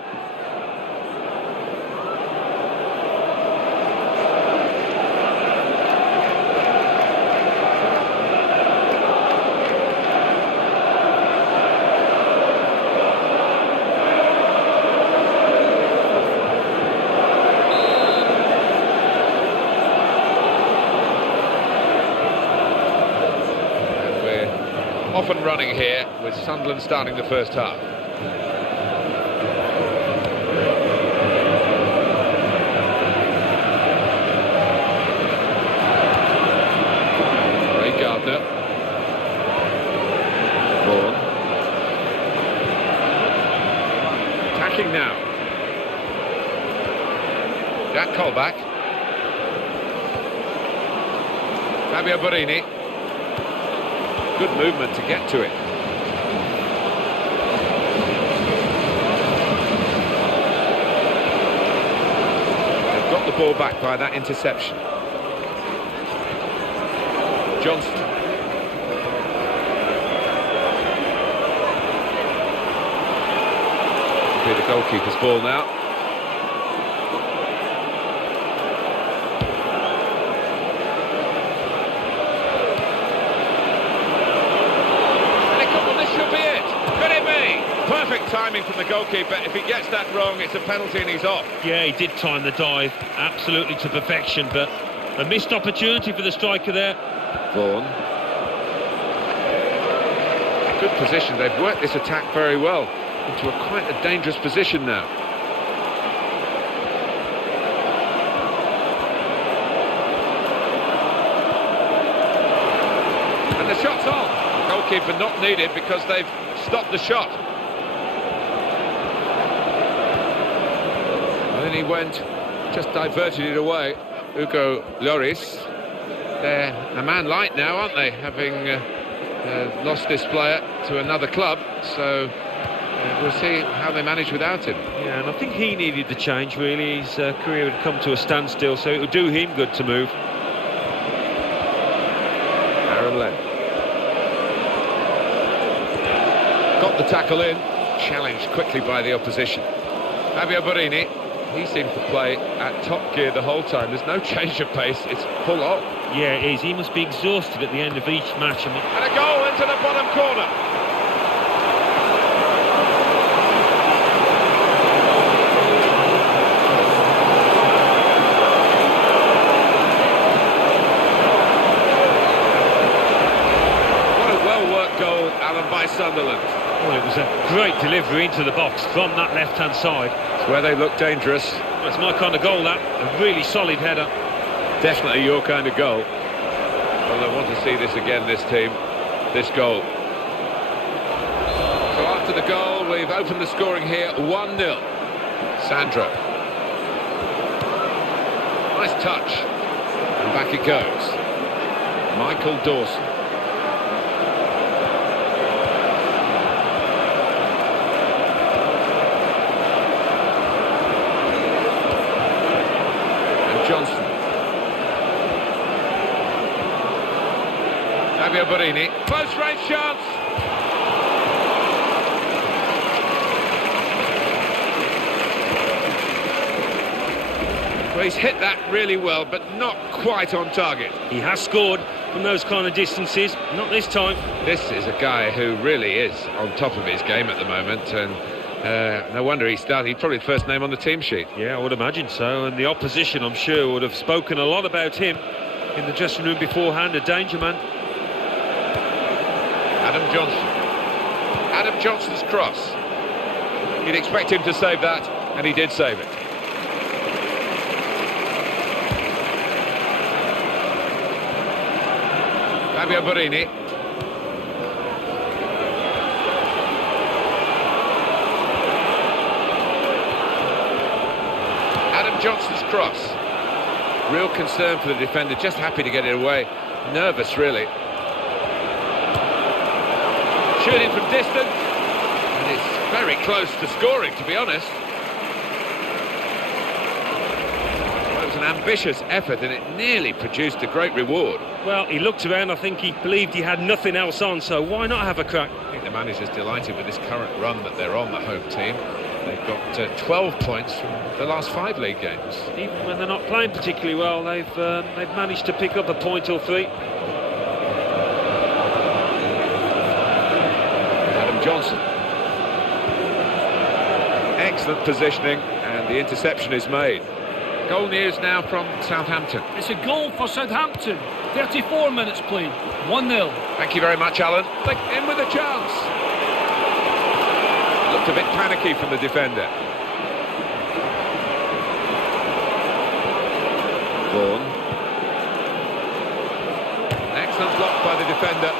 Off and running here with Sunderland starting the first half. Ray Gardner. Vaughan. attacking now. Jack Colback. Fabio Borini. Good movement to get to it. They've got the ball back by that interception. Johnson. It'll be the goalkeeper's ball now. Perfect timing from the goalkeeper. If he gets that wrong, it's a penalty and he's off. Yeah, he did time the dive absolutely to perfection, but a missed opportunity for the striker there. Vaughan. Good position. They've worked this attack very well into quite a dangerous position now. And the shot's on. The goalkeeper not needed because they've stopped the shot. And then he went, just diverted it away. Hugo Lloris. They're a man light now, aren't they? Having lost this player to another club. So we'll see how they manage without him. Yeah, and I think he needed the change, really. His career had come to a standstill, so it would do him good to move. Aaron Len. Got the tackle in. Challenged quickly by the opposition. Fabio Borini. He seemed to play at top gear the whole time. There's no change of pace. It's full on. Yeah, it is. He must be exhausted at the end of each match. And a goal into the bottom corner. What a well-worked goal, Alan, by Sunderland. Well, it was a great delivery into the box from that left-hand side. It's where they look dangerous. That's my kind of goal, that. A really solid header. Definitely your kind of goal. Well, they want to see this again, this team, this goal. So after the goal, we've opened the scoring here, 1-0. Sandro. Nice touch. And back it goes. Michael Dawson. Johnson. Fabio Borini. Close range chance. Well, he's hit that really well, but not quite on target. He has scored from those kind of distances. Not this time. This is a guy who really is on top of his game at the moment, and no wonder he started. He's probably the first name on the team sheet. Yeah, I would imagine so. And the opposition, I'm sure, would have spoken a lot about him in the dressing room beforehand. A danger man. Adam Johnson. Adam Johnson's cross. You'd expect him to save that, and he did save it. Fabio Borini. Johnson's cross. Real concern for the defender, just happy to get it away. Nervous, really. Shooting from distance. And it's very close to scoring, to be honest. Well, it was an ambitious effort and it nearly produced a great reward. Well, he looked around, I think he believed he had nothing else on, so why not have a crack? I think the manager's delighted with this current run that they're on, the home team. They've got 12 points from the last 5 league games. Even when they're not playing particularly well, they've managed to pick up a point or 3. Adam Johnson. Excellent positioning, and the interception is made. Goal news now from Southampton. It's a goal for Southampton. 34 minutes played. 1-0. Thank you very much, Alan. In with a chance. Looked a bit panicky from the defender. Vaughan. Excellent block by the defender,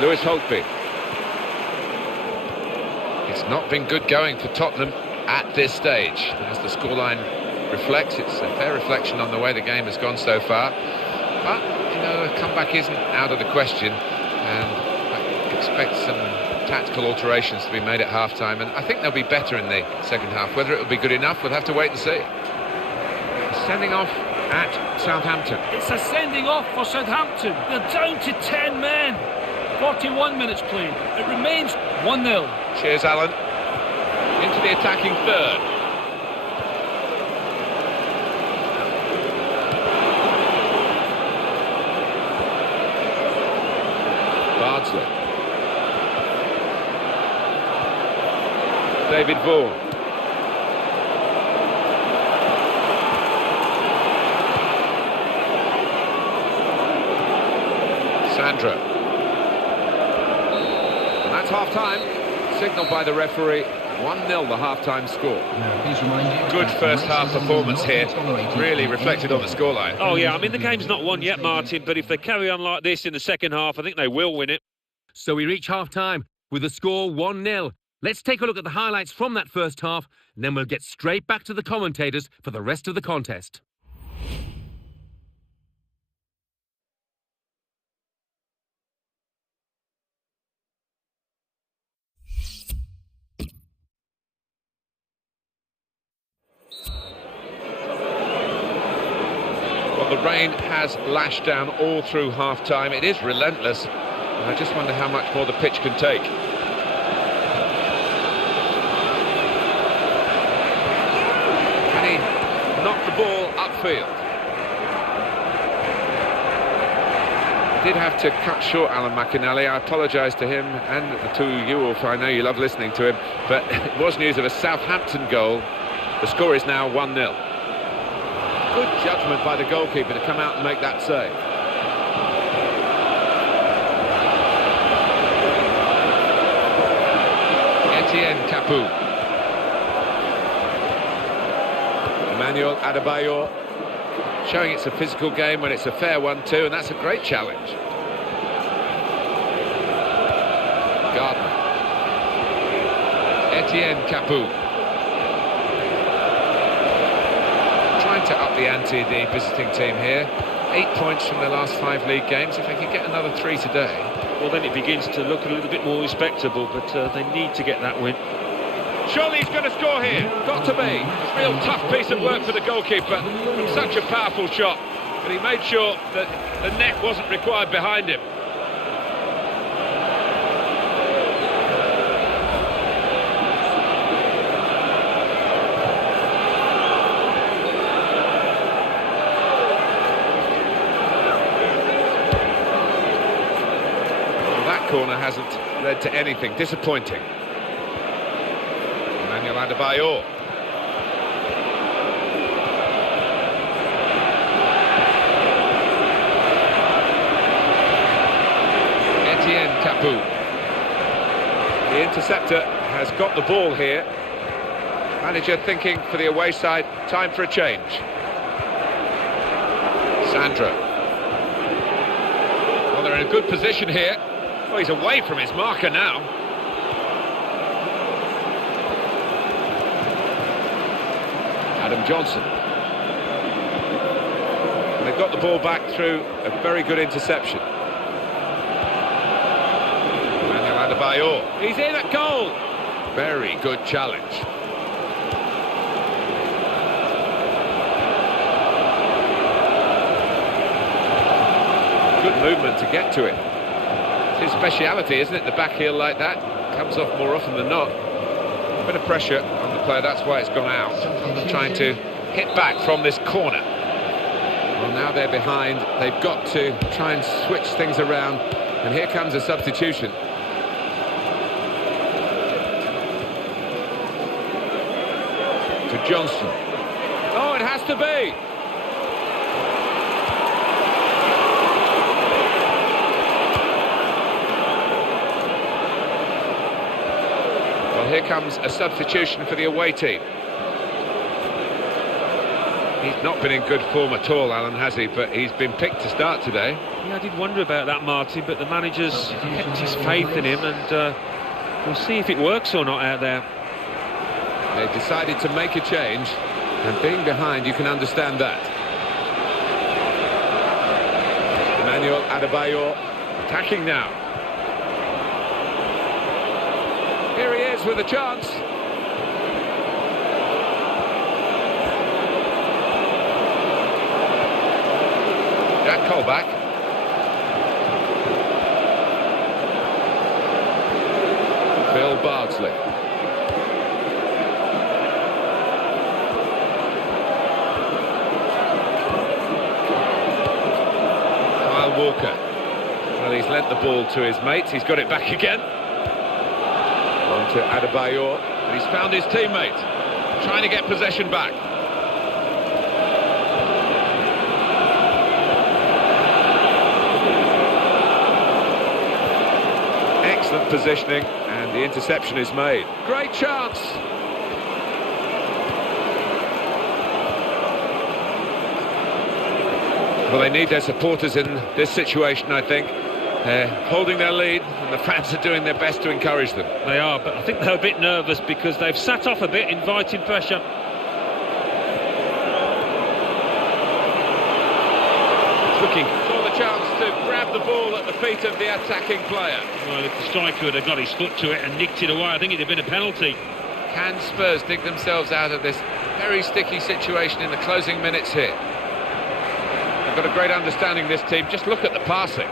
Lewis Holtby. It's not been good going for Tottenham at this stage. As the scoreline reflects, it's a fair reflection on the way the game has gone so far. But, you know, a comeback isn't out of the question, and I expect some tactical alterations to be made at half-time, and I think they'll be better in the second half. Whether it will be good enough, we'll have to wait and see. Sending off at Southampton. It's a sending off for Southampton. They're down to 10 men. 41 minutes played. It remains 1-0. Cheers, Alan. Into the attacking third. Bardsley. David Vaughan. Sandro. And that's half-time, signalled by the referee. 1-0 the half-time score. Good first half performance here, really reflected on the scoreline. Oh yeah, I mean the game's not won yet, Martin, but if they carry on like this in the second half, I think they will win it. So we reach half-time with the score 1-0. Let's take a look at the highlights from that first half, and then we'll get straight back to the commentators for the rest of the contest. Well, the rain has lashed down all through half-time. It is relentless, and I just wonder how much more the pitch can take. And he knocked the ball upfield. Did have to cut short Alan McInally. I apologise to him and to you, Wolf. I know you love listening to him, but it was news of a Southampton goal. The score is now 1-0. Good judgment by the goalkeeper to come out and make that save. Etienne Capoue. Emmanuel Adebayor, showing it's a physical game when it's a fair one too, and that's a great challenge. Gardner. Etienne Capoue. Trying to up the ante, the visiting team here. 8 points from their last 5 league games. If they can get another 3 today, Well, then it begins to look a little bit more respectable, but they need to get that win. surely he's going to score here. Got to be. A real tough piece of work for the goalkeeper from such a powerful shot, but he made sure that the net wasn't required behind him. Corner hasn't led to anything. Disappointing. Emmanuel Adebayor. Etienne Capoue. The interceptor has got the ball here. Manager thinking for the away side, time for a change. Sandro. Well, they're in a good position here. Oh, he's away from his marker now. Adam Johnson. And they've got the ball back through a very good interception. Emmanuel Adebayor. He's in at goal. Very good challenge. Good movement to get to it. His speciality, isn't it? The back heel like that comes off more often than not. A bit of pressure on the player, that's why it's gone out. Trying to hit back from this corner. Well, now they're behind. They've got to try and switch things around. And here comes a substitution. To Johnson. Oh, it has to be. Here comes a substitution for the away team. He's not been in good form at all, Alan, has he? But he's been picked to start today. Yeah, I did wonder about that, Martin, but the manager's kept his faith in him, and we'll see if it works or not out there. They decided to make a change, and being behind, you can understand that. Emmanuel Adebayor attacking now. Here he is with a chance. Jack Colback. Bill Bardsley. Kyle Walker. Well, he's lent the ball to his mates. He's got it back again. On to Adebayor. And he's found his teammate. Trying to get possession back. Excellent positioning, and the interception is made. Great chance. Well, they need their supporters in this situation, I think. They're holding their lead, and the fans are doing their best to encourage them. They are, but I think they're a bit nervous because they've sat off a bit, inviting pressure. Looking for the chance to grab the ball at the feet of the attacking player. Well, if the striker had got his foot to it and nicked it away, I think it'd have been a penalty. Can Spurs dig themselves out of this very sticky situation in the closing minutes here? They've got a great understanding, this team. Just look at the passing.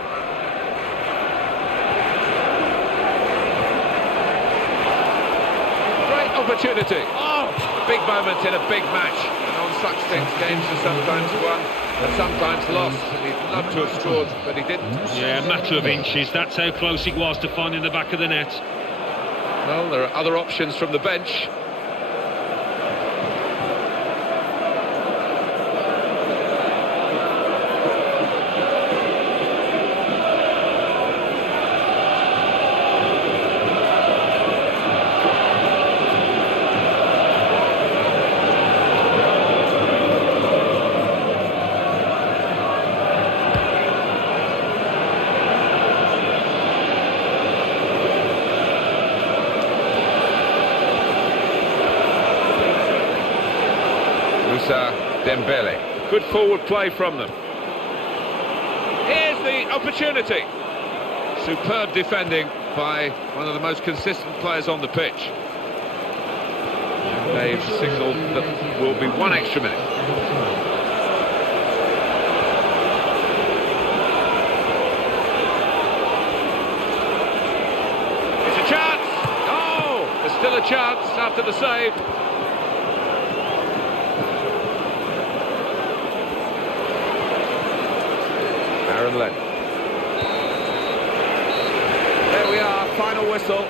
Great opportunity. Oh, big moment in a big match. And on such things, games are sometimes won and sometimes lost. And he'd love to have scored, but he didn't. Yeah, a matter of inches. That's how close it was to finding the back of the net. Well, there are other options from the bench. Dembele. Good forward play from them. Here's the opportunity. Superb defending by one of the most consistent players on the pitch. They've signalled that will be one extra minute. It's a chance! Oh! There's still a chance after the save. Len. There we are, final whistle.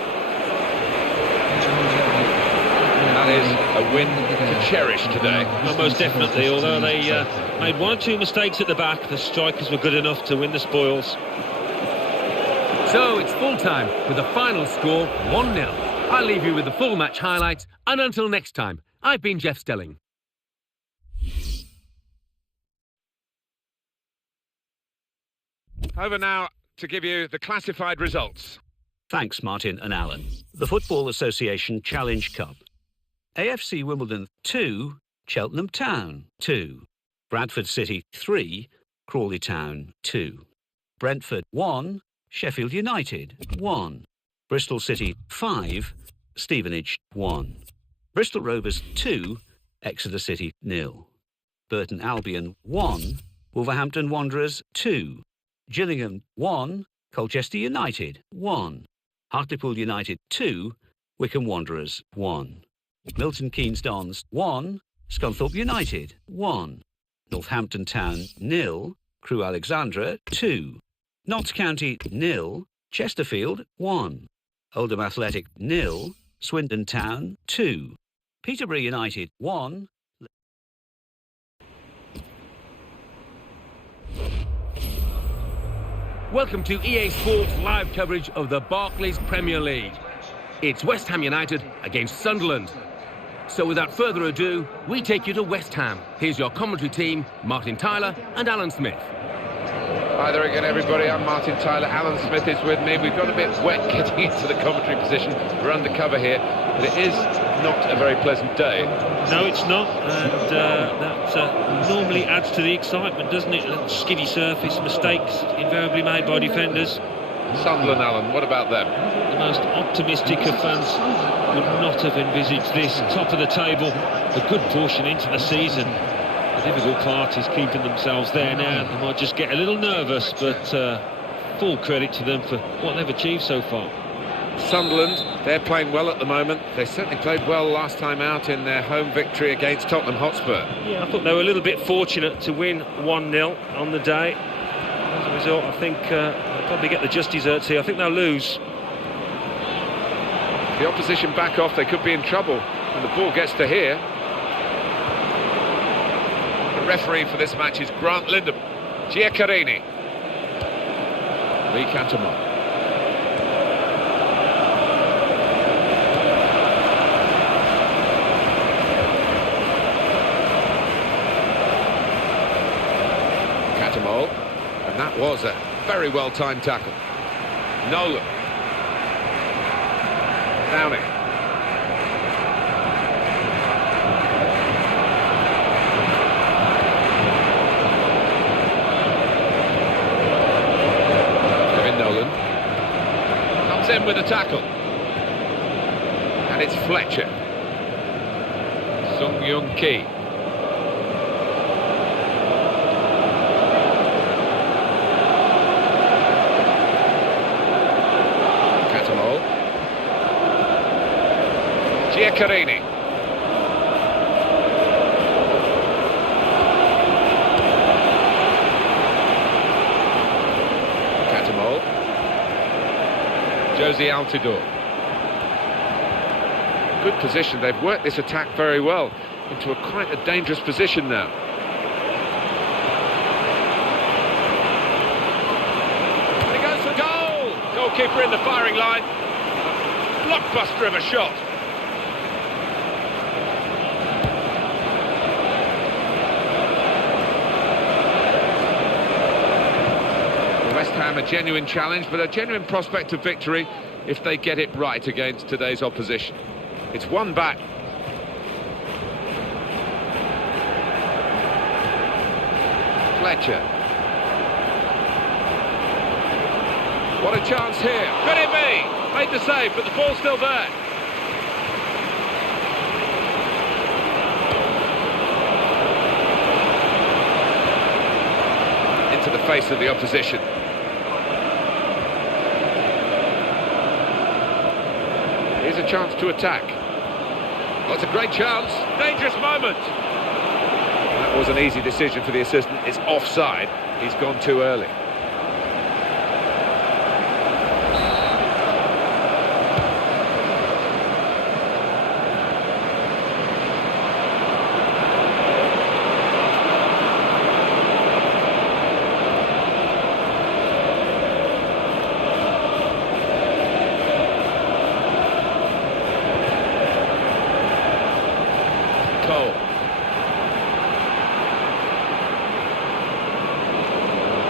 That is a win to cherish today. Well, most definitely, although they made one or two mistakes at the back, the strikers were good enough to win the spoils. So it's full time with the final score 1-0. I'll leave you with the full match highlights, and until next time, I've been Jeff Stelling. Over now to give you the classified results. Thanks, Martin and Alan. The Football Association Challenge Cup. AFC Wimbledon 2, Cheltenham Town 2. Bradford City 3, Crawley Town 2. Brentford 1, Sheffield United 1. Bristol City 5, Stevenage 1. Bristol Rovers 2, Exeter City 0. Burton Albion 1, Wolverhampton Wanderers 2. Gillingham 1, Colchester United 1. Hartlepool United 2, Wycombe Wanderers 1. Milton Keynes Dons 1, Scunthorpe United 1. Northampton Town 0, Crewe Alexandra 2. Notts County 0, Chesterfield 1. Oldham Athletic 0, Swindon Town 2. Peterborough United 1. Welcome to EA Sports live coverage of the Barclays Premier League. It's West Ham United against Sunderland. So without further ado, we take you to West Ham. Here's your commentary team, Martin Tyler and Alan Smith. Hi there again, everybody. I'm Martin Tyler. Alan Smith is with me. We've got a bit wet getting into the commentary position. We're undercover here, but it is not a very pleasant day. No, it's not, and that normally adds to the excitement, doesn't it? A skiddy surface, mistakes invariably made by defenders. Sunderland, Alan, what about them? The most optimistic of fans would not have envisaged this. Top of the table, a good portion into the season. The difficult part is keeping themselves there now. They might just get a little nervous, but full credit to them for what they've achieved so far. Sunderland, they're playing well at the moment. They certainly played well last time out in their home victory against Tottenham Hotspur. Yeah, I thought they were a little bit fortunate to win 1-0 on the day. As a result, I think they'll probably get the just desserts here. I think they'll lose. The opposition back off, they could be in trouble when the ball gets to here. The referee for this match is Grant Lindham. Giacarini. Lee Cantamon. And that was a very well-timed tackle. Nolan. Downing. Kevin Nolan comes in with a tackle. And it's Fletcher. Sung Young Ki. Giacarini. Catamol. Josie Altidore. Good position. They've worked this attack very well into quite a dangerous position now. And he goes for goal! Goalkeeper in the firing line. Blockbuster of a shot. A genuine challenge, but a genuine prospect of victory if they get it right against today's opposition. It's one back. Fletcher. What a chance here. Could it be? Made the save, but the ball's still there. Into the face of the opposition. Here's a chance to attack. Oh, it's a great chance. Dangerous moment. That was an easy decision for the assistant. It's offside. He's gone too early.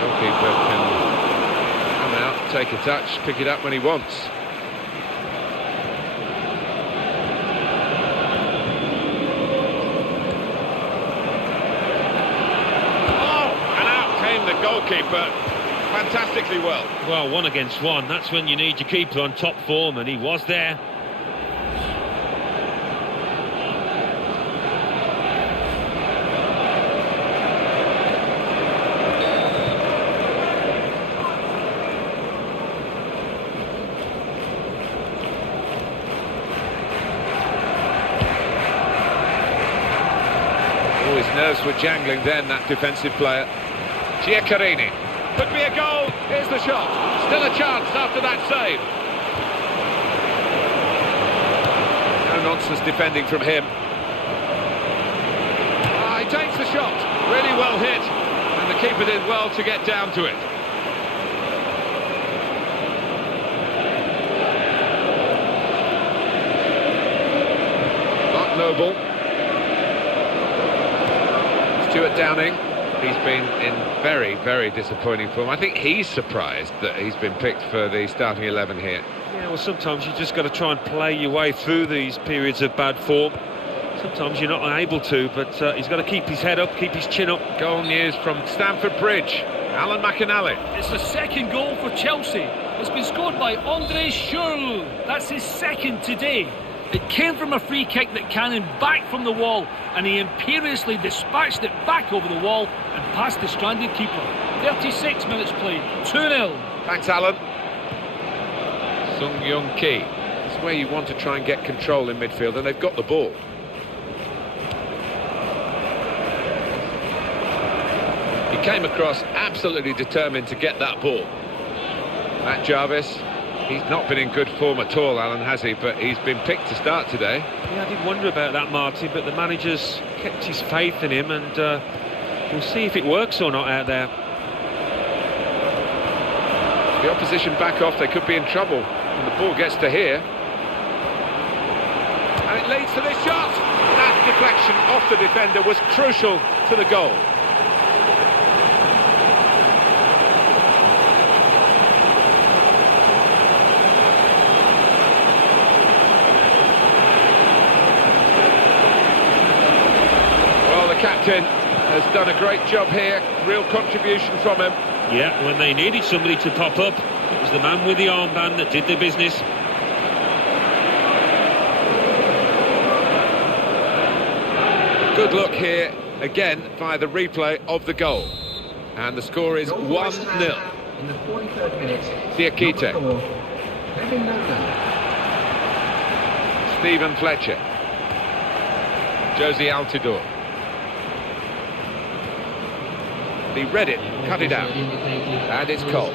Goalkeeper can come out, take a touch, pick it up when he wants. Oh, and out came the goalkeeper fantastically well. Well, 1 against 1, that's when you need your keeper on top form, and he was there. His nerves were jangling then, that defensive player. Giacarini. Could be a goal. Here's the shot. Still a chance after that save. No nonsense defending from him. He takes the shot. Really well hit. And the keeper did well to get down to it. Mark Noble. Stuart Downing, he's been in very, very disappointing form. I think he's surprised that he's been picked for the starting 11 here. Yeah, well, sometimes you just got to try and play your way through these periods of bad form. Sometimes you're not unable to, but he's got to keep his head up, keep his chin up. Goal news from Stamford Bridge. Alan McAnally. It's the second goal for Chelsea. It's been scored by Andre Schürrle. That's his second today. It came from a free kick that cannoned back from the wall, and he imperiously dispatched it back over the wall and past the stranded keeper. 36 minutes played, 2-0. Thanks, Alan. Sung Young Ki. It's where you want to try and get control in midfield, and they've got the ball. He came across absolutely determined to get that ball. Matt Jarvis, he's not been in good form at all, Alan, has he? But he's been picked to start today. Yeah, I did wonder about that, Martin, but the manager's kept his faith in him, and we'll see if it works or not out there. The opposition back off, they could be in trouble when the ball gets to here. And it leads to this shot. That deflection off the defender was crucial to the goal. Well, the captain has done a great job here. Real contribution from him. Yeah, when they needed somebody to pop up, it was the man with the armband that did the business. Good look here, again, via the replay of the goal. And the score is 1-0. In the 43rd minute. Diakite. Kevin Nolan. Stephen Fletcher. Josie Altidore. He read it, cut it out. And it's Cole.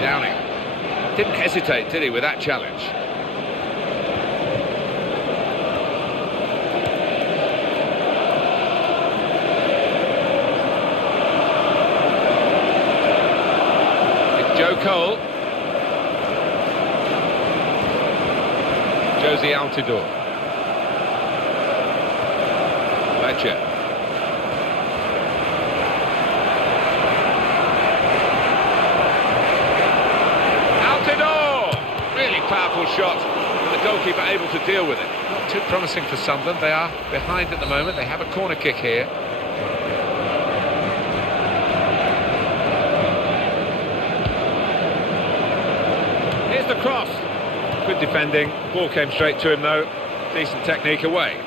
Downing. Didn't hesitate, did he, with that challenge? It's Joe Cole. Josie Altidore. Fletcher. Powerful shot, and the goalkeeper able to deal with it. Not too promising for Sunderland. They are behind at the moment. They have a corner kick here. Here's the cross. Good defending. Ball came straight to him though. Decent technique away.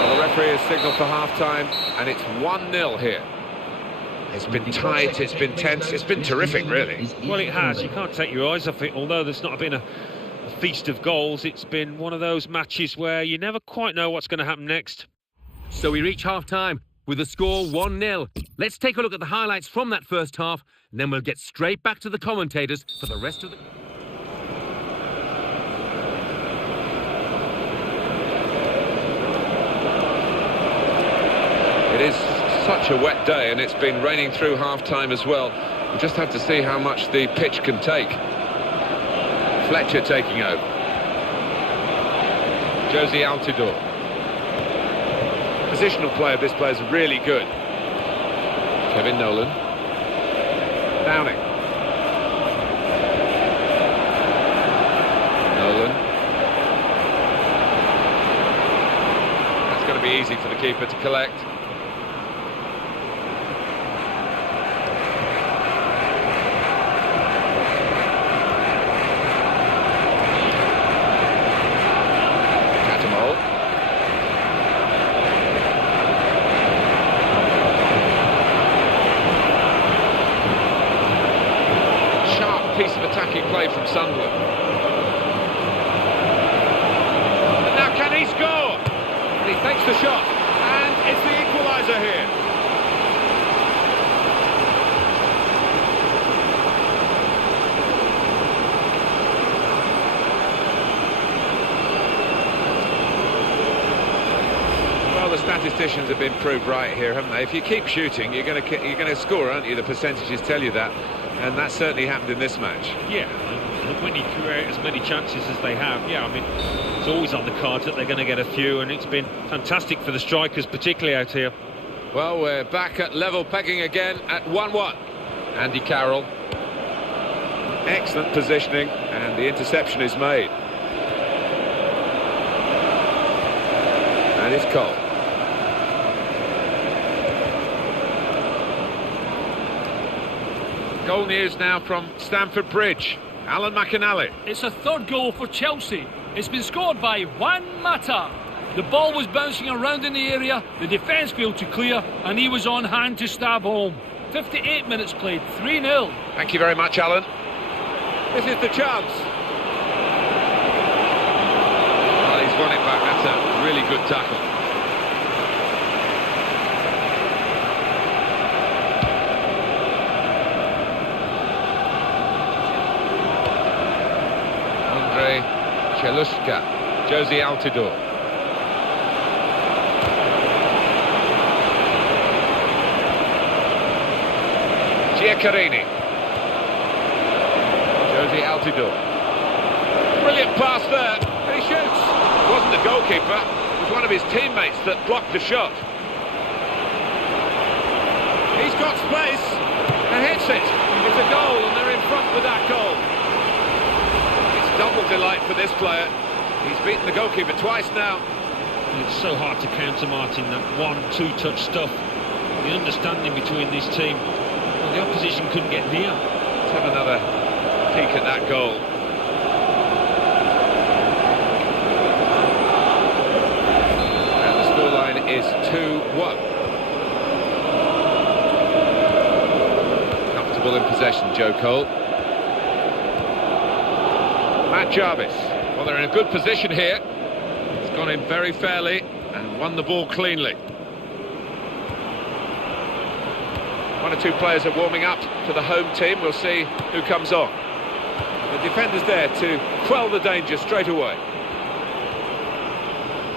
Well, the referee has signalled for half-time, and it's 1-0 here. It's been tight, it's been tense, it's been terrific, really. Well, it has. You can't take your eyes off it. Although there's not been a feast of goals, it's been one of those matches where you never quite know what's going to happen next. So we reach half-time with the score 1-0. Let's take a look at the highlights from that first half, and then we'll get straight back to the commentators for the rest of the... It is such a wet day, and it's been raining through half-time as well. We just have to see how much the pitch can take. Fletcher taking over. Josie Altidore. Positional play of this player is really good. Kevin Nolan. Downing. Nolan. That's going to be easy for the keeper to collect. Piece of attacking play from Sunderland. And now can he score? And he takes the shot, and it's the equaliser here. Well, the statisticians have been proved right here, haven't they? If you keep shooting, you're going to score, aren't you? The percentages tell you that. And that certainly happened in this match. Yeah, and when you create as many chances as they have, yeah, I mean, it's always on the cards that they're going to get a few, and it's been fantastic for the strikers, particularly out here. Well, we're back at level pegging again at 1-1. Andy Carroll. Excellent positioning, and the interception is made. And it's Cole. Goal news now from Stamford Bridge. Alan McInally. It's a third goal for Chelsea. It's been scored by Juan Mata. The ball was bouncing around in the area, the defence failed to clear, and he was on hand to stab home. 58 minutes played, 3-0. Thank you very much, Alan. This is the chance. Well, he's won it back. That's a really good tackle. Chelushka, Josie Altidore. Giaccarini. Josie Altidore. Brilliant pass there, and he shoots. It wasn't the goalkeeper, it was one of his teammates that blocked the shot. He's got space and hits it. It's a goal, and they're in front with that goal. Double delight for this player. He's beaten the goalkeeper twice now. It's so hard to counter, Martin, that 1-2 touch stuff. The understanding between this team. Well, the opposition couldn't get near. Let's have another peek at that goal. And the scoreline is 2-1. Comfortable in possession, Joe Cole. Matt Jarvis. Well, they're in a good position here. He's gone in very fairly and won the ball cleanly. One or two players are warming up for the home team. We'll see who comes on. The defender's there to quell the danger straight away.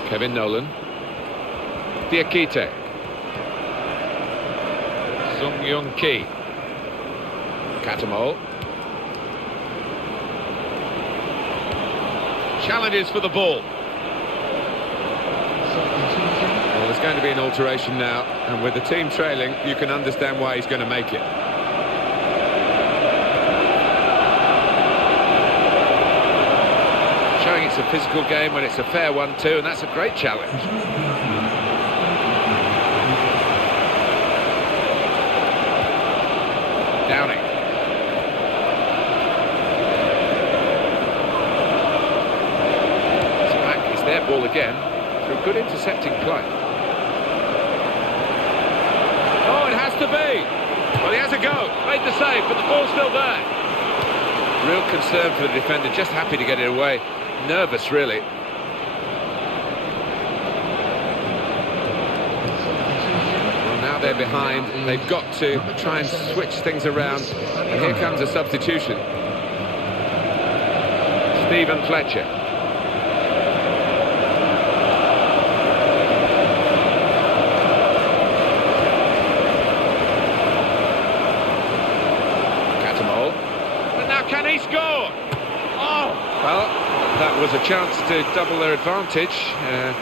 Kevin Nolan. Diakite. Sung Young Ki. Katamol. Challenges for the ball. Well, there's going to be an alteration now, and with the team trailing, you can understand why he's going to make it. Showing it's a physical game when it's a fair one too, and that's a great challenge. Downing. Their ball again through good intercepting play. Oh, it has to be. Well, he has a go. Made the save, but the ball's still there. Real concern for the defender, just happy to get it away. Nervous, really. Well, now they're behind. They've got to try and switch things around. And here comes a substitution. Stephen Fletcher. Can he score? Oh! Well, that was a chance to double their advantage, and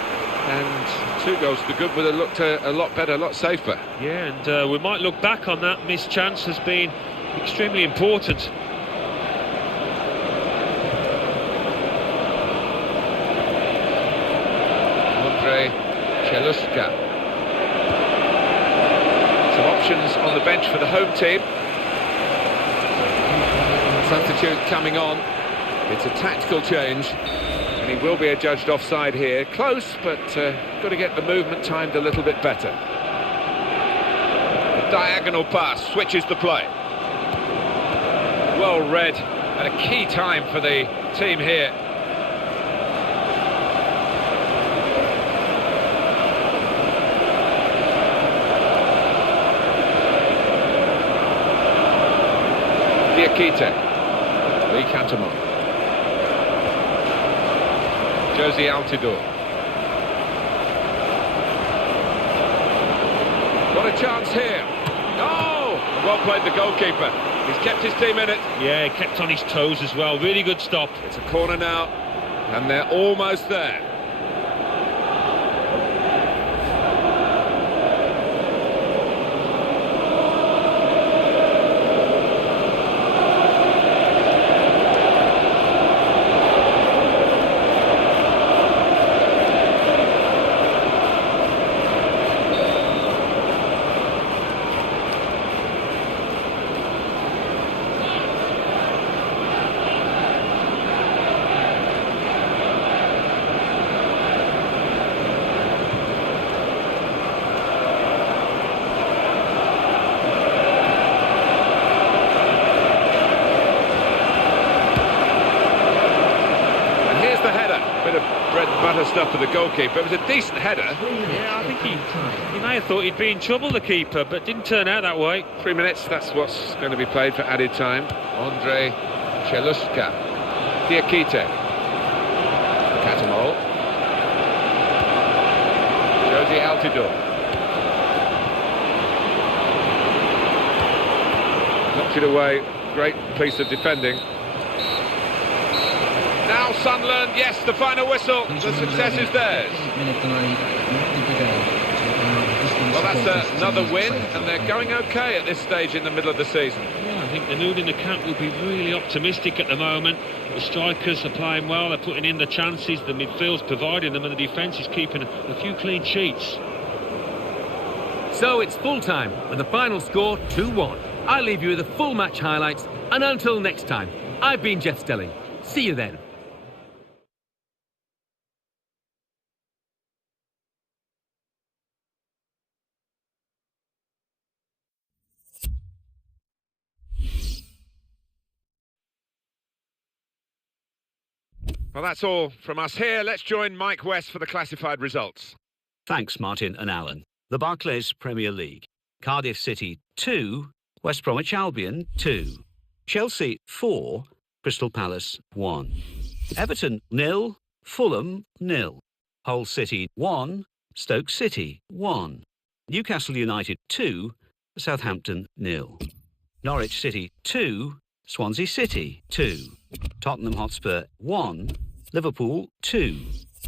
2 goals to the good would have looked a lot better, a lot safer. Yeah, and we might look back on that missed chance as being extremely important. Andrei Chelushka. Some options on the bench for the home team. Substitute coming on. It's a tactical change, and he will be adjudged offside here. Close, but got to get the movement timed a little bit better. The diagonal pass switches the play. Well read, at a key time for the team here. Diakite. Lee Cantamon. Josie Altidore. What a chance here. Oh! Well played the goalkeeper. He's kept his team in it. Yeah, he kept on his toes as well. Really good stop. It's a corner now, and they're almost there. bread and butter stuff for the goalkeeper. It was a decent header. Yeah, I think he may have thought he'd be in trouble, the keeper, but didn't turn out that way. 3 minutes, that's what's going to be played for added time. Andrei Chelushka, Diakite, Katamol, Josie Altidore. Knocks it away, great piece of defending. Now Sunderland, yes, the final whistle, the success is theirs. Well, that's another win, and they're going okay at this stage in the middle of the season. Yeah, I think the mood in the camp will be really optimistic at the moment. The strikers are playing well, they're putting in the chances, the midfield's providing them, and the defence is keeping a few clean sheets. So it's full time, with the final score 2-1. I'll leave you with the full match highlights, and until next time, I've been Jeff Stelling. See you then. Well, that's all from us here. Let's join Mike West for the classified results. Thanks, Martin and Alan. The Barclays Premier League. Cardiff City 2, West Bromwich Albion 2. Chelsea 4, Crystal Palace 1. Everton 0, Fulham 0. Hull City 1, Stoke City 1. Newcastle United 2, Southampton 0. Norwich City 2, Swansea City 2. Tottenham Hotspur 1, Liverpool 2.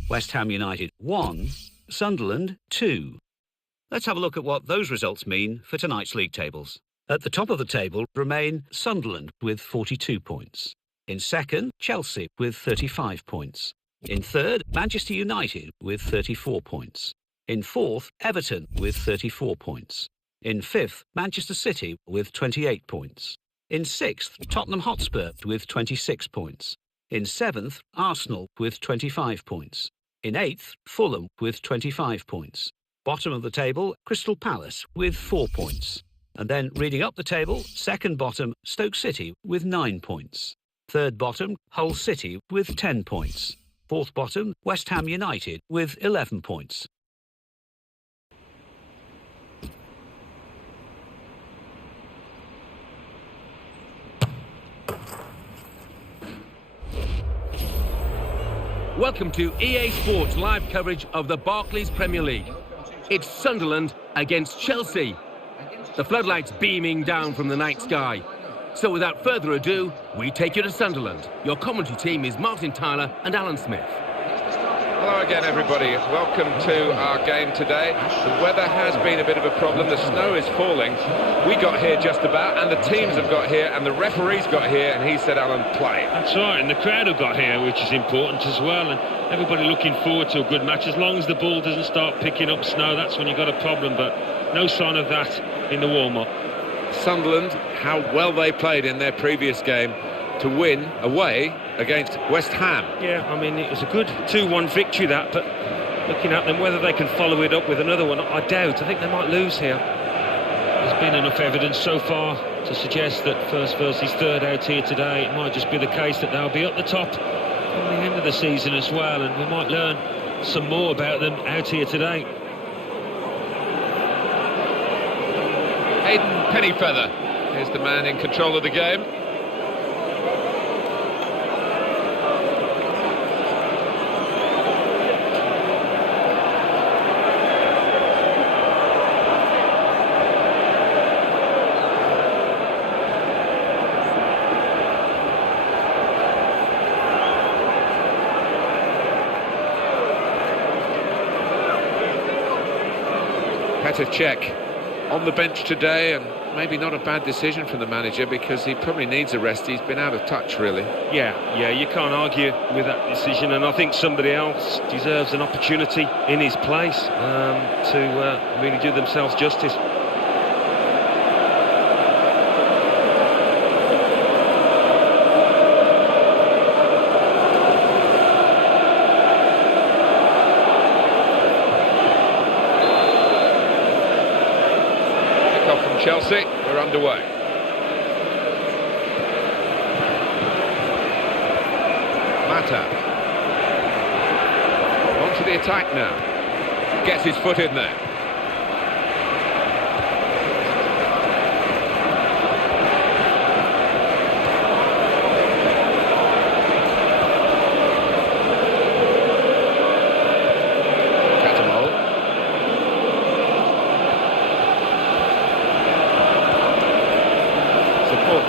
West Ham United 1, Sunderland 2. Let's have a look at what those results mean for tonight's league tables. At the top of the table remain Sunderland with 42 points. In second, Chelsea with 35 points. In third, Manchester United with 34 points. In fourth, Everton with 34 points. In fifth, Manchester City with 28 points. In sixth, Tottenham Hotspur with 26 points. In seventh, Arsenal with 25 points. In eighth, Fulham with 25 points. Bottom of the table, Crystal Palace with 4 points. And then reading up the table, second bottom, Stoke City with 9 points. Third bottom, Hull City with 10 points. Fourth bottom, West Ham United with 11 points. Welcome to EA Sports live coverage of the Barclays Premier League. It's Sunderland against Chelsea. The floodlights beaming down from the night sky. So without further ado, we take you to Sunderland. Your commentary team is Martin Tyler and Alan Smith. Hello again, everybody. Welcome to our game today. The weather has been a bit of a problem. The snow is falling. We got here just about, and the teams have got here, and the referee's got here, and he said, Alan, play. That's right, and the crowd have got here, which is important as well, and everybody looking forward to a good match. As long as the ball doesn't start picking up snow, that's when you've got a problem, but no sign of that in the warm-up. Sunderland, how well they played in their previous game to win away against West Ham. Yeah, I mean, it was a good 2-1 victory, that, but looking at them, whether they can follow it up with another one, I doubt. I think they might lose here. There's been enough evidence so far to suggest that first versus third out here today. It might just be the case that they'll be at the top from the end of the season as well, and we might learn some more about them out here today. Hayden Pennyfeather is the man in control of the game. Petr Cech on the bench today, and maybe not a bad decision from the manager because he probably needs a rest. He's been out of touch, really. Yeah, you can't argue with that decision, and I think somebody else deserves an opportunity in his place to really do themselves justice. Chelsea, we're underway. Mata. the attack now. Gets his foot in there.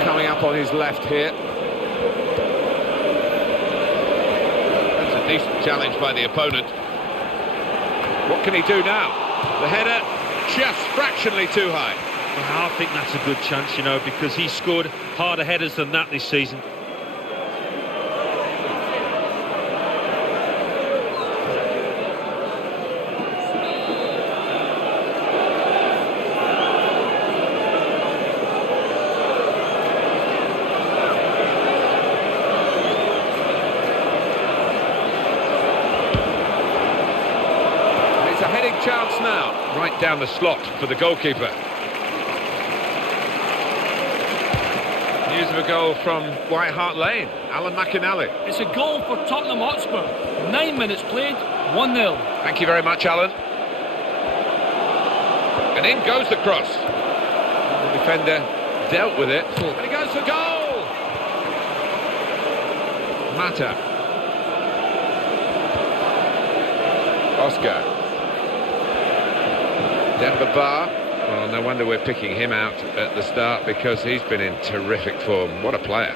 Coming up on his left here. That's a decent challenge by the opponent. What can he do now? The header just fractionally too high. Well, I think that's a good chance, you know, because he's scored harder headers than that this season. Chance now, right down the slot for the goalkeeper. News of a goal from White Hart Lane, Alan McInally. It's a goal for Tottenham Hotspur. 9 minutes played, 1-0. Thank you very much, Alan. And in goes the cross. The defender dealt with it, and he goes for goal! Mata. Oscar. Denver Bar. Well, no wonder we're picking him out at the start, because he's been in terrific form. What a player.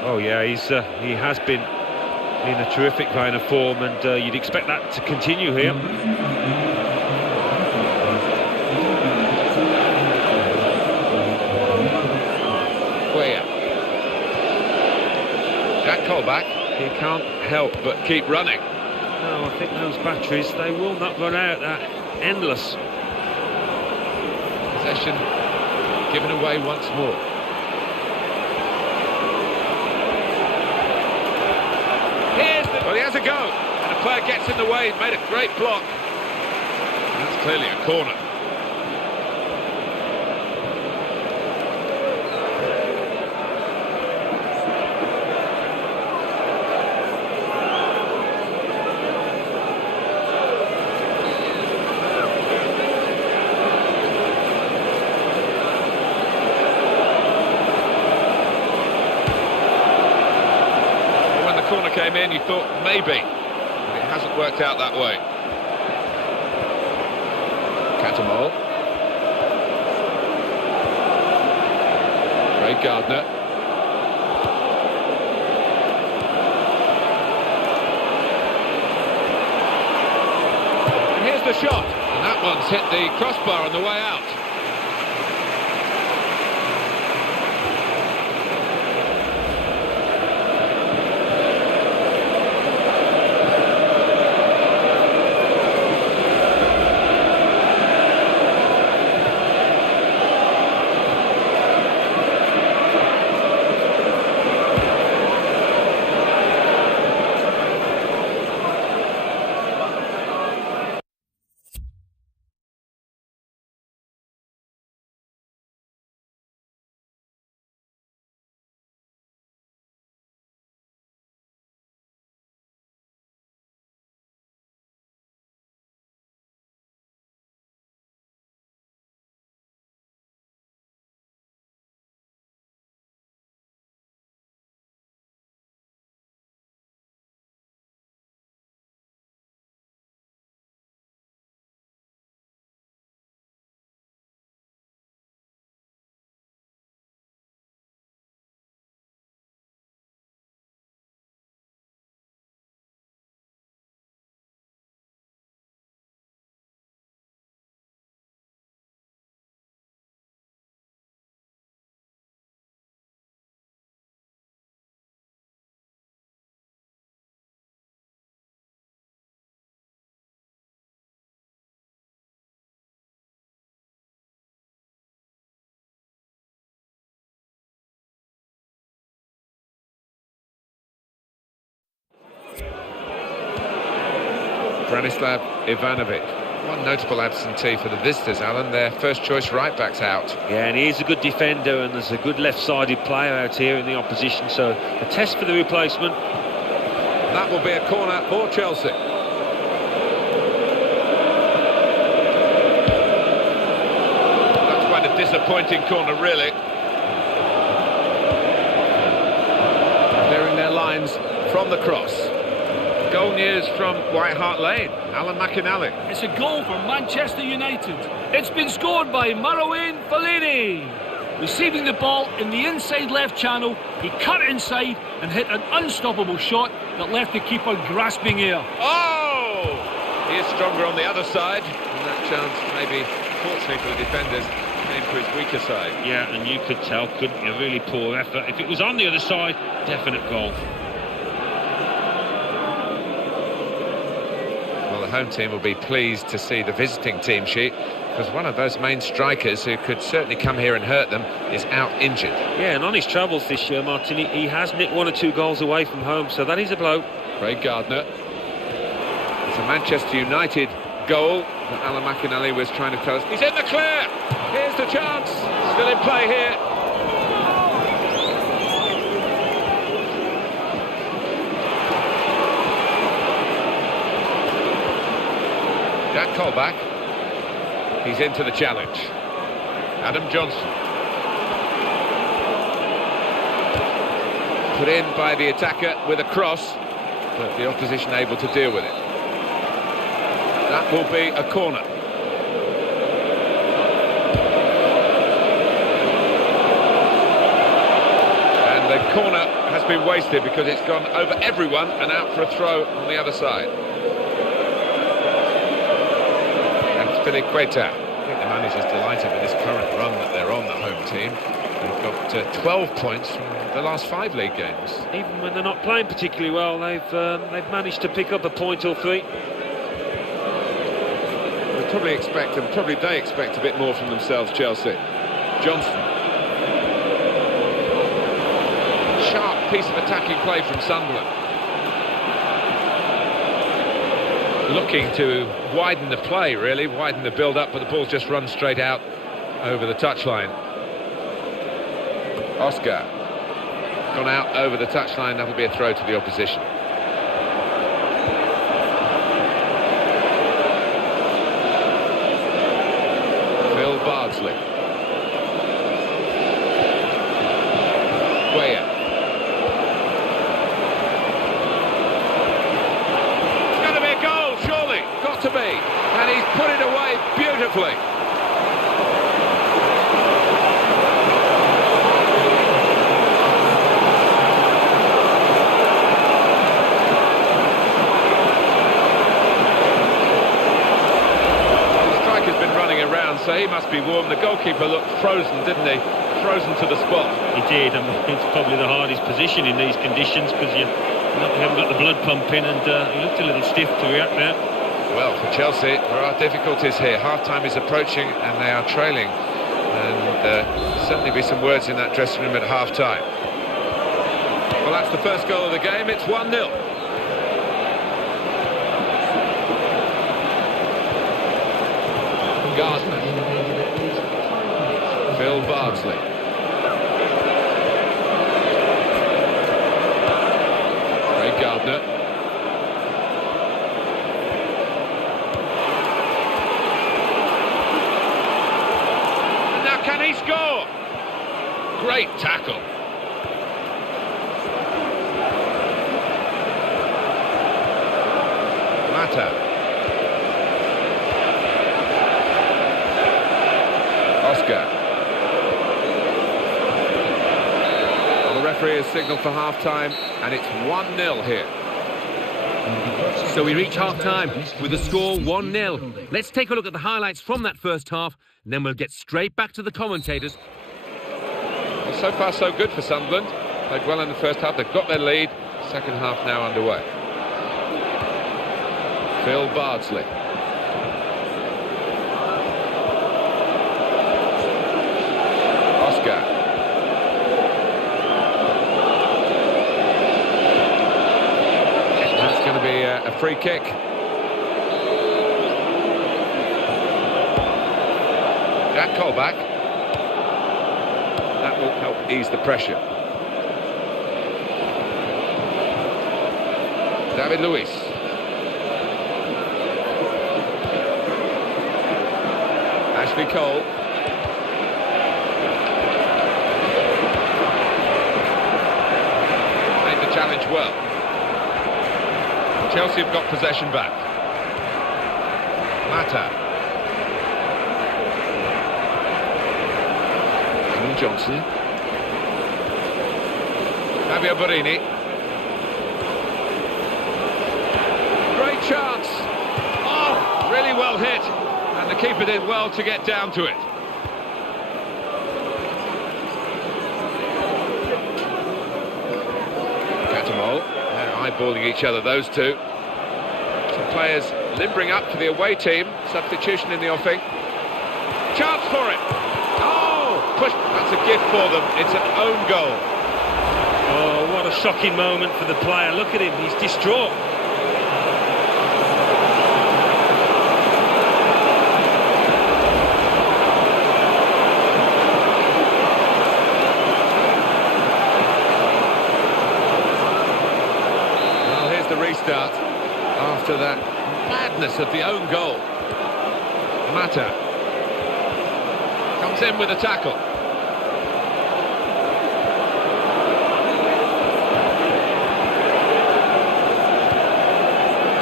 Oh yeah, he has been in a terrific vein of form, and you'd expect that to continue here. Where? Jack Colback, he can't help but keep running. No, I think those batteries, they will not run out. That endless. Possession given away once more. Well, he has a go, and a player gets in the way. He's made a great block. That's clearly a corner. Corner came in, you thought maybe, but it hasn't worked out that way. Catamol. Craig Gardner. And here's the shot, and that one's hit the crossbar on the way out. Branislav Ivanovic. One notable absentee for the visitors, Alan. Their first choice right back's out. Yeah, and he is a good defender, and there's a good left-sided player out here in the opposition, so a test for the replacement. That will be a corner for Chelsea. disappointing corner, really. Clearing their lines from the cross. Goal news from White Hart Lane. Alan McInally. It's a goal for Manchester United. It's been scored by Marouane Fellaini. Receiving the ball in the inside left channel, he cut inside and hit an unstoppable shot that left the keeper grasping air. Oh! He is stronger on the other side. And that chance, maybe, fortunately for the defenders, came to his weaker side. Yeah, and you could tell, couldn't you? Really poor effort. If it was on the other side, definite goal. Well, the home team will be pleased to see the visiting team sheet, because one of those main strikers who could certainly come here and hurt them is out injured. Yeah, and on his travels this year, Martin, he has nicked 1 or 2 goals away from home, so that is a blow. Craig Gardner. It's a Manchester United goal that Alan McInally was trying to tell us. He's in the clear. Here's the chance. Still in play here. Jack Colback. He's into the challenge. Adam Johnson. Put in by the attacker with a cross, but the opposition able to deal with it. That will be a corner. And the corner has been wasted because it's gone over everyone and out for a throw on the other side. Filiqueta. I think the manager's delighted with this current run that they're on, the home team. They've got 12 points from the last 5 league games. Even when they're not playing particularly well, they've managed to pick up a point or 3. We probably expect, and probably they expect a bit more from themselves, Chelsea. Johnson. Sharp piece of attacking play from Sunderland. Looking to widen the play, really, widen the build-up, but the ball's just run straight out over the touchline. Oscar gone out over the touchline. That'll be a throw to the opposition. Phil Bardsley. Weah. To be, and he's put it away beautifully. The striker's been running around, so he must be warm. The goalkeeper looked frozen, didn't he? Frozen to the spot. He did. I mean, it's probably the hardest position in these conditions because you haven't got the blood pumping, and he looked a little stiff to react there. Well, for Chelsea, there are difficulties here. Half-time is approaching and they are trailing. And certainly be some words in that dressing room at half-time. Well, that's the first goal of the game. It's 1-0. Gardner. Phil Bardsley. Craig Gardner. Can he score? Great tackle. Mata. Oscar. Well, the referee has signalled for half-time, and it's 1-0 here. So we reach half-time with the score 1-0. Let's take a look at the highlights from that first half, and then we'll get straight back to the commentators. Well, so far so good for Sunderland. Played well in the first half. They've got their lead. Second half now underway. Phil Bardsley. Oscar. That's going to be a free kick. Jack Colback. That will help ease the pressure. David Luiz. Ashley Cole. well. Chelsea have got possession back. Mata. Adam Johnson. Fabio Borini. Great chance. Oh, really well hit. And the keeper did well to get down to it. They're eyeballing each other, those two. Some players limbering up for the away team. Substitution in the offing. Chance for it. Oh, push. That's a gift for them. It's an own goal. Oh, what a shocking moment for the player. Look at him, he's distraught. Restart after that madness of the own goal. Mata comes in with a tackle.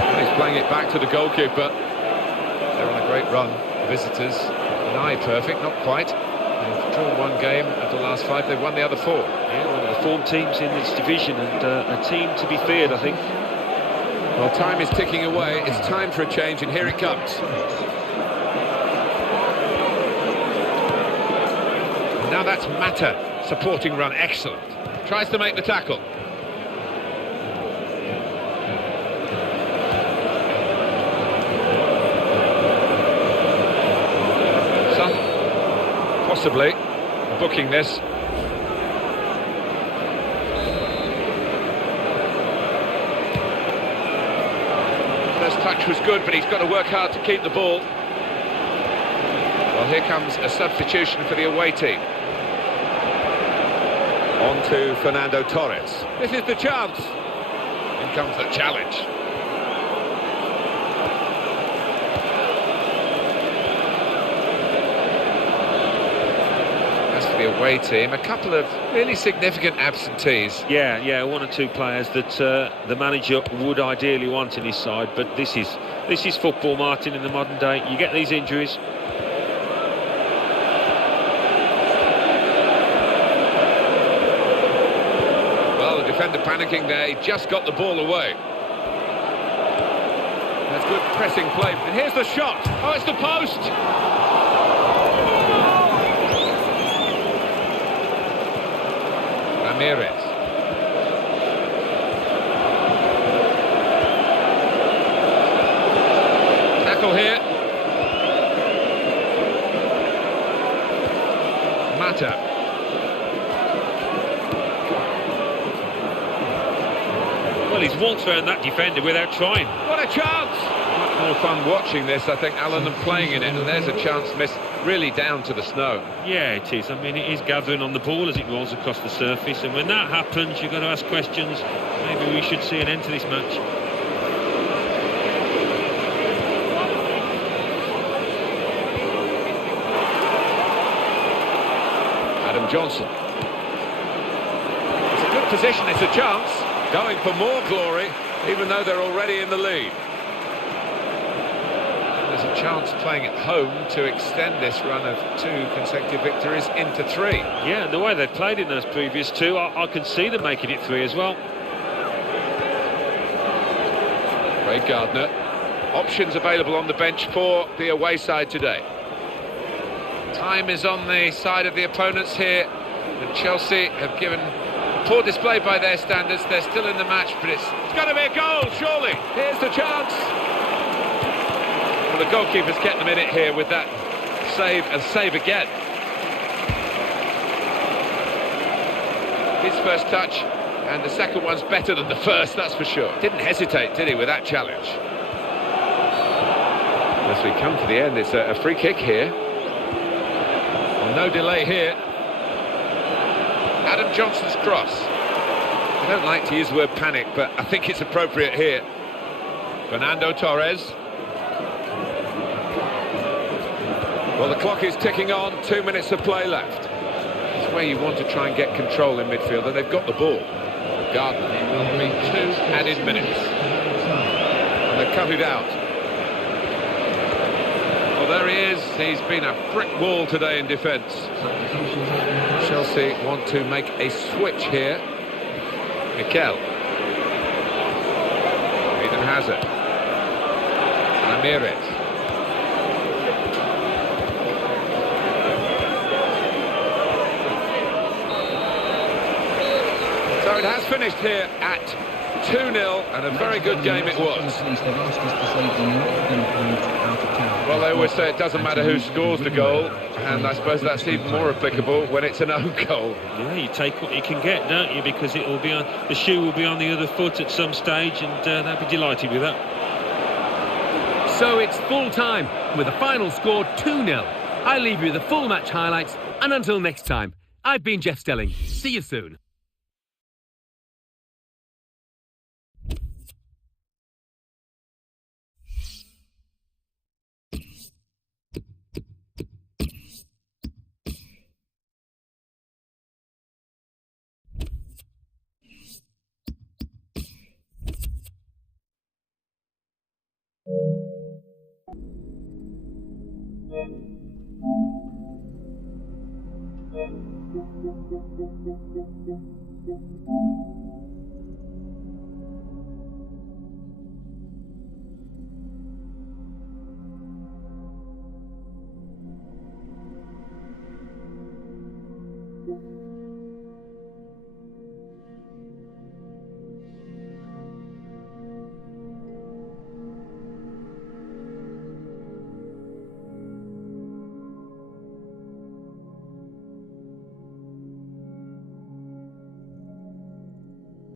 And he's playing it back to the goalkeeper. They're on a great run. Visitors, nigh perfect, not quite. They've drawn one game of the last 5. They've won the other 4. Yeah, one of the form teams in this division, and a team to be feared, I think. Well, time is ticking away. It's time for a change, and here it comes. Now that's Mata, supporting run, excellent. Tries to make the tackle. Son, possibly booking this. Touch was good, but he's got to work hard to keep the ball. Well, here comes a substitution for the away team. On to Fernando Torres. This is the chance. In comes the challenge. As for the away team, a couple of really significant absentees. Yeah, 1 or 2 players that the manager would ideally want in his side, but this is football, Martin, in the modern day. You get these injuries. Well, the defender panicking there, he just got the ball away. That's good pressing play, and here's the shot. Oh, it's the post! Ramirez. Tackle here. Mata. Well, he's waltzed around that defender without trying. What a chance! Much more fun watching this, I think, Alan, than playing in it, and there's a chance missed, really down to the snow. Yeah, it is. I mean, it is gathering on the ball as it rolls across the surface, and when that happens, you've got to ask questions. Maybe we should see an end to this match. Adam Johnson. It's a good position, it's a chance. Going for more glory, even though they're already in the lead. There's a chance playing at home to extend this run of 2 consecutive victories into 3. Yeah, and the way they've played in those previous 2, I can see them making it 3 as well. Craig Gardner. Options available on the bench for the away side today. Time is on the side of the opponents here, and Chelsea have given a poor display by their standards. They're still in the match, but it's got to be a goal, surely. Here's the chance. Well, the goalkeeper's kept them in it here with that save and save again. His first touch, and the second one's better than the first, that's for sure. Didn't hesitate, did he, with that challenge? As we come to the end, it's a free kick here. Well, no delay here. Adam Johnson's cross. I don't like to use the word panic, but I think it's appropriate here. Fernando Torres. Well, the clock is ticking on, 2 minutes of play left. It's where you want to try and get control in midfield, and they've got the ball. Gardner. That'll be 2 added minutes. And they cut it out. Well, there he is. He's been a brick wall today in defence. Chelsea want to make a switch here. Mikel. Eden Hazard. Ramirez. So it has finished here at 2-0, and a very good game it was. Well, they always say it doesn't matter who scores the goal, and I suppose that's even more applicable when it's an own goal. Yeah, you take what you can get, don't you? Because it will be on, the shoe will be on the other foot at some stage, and they'll be delighted with that. So it's full time, with the final score 2-0. I leave you the full match highlights, and until next time, I've been Jeff Stelling. See you soon. Thank you.